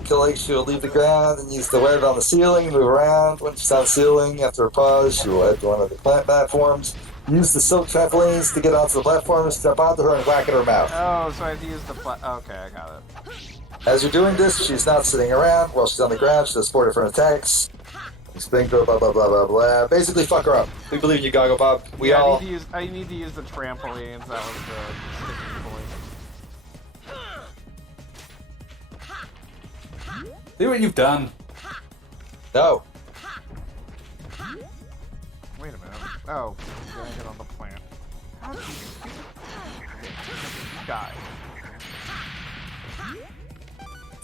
Kill legs, she will leave the ground and use the web on the ceiling, move around. When she's on the ceiling, after a pause, she will head to one of the plant platforms. Use the silk trampolines to get onto the platform, step onto her, and whack at her mouth. Oh, so I have to use the okay, I got it. As you're doing this, she's not sitting around. While she's on the ground, she does 4 different attacks. Sprinkle, blah, blah, blah, blah, blah. Basically, fuck her up. We believe in you, Goggle Bob. Yeah, I need to use the trampolines. That was the sticking point. See what you've done. No. Wait a minute. Oh, gotta get on the plant. How did you die? I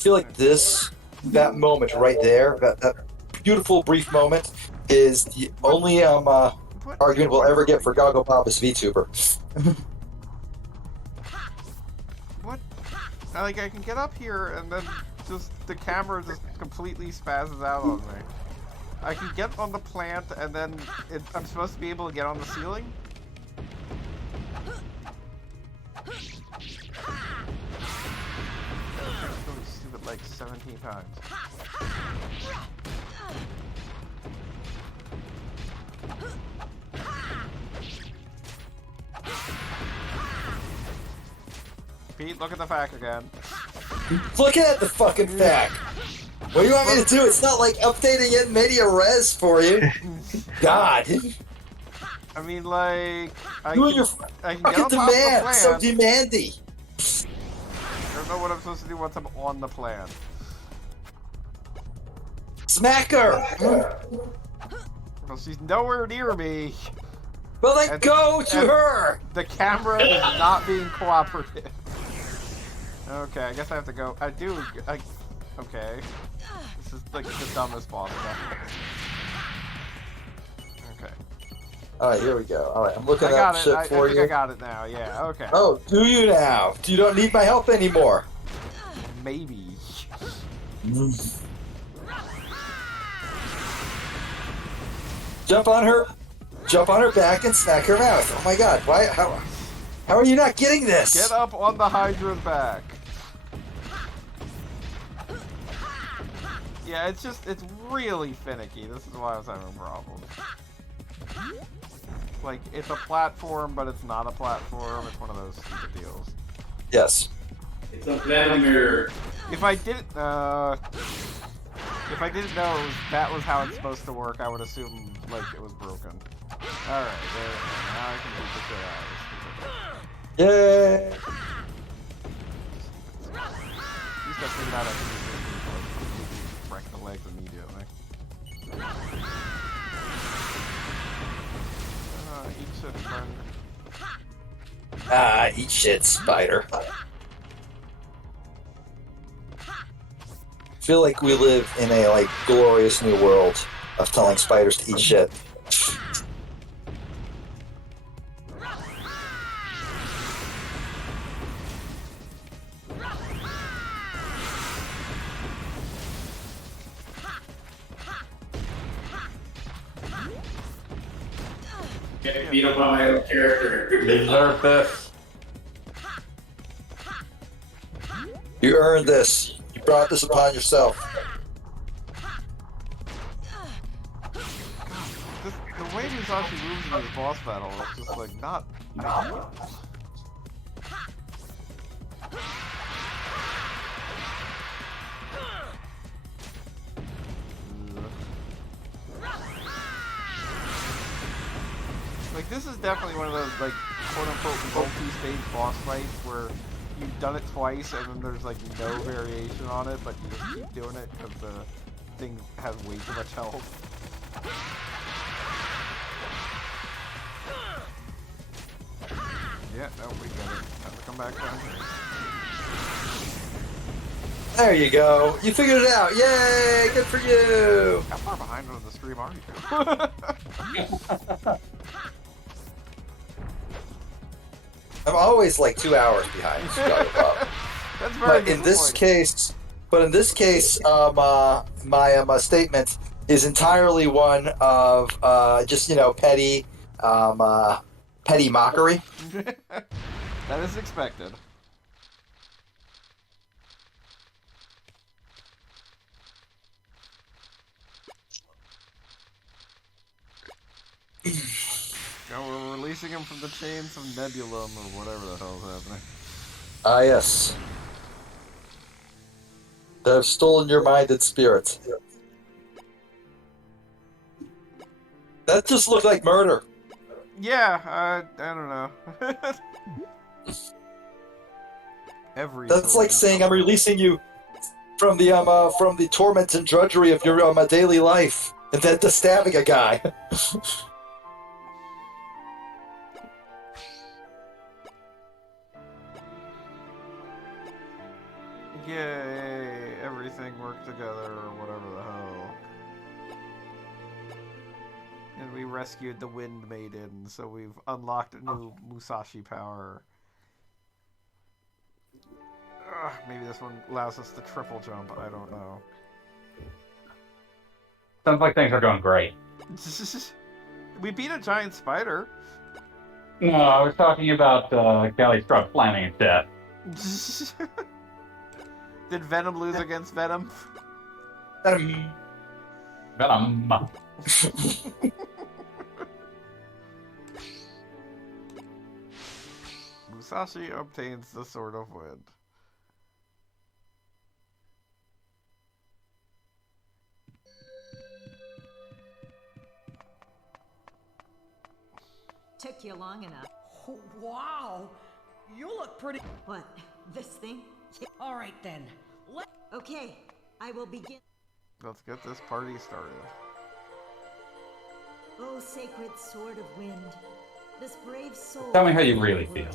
feel like that moment right there, that beautiful brief moment, is the only argument we'll ever get for Goggle Bob as VTuber. What? Like, I can get up here and then just the camera just completely spazzes out on me. I can get on the plant and then I'm supposed to be able to get on the ceiling? Really stupid, like 17 times. Pete, look at the fact again. Look at the fucking fact. What do you want me to do? It's not like updating it in media res for you. God. I mean, like, I You can and your get fucking on top of the demand. plant. So demandy. I don't know what I'm supposed to do once I'm on the plant. Smack her. Well, she's nowhere near me. Well, then And- go to and her. The camera is not being cooperative. Okay, I guess I have to go. Okay. This is like the dumbest boss ever. Okay. Alright, here we go. Alright, I'm looking I got up it. shit I for think you. I got it now. Yeah, okay. Oh, do you now? You don't need my help anymore. Maybe. Jump on her back and smack her mouth. Oh my god, why? How are you not getting this? Get up on the Hydra's back. Yeah, it's really finicky. This is why I was having problems. Like, it's a platform, but it's not a platform. It's one of those stupid deals. Yes. It's a Vladimir. If I didn't know that was how it's supposed to work, I would assume, like, it was broken. Alright, there we go. Now I can beat the shit out of this. Yay! At least I figured out I can just break the legs immediately. Eat shit, friend. Ah, eat shit, spider. I feel like we live in a glorious new world of telling spiders to eat shit. Get beat up by my own character. Deserve this. You earned this. You brought this upon yourself. The way Musashi moves in this boss battle is just like not ideal. Like, this is definitely one of those, like, quote-unquote multi-stage boss fights where you've done it twice and then there's, like, no variation on it, but you just keep doing it because the thing has way too much health. Yeah, no, we got it. Have to come back down here. There you go. You figured it out. Yay! Good for you. How far behind on the stream are you? I'm always like 2 hours behind. That's very But in this case, my statement is entirely one of just petty, petty mockery. That is expected. Now we're releasing him from the chains of Nebulum or whatever the hell's happening. Ah, yes. That have stolen your mind and spirit. That just looked like murder. Yeah, I don't know. That's like saying I'm releasing you from the torment and drudgery of your daily life, and then to stabbing a guy. Yay, everything worked together or whatever the hell. And we rescued the Wind Maiden, so we've unlocked a new Musashi power. Ugh, maybe this one allows us to triple jump, I don't know. Sounds like things are going great. We beat a giant spider. No, I was talking about Galley Scrub slamming its death. Did Venom lose against Venom? Venom. Musashi obtains the Sword of Wind. Took you long enough. Oh, wow, you look pretty. What? This thing? All right then. Okay, I will begin. Let's get this party started. Oh, sacred sword of wind, this brave soul. Tell me how you really feel.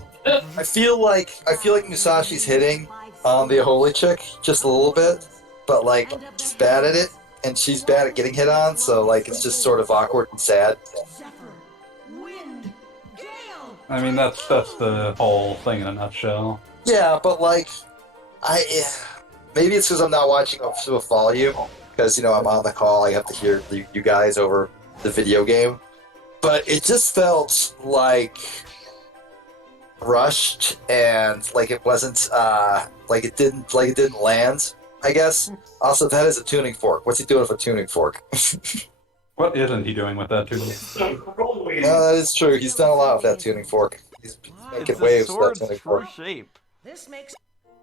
I feel like Musashi's hitting on the holy chick just a little bit, but like she's bad at it, and she's bad at getting hit on, so like it's just sort of awkward and sad. Zephyr, wind, gale. I mean, that's the whole thing in a nutshell. Yeah, but like, maybe it's because I'm not watching with volume, because I'm on the call. I have to hear you guys over the video game, but it just felt like rushed and like it wasn't like it didn't land. I guess. Also, that is a tuning fork. What's he doing with a tuning fork? What isn't he doing with that tuning? No, that is true. He's done a lot with that tuning fork. He's making It's waves the with that sword's tuning true fork. shape. This makes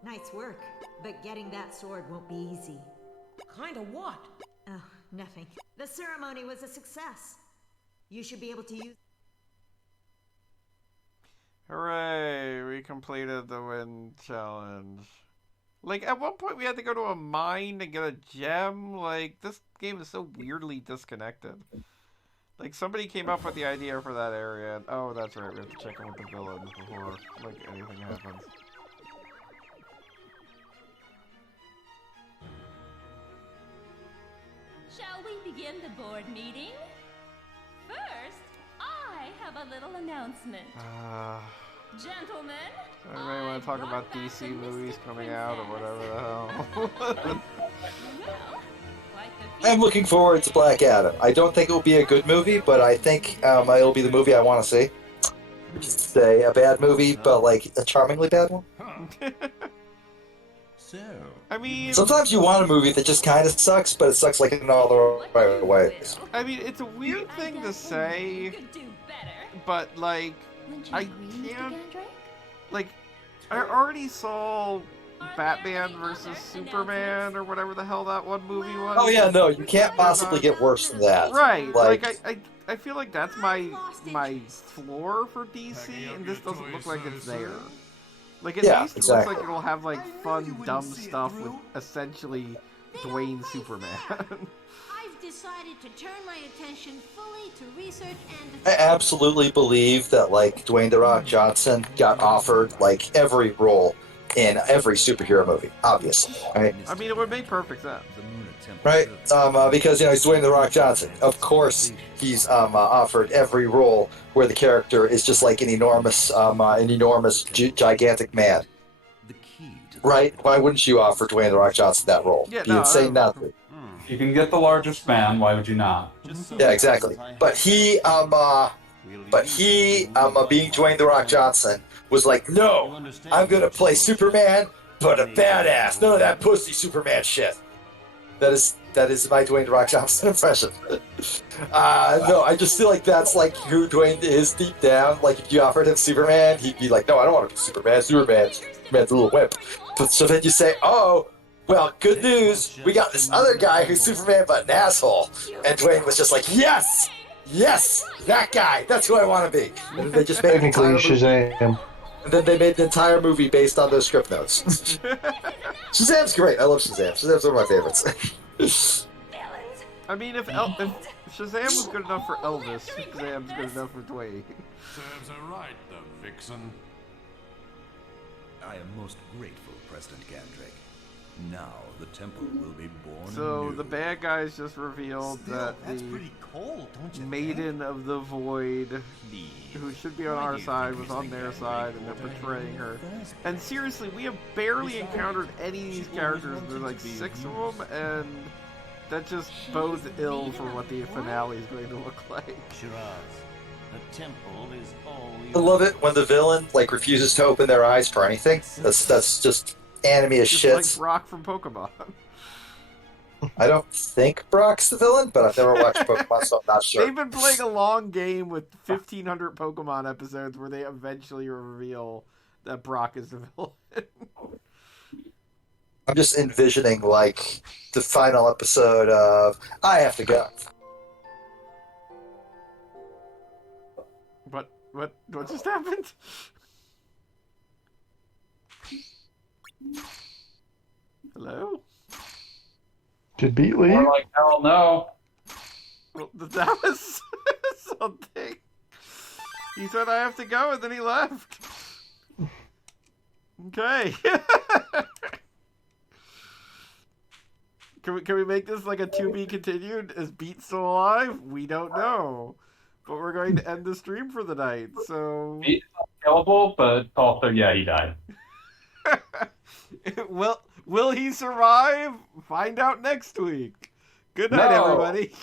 Nice work, but getting that sword won't be easy. kind of what? Oh, nothing. The ceremony was a success. You should be able to use. Hooray! We completed the Wind Challenge. Like, at one point we had to go to a mine to get a gem. Like, this game is so weirdly disconnected. Like, somebody came up with the idea for that area. And, oh, that's right, we have to check in with the villains before, like, anything happens. Shall we begin the board meeting? First, I have a little announcement. Gentlemen, Anybody want to talk about DC movies coming out or whatever the hell? I'm looking forward to Black Adam. I don't think it will be a good movie, but I think it'll be the movie I want to see. Say a bad movie, but like a charmingly bad one. So, I mean, Sometimes you want a movie that just kind of sucks, but it sucks like in all the right ways. I mean, it's a weird thing to say, but like, I can't. Like, I already saw Batman versus Superman or whatever the hell that one movie was. Oh yeah, no, you can't possibly get worse than that. Right. Like, Like I feel like that's my floor for DC, and this doesn't look like it's there. Like, at least it looks like it'll have, like, fun, dumb stuff with, essentially, Dwayne Superman. I've decided to turn my attention fully to research and... I absolutely believe that, like, Dwayne "The Rock" Johnson got offered, like, every role in every superhero movie, obviously, right? I mean, it would make perfect sense. Right? Because, you know, he's Dwayne "The Rock" Johnson. Of course, he's offered every role where the character is just like an enormous, gigantic man. Right? Why wouldn't you offer Dwayne "The Rock" Johnson that role? Yeah, Be insane not to. You can get the largest man. Why would you not? Yeah, exactly. But he, being Dwayne "The Rock" Johnson, was like, no, I'm gonna play Superman, but a badass. None of that pussy Superman shit. That is my Dwayne "The Rock" Johnson impression. No, I just feel like that's like who Dwayne is deep down. Like if you offered him Superman, he'd be like, no, I don't want to be Superman. Superman's a little wimp. But so then you say, oh, well, good news. We got this other guy who's Superman but an asshole. And Dwayne was just like, yes, that guy. That's who I want to be. And they just made Technically, Shazam. And then they made an entire movie based on those script notes. Shazam's great. I love Shazam. Shazam's one of my favorites. I mean, if Shazam was good enough for Elvis, Shazam's good enough for Dwayne. Serves her right, the vixen. I am most grateful, President Gandrake. Now the temple will be born So anew. the bad guys just revealed that the Maiden of the Void, who should be on our side, was on their side, and they're betraying her. And seriously, we have barely encountered any of these characters. There's like 6 of them, and that just bodes ill for what the finale is going to look like. The temple is all I love it when the villain like refuses to open their eyes for anything. That's just anime as Just shit. like Brock from Pokemon. I don't think Brock's the villain, but I've never watched Pokemon, so I'm not sure. They've been playing a long game with 1,500 Pokemon episodes where they eventually reveal that Brock is the villain. I'm just envisioning like the final episode of I Have to Go. What just happened? Hello? Did Beat leave? More like hell no. Well, that was something. He said I have to go, and then he left. Okay. Can we make this like a to be continued? Is Beat still alive? We don't know. But we're going to end the stream for the night, so... He's unkillable, but also, yeah, he died. Will he survive? Find out next week. Good night, No. everybody.